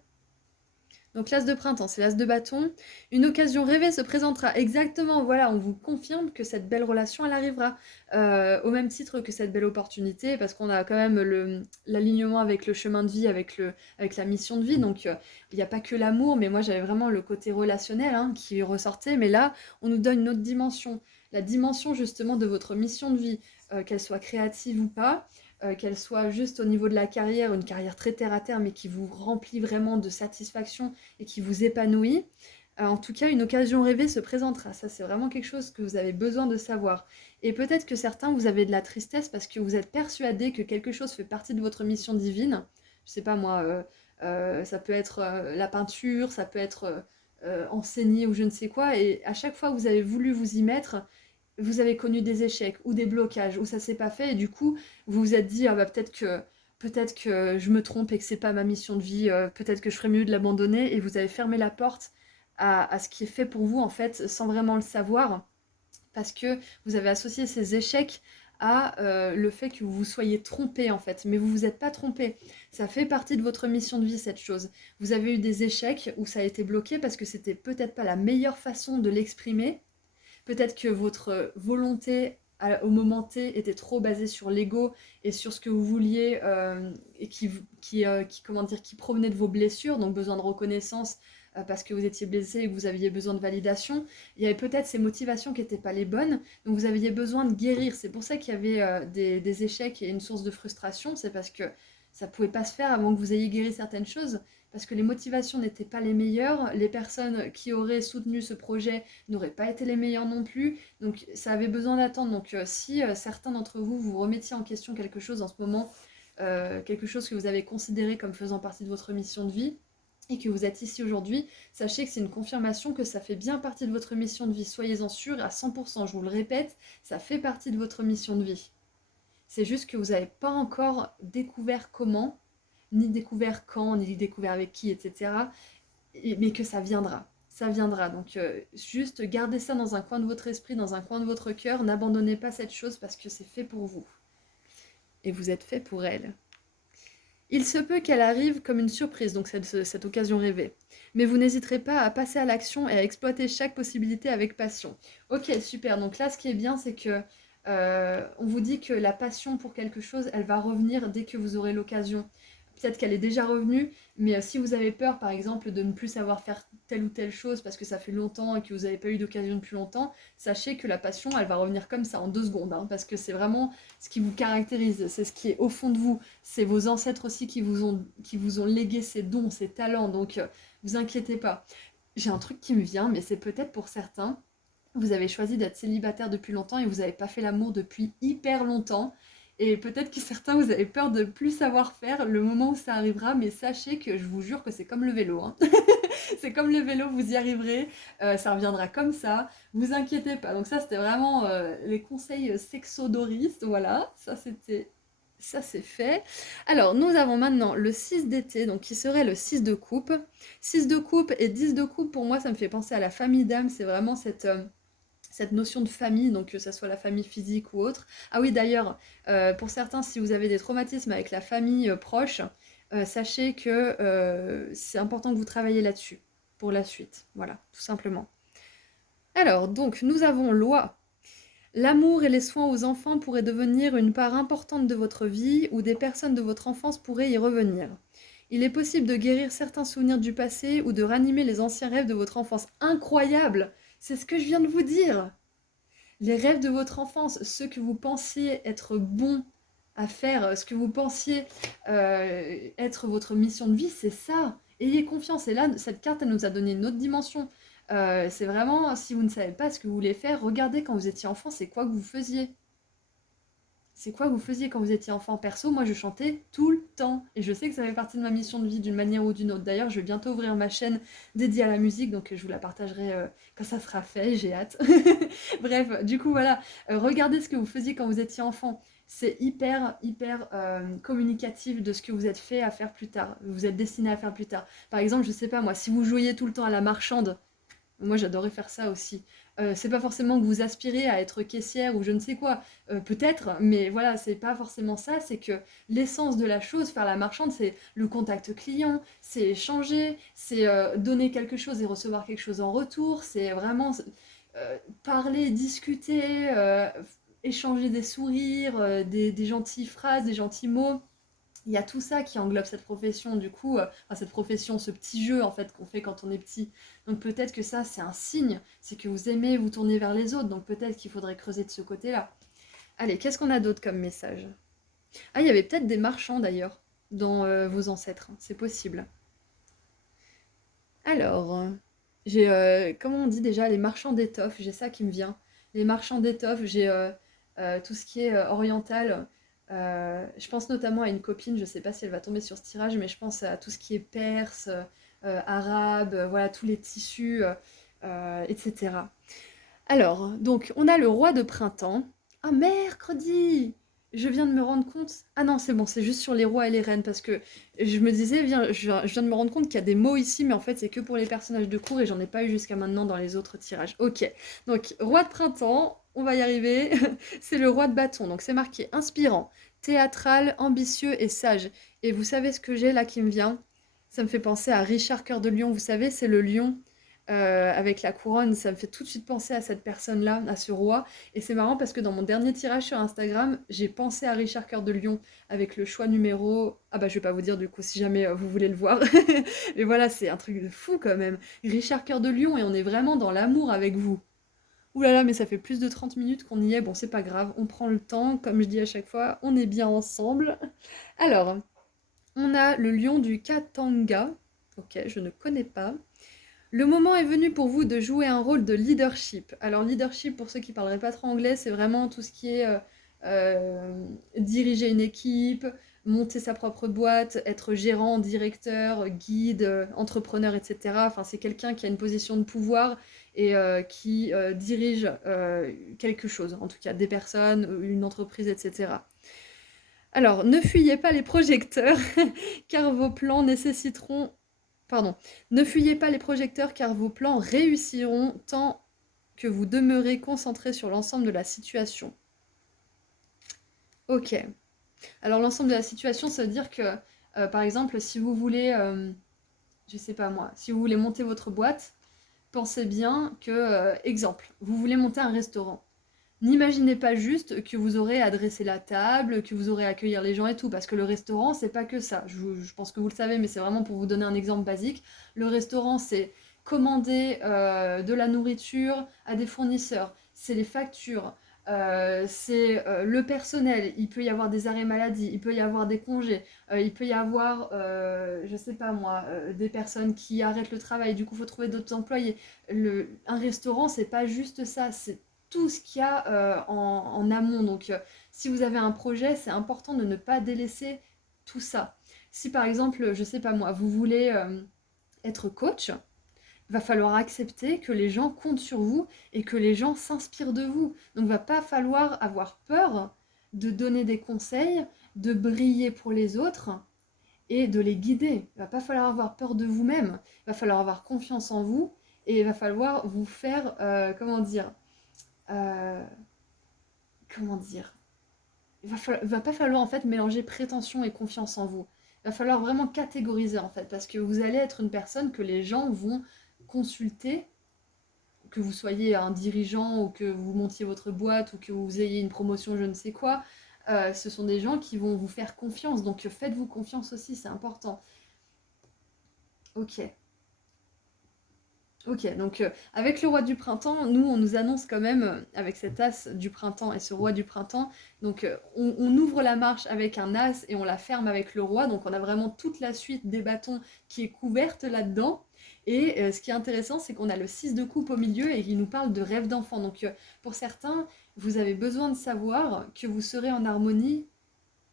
Donc l'as de printemps, c'est l'as de bâton. Une occasion rêvée se présentera. Exactement, voilà, on vous confirme que cette belle relation, elle arrivera. Au même titre que cette belle opportunité, parce qu'on a quand même l'alignement avec le chemin de vie, avec la mission de vie. Donc il n'y a pas que l'amour, mais moi j'avais vraiment le côté relationnel, hein, qui ressortait. Mais là, on nous donne une autre dimension. La dimension justement de votre mission de vie, qu'elle soit créative ou pas, qu'elle soit juste au niveau de la carrière, une carrière très terre à terre, mais qui vous remplit vraiment de satisfaction et qui vous épanouit. En tout cas, une occasion rêvée se présentera. Ça, c'est vraiment quelque chose que vous avez besoin de savoir. Et peut-être que certains, vous avez de la tristesse parce que vous êtes persuadé que quelque chose fait partie de votre mission divine. Je sais pas moi, ça peut être la peinture, ça peut être enseigner ou je ne sais quoi. Et à chaque fois que vous avez voulu vous y mettre, vous avez connu des échecs ou des blocages où ça s'est pas fait et du coup vous vous êtes dit ah bah peut-être que je me trompe et que c'est pas ma mission de vie, peut-être que je ferais mieux de l'abandonner et vous avez fermé la porte à ce qui est fait pour vous en fait sans vraiment le savoir parce que vous avez associé ces échecs à le fait que vous vous soyez trompé en fait, mais vous vous êtes pas trompé. Ça fait partie de votre mission de vie cette chose. Vous avez eu des échecs où ça a été bloqué parce que c'était peut-être pas la meilleure façon de l'exprimer. Peut-être que votre volonté au moment T était trop basée sur l'ego et sur ce que vous vouliez et comment dire, qui provenait de vos blessures, donc besoin de reconnaissance parce que vous étiez blessé et que vous aviez besoin de validation. Il y avait peut-être ces motivations qui n'étaient pas les bonnes, donc vous aviez besoin de guérir. C'est pour ça qu'il y avait des échecs et une source de frustration, c'est parce que ça ne pouvait pas se faire avant que vous ayez guéri certaines choses, parce que les motivations n'étaient pas les meilleures, les personnes qui auraient soutenu ce projet n'auraient pas été les meilleures non plus, donc ça avait besoin d'attendre. Donc si certains d'entre vous vous remettiez en question quelque chose en ce moment, quelque chose que vous avez considéré comme faisant partie de votre mission de vie, et que vous êtes ici aujourd'hui, sachez que c'est une confirmation que ça fait bien partie de votre mission de vie. Soyez-en sûrs à 100%, je vous le répète, ça fait partie de votre mission de vie. C'est juste que vous n'avez pas encore découvert comment, ni découvert quand, ni découvert avec qui, etc. Mais que ça viendra. Ça viendra. Donc juste gardez ça dans un coin de votre esprit, dans un coin de votre cœur. N'abandonnez pas cette chose parce que c'est fait pour vous. Et vous êtes fait pour elle. Il se peut qu'elle arrive comme une surprise, donc cette occasion rêvée. Mais vous n'hésiterez pas à passer à l'action et à exploiter chaque possibilité avec passion. Ok, super. Donc là, ce qui est bien, c'est que on vous dit que la passion pour quelque chose, elle va revenir dès que vous aurez l'occasion. Peut-être qu'elle est déjà revenue, mais si vous avez peur, par exemple, de ne plus savoir faire telle ou telle chose parce que ça fait longtemps et que vous n'avez pas eu d'occasion depuis longtemps, sachez que la passion, elle va revenir comme ça en 2 secondes, hein, parce que c'est vraiment ce qui vous caractérise, c'est ce qui est au fond de vous, c'est vos ancêtres aussi qui vous ont légué ces dons, ces talents, donc vous inquiétez pas. J'ai un truc qui me vient, mais c'est peut-être pour certains, vous avez choisi d'être célibataire depuis longtemps et vous n'avez pas fait l'amour depuis hyper longtemps. Et peut-être que certains, vous avez peur de plus savoir faire le moment où ça arrivera, mais sachez que je vous jure que c'est comme le vélo, hein. C'est comme le vélo, vous y arriverez, ça reviendra comme ça, vous inquiétez pas. Donc ça, c'était vraiment les conseils sexodoristes, voilà, ça c'est fait. Alors, nous avons maintenant le 6 d'été, donc qui serait le 6 de coupe. 6 de coupe et 10 de coupe, pour moi, ça me fait penser à la famille d'âme, c'est vraiment cette notion de famille, donc que ce soit la famille physique ou autre. Ah oui, d'ailleurs, pour certains, si vous avez des traumatismes avec la famille proche, sachez que c'est important que vous travaillez là-dessus. pour la suite. Voilà, tout simplement. Alors, donc, nous avons loi. L'amour et les soins aux enfants pourraient devenir une part importante de votre vie ou des personnes de votre enfance pourraient y revenir. Il est possible de guérir certains souvenirs du passé ou de ranimer les anciens rêves de votre enfance. Incroyable! C'est ce que je viens de vous dire! Les rêves de votre enfance, ceux que vous pensiez être bons à faire, ce que vous pensiez être votre mission de vie, c'est ça. Ayez confiance. Et là, cette carte, elle nous a donné une autre dimension. C'est vraiment, si vous ne savez pas ce que vous voulez faire, regardez quand vous étiez enfant, c'est quoi que vous faisiez. C'est quoi que vous faisiez quand vous étiez enfant? Perso, moi je chantais tout le temps. Et je sais que ça fait partie de ma mission de vie d'une manière ou d'une autre. D'ailleurs, je vais bientôt ouvrir ma chaîne dédiée à la musique, donc je vous la partagerai quand ça sera fait, j'ai hâte. Bref, du coup voilà, regardez ce que vous faisiez quand vous étiez enfant. C'est hyper, hyper communicatif de ce que vous êtes fait à faire plus tard. Vous êtes destiné à faire plus tard. Par exemple, je sais pas moi, si vous jouiez tout le temps à la marchande, moi, j'adorais faire ça aussi. C'est pas forcément que vous aspirez à être caissière ou je ne sais quoi, peut-être, mais voilà, c'est pas forcément ça. C'est que l'essence de la chose, faire la marchande, c'est le contact client, c'est échanger, c'est donner quelque chose et recevoir quelque chose en retour, c'est vraiment parler, discuter, échanger des sourires, des gentilles phrases, des gentils mots. Il y a tout ça qui englobe cette profession, du coup, enfin, cette profession, ce petit jeu en fait qu'on fait quand on est petit. Donc peut-être que ça, c'est un signe, c'est que vous aimez vous tourner vers les autres, donc peut-être qu'il faudrait creuser de ce côté-là. Allez, qu'est-ce qu'on a d'autre comme message? Ah, il y avait peut-être des marchands d'ailleurs, dans vos ancêtres, hein, c'est possible. Alors, j'ai, comment on dit déjà, les marchands d'étoffes, j'ai ça qui me vient. Les marchands d'étoffes, j'ai tout ce qui est oriental. Je pense notamment à une copine, je sais pas si elle va tomber sur ce tirage, mais je pense à tout ce qui est perse, arabe, voilà, tous les tissus, etc. Alors, donc, on a le roi de printemps. Ah, mercredi! Je viens de me rendre compte. Ah non, c'est bon, c'est juste sur les rois et les reines, parce que je me disais, je viens de me rendre compte qu'il y a des mots ici, mais en fait, c'est que pour les personnages de cour et j'en ai pas eu jusqu'à maintenant dans les autres tirages. Ok, donc, roi de printemps, on va y arriver. C'est le roi de bâton, donc c'est marqué inspirant, théâtral, ambitieux et sage. Et vous savez ce que j'ai là qui me vient? Ça me fait penser à Richard Cœur de Lion, vous savez, c'est le lion avec la couronne, ça me fait tout de suite penser à cette personne-là, à ce roi. Et c'est marrant parce que dans mon dernier tirage sur Instagram, j'ai pensé à Richard Cœur de Lion avec le choix numéro. Ah bah je vais pas vous dire du coup si jamais vous voulez le voir. Mais voilà, c'est un truc de fou quand même. Richard Cœur de Lion et on est vraiment dans l'amour avec vous. Ouh là là, mais ça fait plus de 30 minutes qu'on y est. Bon, c'est pas grave, on prend le temps, comme je dis à chaque fois, on est bien ensemble. Alors, on a le lion du Katanga. Ok, je ne connais pas. Le moment est venu pour vous de jouer un rôle de leadership. Alors leadership, pour ceux qui ne parleraient pas trop anglais, c'est vraiment tout ce qui est diriger une équipe, monter sa propre boîte, être gérant, directeur, guide, entrepreneur, etc. Enfin, c'est quelqu'un qui a une position de pouvoir et qui dirige quelque chose, en tout cas des personnes, une entreprise, etc. Alors, ne fuyez pas les projecteurs, car vos plans nécessiteront Pardon. Ne fuyez pas les projecteurs car vos plans réussiront tant que vous demeurez concentré sur l'ensemble de la situation. Ok. Alors l'ensemble de la situation, ça veut dire que, par exemple, si vous voulez, je sais pas moi, si vous voulez monter votre boîte, pensez bien que, exemple, vous voulez monter un restaurant. N'imaginez pas juste que vous aurez à dresser la table, que vous aurez à accueillir les gens et tout, parce que le restaurant, c'est pas que ça. Je pense que vous le savez, mais c'est vraiment pour vous donner un exemple basique. Le restaurant, c'est commander de la nourriture à des fournisseurs, c'est les factures, c'est le personnel, il peut y avoir des arrêts maladie, il peut y avoir des congés, il peut y avoir, je sais pas moi, des personnes qui arrêtent le travail, du coup, il faut trouver d'autres employés. Un restaurant, c'est pas juste ça, c'est tout ce qu'il y a en amont. Donc, si vous avez un projet, c'est important de ne pas délaisser tout ça. Si par exemple, je sais pas moi, vous voulez être coach, va falloir accepter que les gens comptent sur vous et que les gens s'inspirent de vous. Donc, va pas falloir avoir peur de donner des conseils, de briller pour les autres et de les guider. Il va pas falloir avoir peur de vous-même. Il va falloir avoir confiance en vous et il va falloir vous faire, euh, comment dire, va pas falloir en fait mélanger prétention et confiance en vous. Il va falloir vraiment catégoriser en fait, parce que vous allez être une personne que les gens vont consulter, que vous soyez un dirigeant ou que vous montiez votre boîte ou que vous ayez une promotion, je ne sais quoi, ce sont des gens qui vont vous faire confiance. Donc faites-vous confiance aussi, c'est important. Ok. Ok, donc avec le roi du printemps, nous, on nous annonce quand même, avec cet as du printemps et ce roi du printemps, donc on ouvre la marche avec un as et on la ferme avec le roi, donc on a vraiment toute la suite des bâtons qui est couverte là-dedans. Et ce qui est intéressant, c'est qu'on a le 6 de coupe au milieu et il nous parle de rêve d'enfant. Donc pour certains, vous avez besoin de savoir que vous serez en harmonie,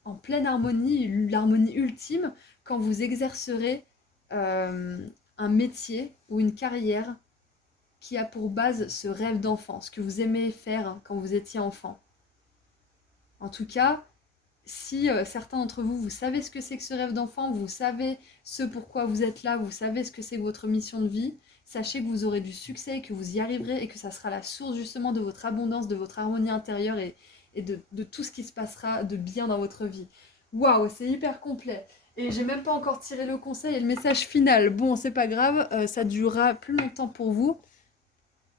en pleine harmonie, l'harmonie ultime, quand vous exercerez euh, un métier ou une carrière qui a pour base ce rêve d'enfant, ce que vous aimez faire quand vous étiez enfant. En tout cas, si certains d'entre vous, vous savez ce que c'est que ce rêve d'enfant, vous savez ce pourquoi vous êtes là, vous savez ce que c'est que votre mission de vie, sachez que vous aurez du succès, que vous y arriverez et que ça sera la source justement de votre abondance, de votre harmonie intérieure et de tout ce qui se passera de bien dans votre vie. Waouh, c'est hyper complet. Et j'ai même pas encore tiré le conseil et le message final. Bon, c'est pas grave, ça durera plus longtemps pour vous.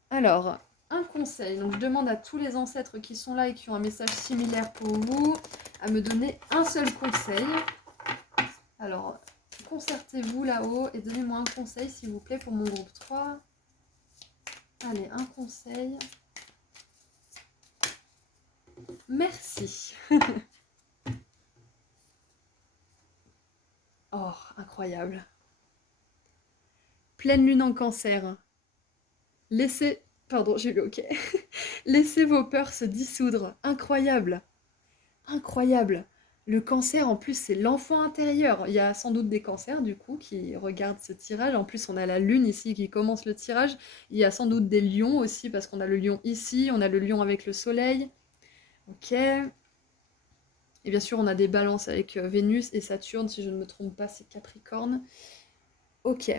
Alors, un conseil. Donc, je demande à tous les ancêtres qui sont là et qui ont un message similaire pour vous à me donner un seul conseil. Alors, concertez-vous là-haut et donnez-moi un conseil, s'il vous plaît, pour mon groupe 3. Allez, un conseil. Merci. Oh, incroyable. Pleine lune en cancer. Laissez... Pardon, j'ai lu OK. Laissez vos peurs se dissoudre. Incroyable. Incroyable. Le cancer, en plus, c'est l'enfant intérieur. Il y a sans doute des cancers, du coup, qui regardent ce tirage. En plus, on a la lune ici qui commence le tirage. Il y a sans doute des lions aussi, parce qu'on a le lion ici, on a le lion avec le soleil. Ok. Et bien sûr, on a des balances avec Vénus et Saturne, si je ne me trompe pas, c'est Capricorne. Ok.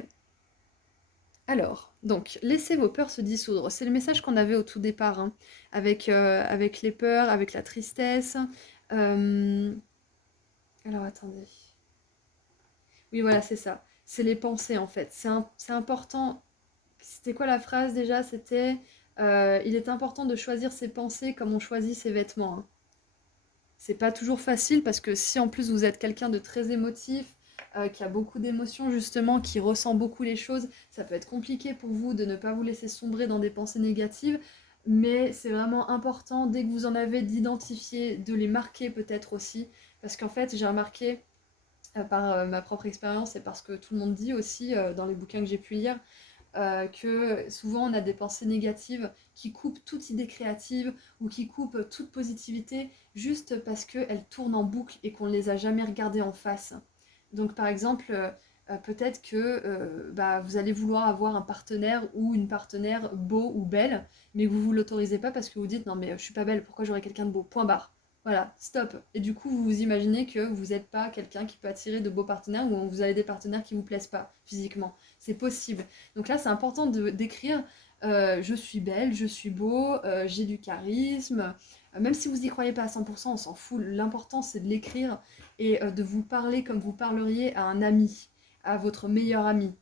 Alors, donc, laissez vos peurs se dissoudre. C'est le message qu'on avait au tout départ, hein, avec les peurs, avec la tristesse. Euh, Alors, attendez. Oui, voilà, c'est ça. C'est les pensées, en fait. C'est important. C'était quoi la phrase déjà? C'était il est important de choisir ses pensées comme on choisit ses vêtements, hein. C'est pas toujours facile parce que si en plus vous êtes quelqu'un de très émotif, qui a beaucoup d'émotions justement, qui ressent beaucoup les choses, ça peut être compliqué pour vous de ne pas vous laisser sombrer dans des pensées négatives. Mais c'est vraiment important, dès que vous en avez, d'identifier, de les marquer peut-être aussi. Parce qu'en fait, j'ai remarqué par ma propre expérience et parce que tout le monde dit aussi dans les bouquins que j'ai pu lire, que souvent on a des pensées négatives qui coupent toute idée créative ou qui coupent toute positivité juste parce qu'elles tournent en boucle et qu'on ne les a jamais regardées en face. Donc par exemple, peut-être que bah, vous allez vouloir avoir un partenaire ou une partenaire beau ou belle, mais vous ne vous l'autorisez pas parce que vous dites non mais je suis pas belle, pourquoi j'aurais quelqu'un de beau? Point barre. Voilà, stop. Et du coup, vous vous imaginez que vous n'êtes pas quelqu'un qui peut attirer de beaux partenaires ou vous avez des partenaires qui vous plaisent pas physiquement. C'est possible. Donc là, c'est important d'écrire je suis belle, je suis beau, j'ai du charisme. Même si vous n'y croyez pas à 100%, on s'en fout. L'important, c'est de l'écrire et de vous parler comme vous parleriez à un ami, à votre meilleur ami.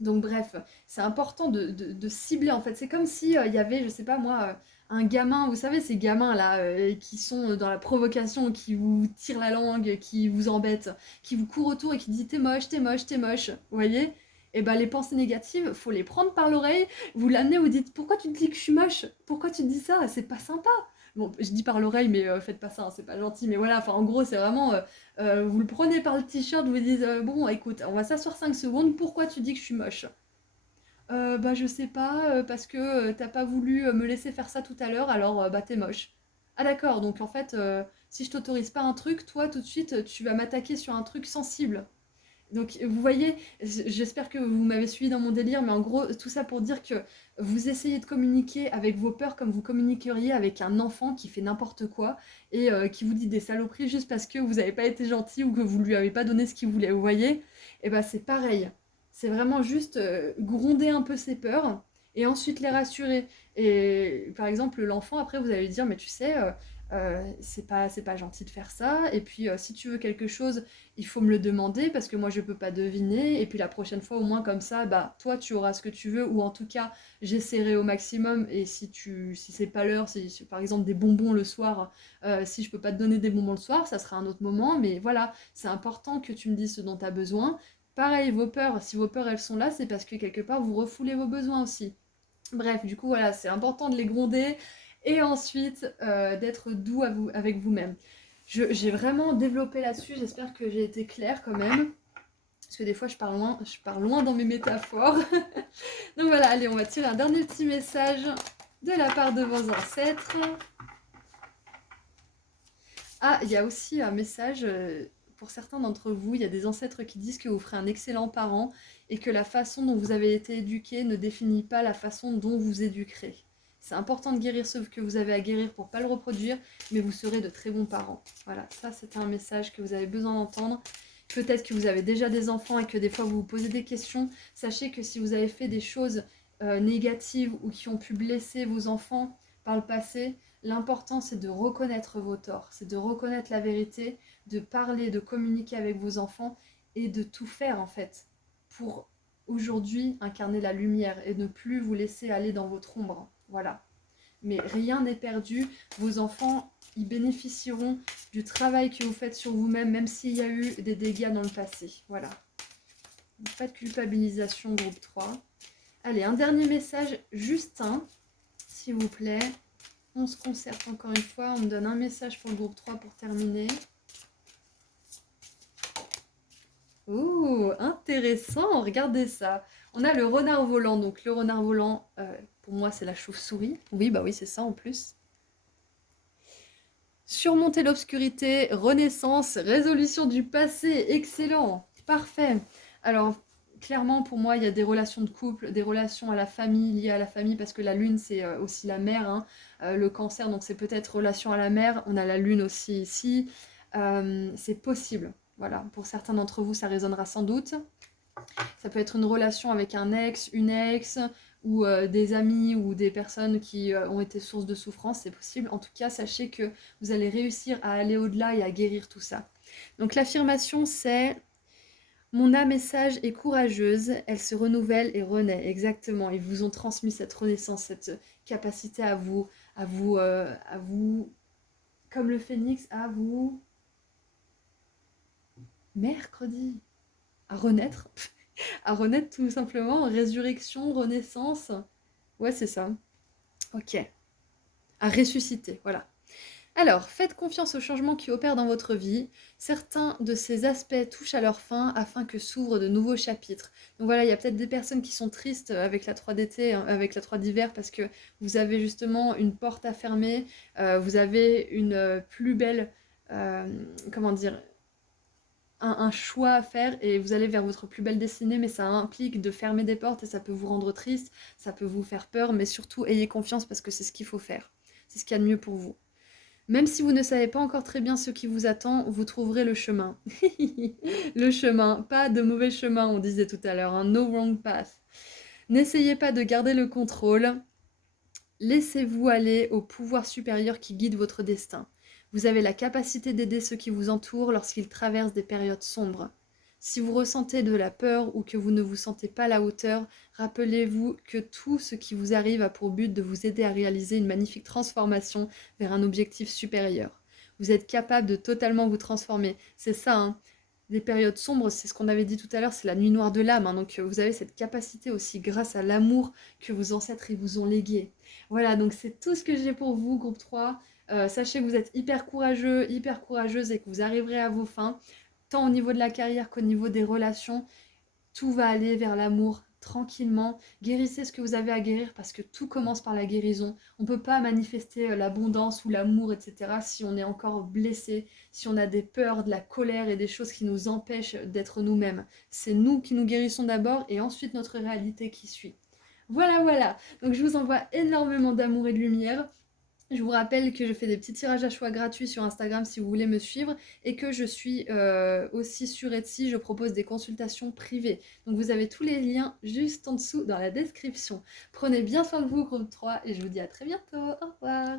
Donc bref, c'est important de cibler en fait. C'est comme si il y avait, je sais pas moi, un gamin, vous savez, ces gamins là qui sont dans la provocation, qui vous tirent la langue, qui vous embêtent, qui vous courent autour et qui disent t'es moche, t'es moche, t'es moche. Vous voyez? Et ben les pensées négatives, faut les prendre par l'oreille, vous l'amenez, vous dites pourquoi tu te dis que je suis moche? Pourquoi tu te dis ça? C'est pas sympa. Bon, je dis par l'oreille, mais faites pas ça, hein, c'est pas gentil. Mais voilà, enfin en gros, c'est vraiment vous le prenez par le t-shirt, vous dites bon, écoute, on va s'asseoir 5 secondes, pourquoi tu dis que je suis moche? Bah je sais pas, parce que t'as pas voulu me laisser faire ça tout à l'heure, alors bah t'es moche. Ah d'accord, donc en fait, si je t'autorise pas un truc, toi tout de suite tu vas m'attaquer sur un truc sensible. Donc vous voyez, j'espère que vous m'avez suivi dans mon délire, mais en gros, tout ça pour dire que vous essayez de communiquer avec vos peurs comme vous communiqueriez avec un enfant qui fait n'importe quoi et qui vous dit des saloperies juste parce que vous n'avez pas été gentil ou que vous lui avez pas donné ce qu'il voulait, vous voyez? Et bah c'est pareil. C'est vraiment juste gronder un peu ses peurs et ensuite les rassurer. Et par exemple, l'enfant, après, vous allez lui dire, mais tu sais, c'est pas gentil de faire ça. Et puis, si tu veux quelque chose, il faut me le demander parce que moi, je peux pas deviner. Et puis, la prochaine fois, au moins, comme ça, bah, toi, tu auras ce que tu veux. Ou en tout cas, j'essaierai au maximum. Et si c'est pas l'heure, si par exemple des bonbons le soir, si je peux pas te donner des bonbons le soir, ça sera un autre moment. Mais voilà, c'est important que tu me dises ce dont tu as besoin. Pareil, vos peurs, si vos peurs elles sont là, c'est parce que quelque part vous refoulez vos besoins aussi. Bref, du coup voilà, c'est important de les gronder et ensuite d'être doux avec vous-même. J'ai vraiment développé là-dessus, j'espère que j'ai été claire quand même. Parce que des fois je pars loin dans mes métaphores. Donc voilà, allez, on va tirer un dernier petit message de la part de vos ancêtres. Ah, il y a aussi un message, pour certains d'entre vous, il y a des ancêtres qui disent que vous ferez un excellent parent et que la façon dont vous avez été éduqué ne définit pas la façon dont vous éduquerez. C'est important de guérir ce que vous avez à guérir pour ne pas le reproduire, mais vous serez de très bons parents. Voilà, ça c'est un message que vous avez besoin d'entendre. Peut-être que vous avez déjà des enfants et que des fois vous vous posez des questions. Sachez que si vous avez fait des choses négatives ou qui ont pu blesser vos enfants par le passé, l'important c'est de reconnaître vos torts, c'est de reconnaître la vérité, de parler, de communiquer avec vos enfants et de tout faire en fait pour aujourd'hui incarner la lumière et ne plus vous laisser aller dans votre ombre. Voilà. Mais rien n'est perdu, vos enfants, ils bénéficieront du travail que vous faites sur vous-même, même s'il y a eu des dégâts dans le passé. Voilà. Pas de culpabilisation, groupe 3. Allez, un dernier message, Justin, s'il vous plaît. On se concerte encore une fois, on me donne un message pour le groupe 3 pour terminer. Oh, intéressant, regardez ça. On a le renard volant, donc le renard volant, pour moi c'est la chauve-souris. Oui, bah oui, c'est ça en plus. Surmonter l'obscurité, renaissance, résolution du passé, excellent, parfait. Alors, clairement, pour moi, il y a des relations de couple, des relations à la famille, liées à la famille, parce que la lune, c'est aussi la mère, hein. Le cancer, donc c'est peut-être relation à la mère, on a la lune aussi ici. C'est possible, voilà. Pour certains d'entre vous, ça résonnera sans doute. Ça peut être une relation avec un ex, une ex, ou des amis ou des personnes qui ont été source de souffrance, c'est possible. En tout cas, sachez que vous allez réussir à aller au-delà et à guérir tout ça. Donc l'affirmation, c'est mon âme est sage et courageuse, elle se renouvelle et renaît. Exactement. Ils vous ont transmis cette renaissance, cette capacité à vous, comme le phénix, à vous, mercredi, à renaître. À renaître tout simplement, résurrection, renaissance. Ouais, c'est ça. Ok. À ressusciter, voilà. Alors, faites confiance aux changements qui opèrent dans votre vie. Certains de ces aspects touchent à leur fin afin que s'ouvrent de nouveaux chapitres. Donc voilà, il y a peut-être des personnes qui sont tristes avec la 3 d'été, avec la 3 d'hiver, parce que vous avez justement une porte à fermer, vous avez une plus belle, euh, comment dire, un choix à faire et vous allez vers votre plus belle destinée, mais ça implique de fermer des portes et ça peut vous rendre triste, ça peut vous faire peur, mais surtout ayez confiance parce que c'est ce qu'il faut faire. C'est ce qu'il y a de mieux pour vous. Même si vous ne savez pas encore très bien ce qui vous attend, vous trouverez le chemin. Le chemin, pas de mauvais chemin, on disait tout à l'heure, hein, no wrong path. N'essayez pas de garder le contrôle. Laissez-vous aller au pouvoir supérieur qui guide votre destin. Vous avez la capacité d'aider ceux qui vous entourent lorsqu'ils traversent des périodes sombres. Si vous ressentez de la peur ou que vous ne vous sentez pas à la hauteur, rappelez-vous que tout ce qui vous arrive a pour but de vous aider à réaliser une magnifique transformation vers un objectif supérieur. Vous êtes capable de totalement vous transformer. C'est ça, hein. Les périodes sombres, c'est ce qu'on avait dit tout à l'heure, c'est la nuit noire de l'âme, hein. Donc vous avez cette capacité aussi grâce à l'amour que vos ancêtres vous ont légué. Voilà, donc c'est tout ce que j'ai pour vous, groupe 3. Sachez que vous êtes hyper courageux, hyper courageuse et que vous arriverez à vos fins, tant au niveau de la carrière qu'au niveau des relations. Tout va aller vers l'amour tranquillement. Guérissez ce que vous avez à guérir parce que tout commence par la guérison. On ne peut pas manifester l'abondance ou l'amour, etc. si on est encore blessé, si on a des peurs, de la colère et des choses qui nous empêchent d'être nous-mêmes. C'est nous qui nous guérissons d'abord et ensuite notre réalité qui suit. Voilà, voilà. Donc je vous envoie énormément d'amour et de lumière. Je vous rappelle que je fais des petits tirages à choix gratuits sur Instagram si vous voulez me suivre et que je suis aussi sur Etsy, je propose des consultations privées. Donc vous avez tous les liens juste en dessous dans la description. Prenez bien soin de vous, groupe 3, et je vous dis à très bientôt. Au revoir.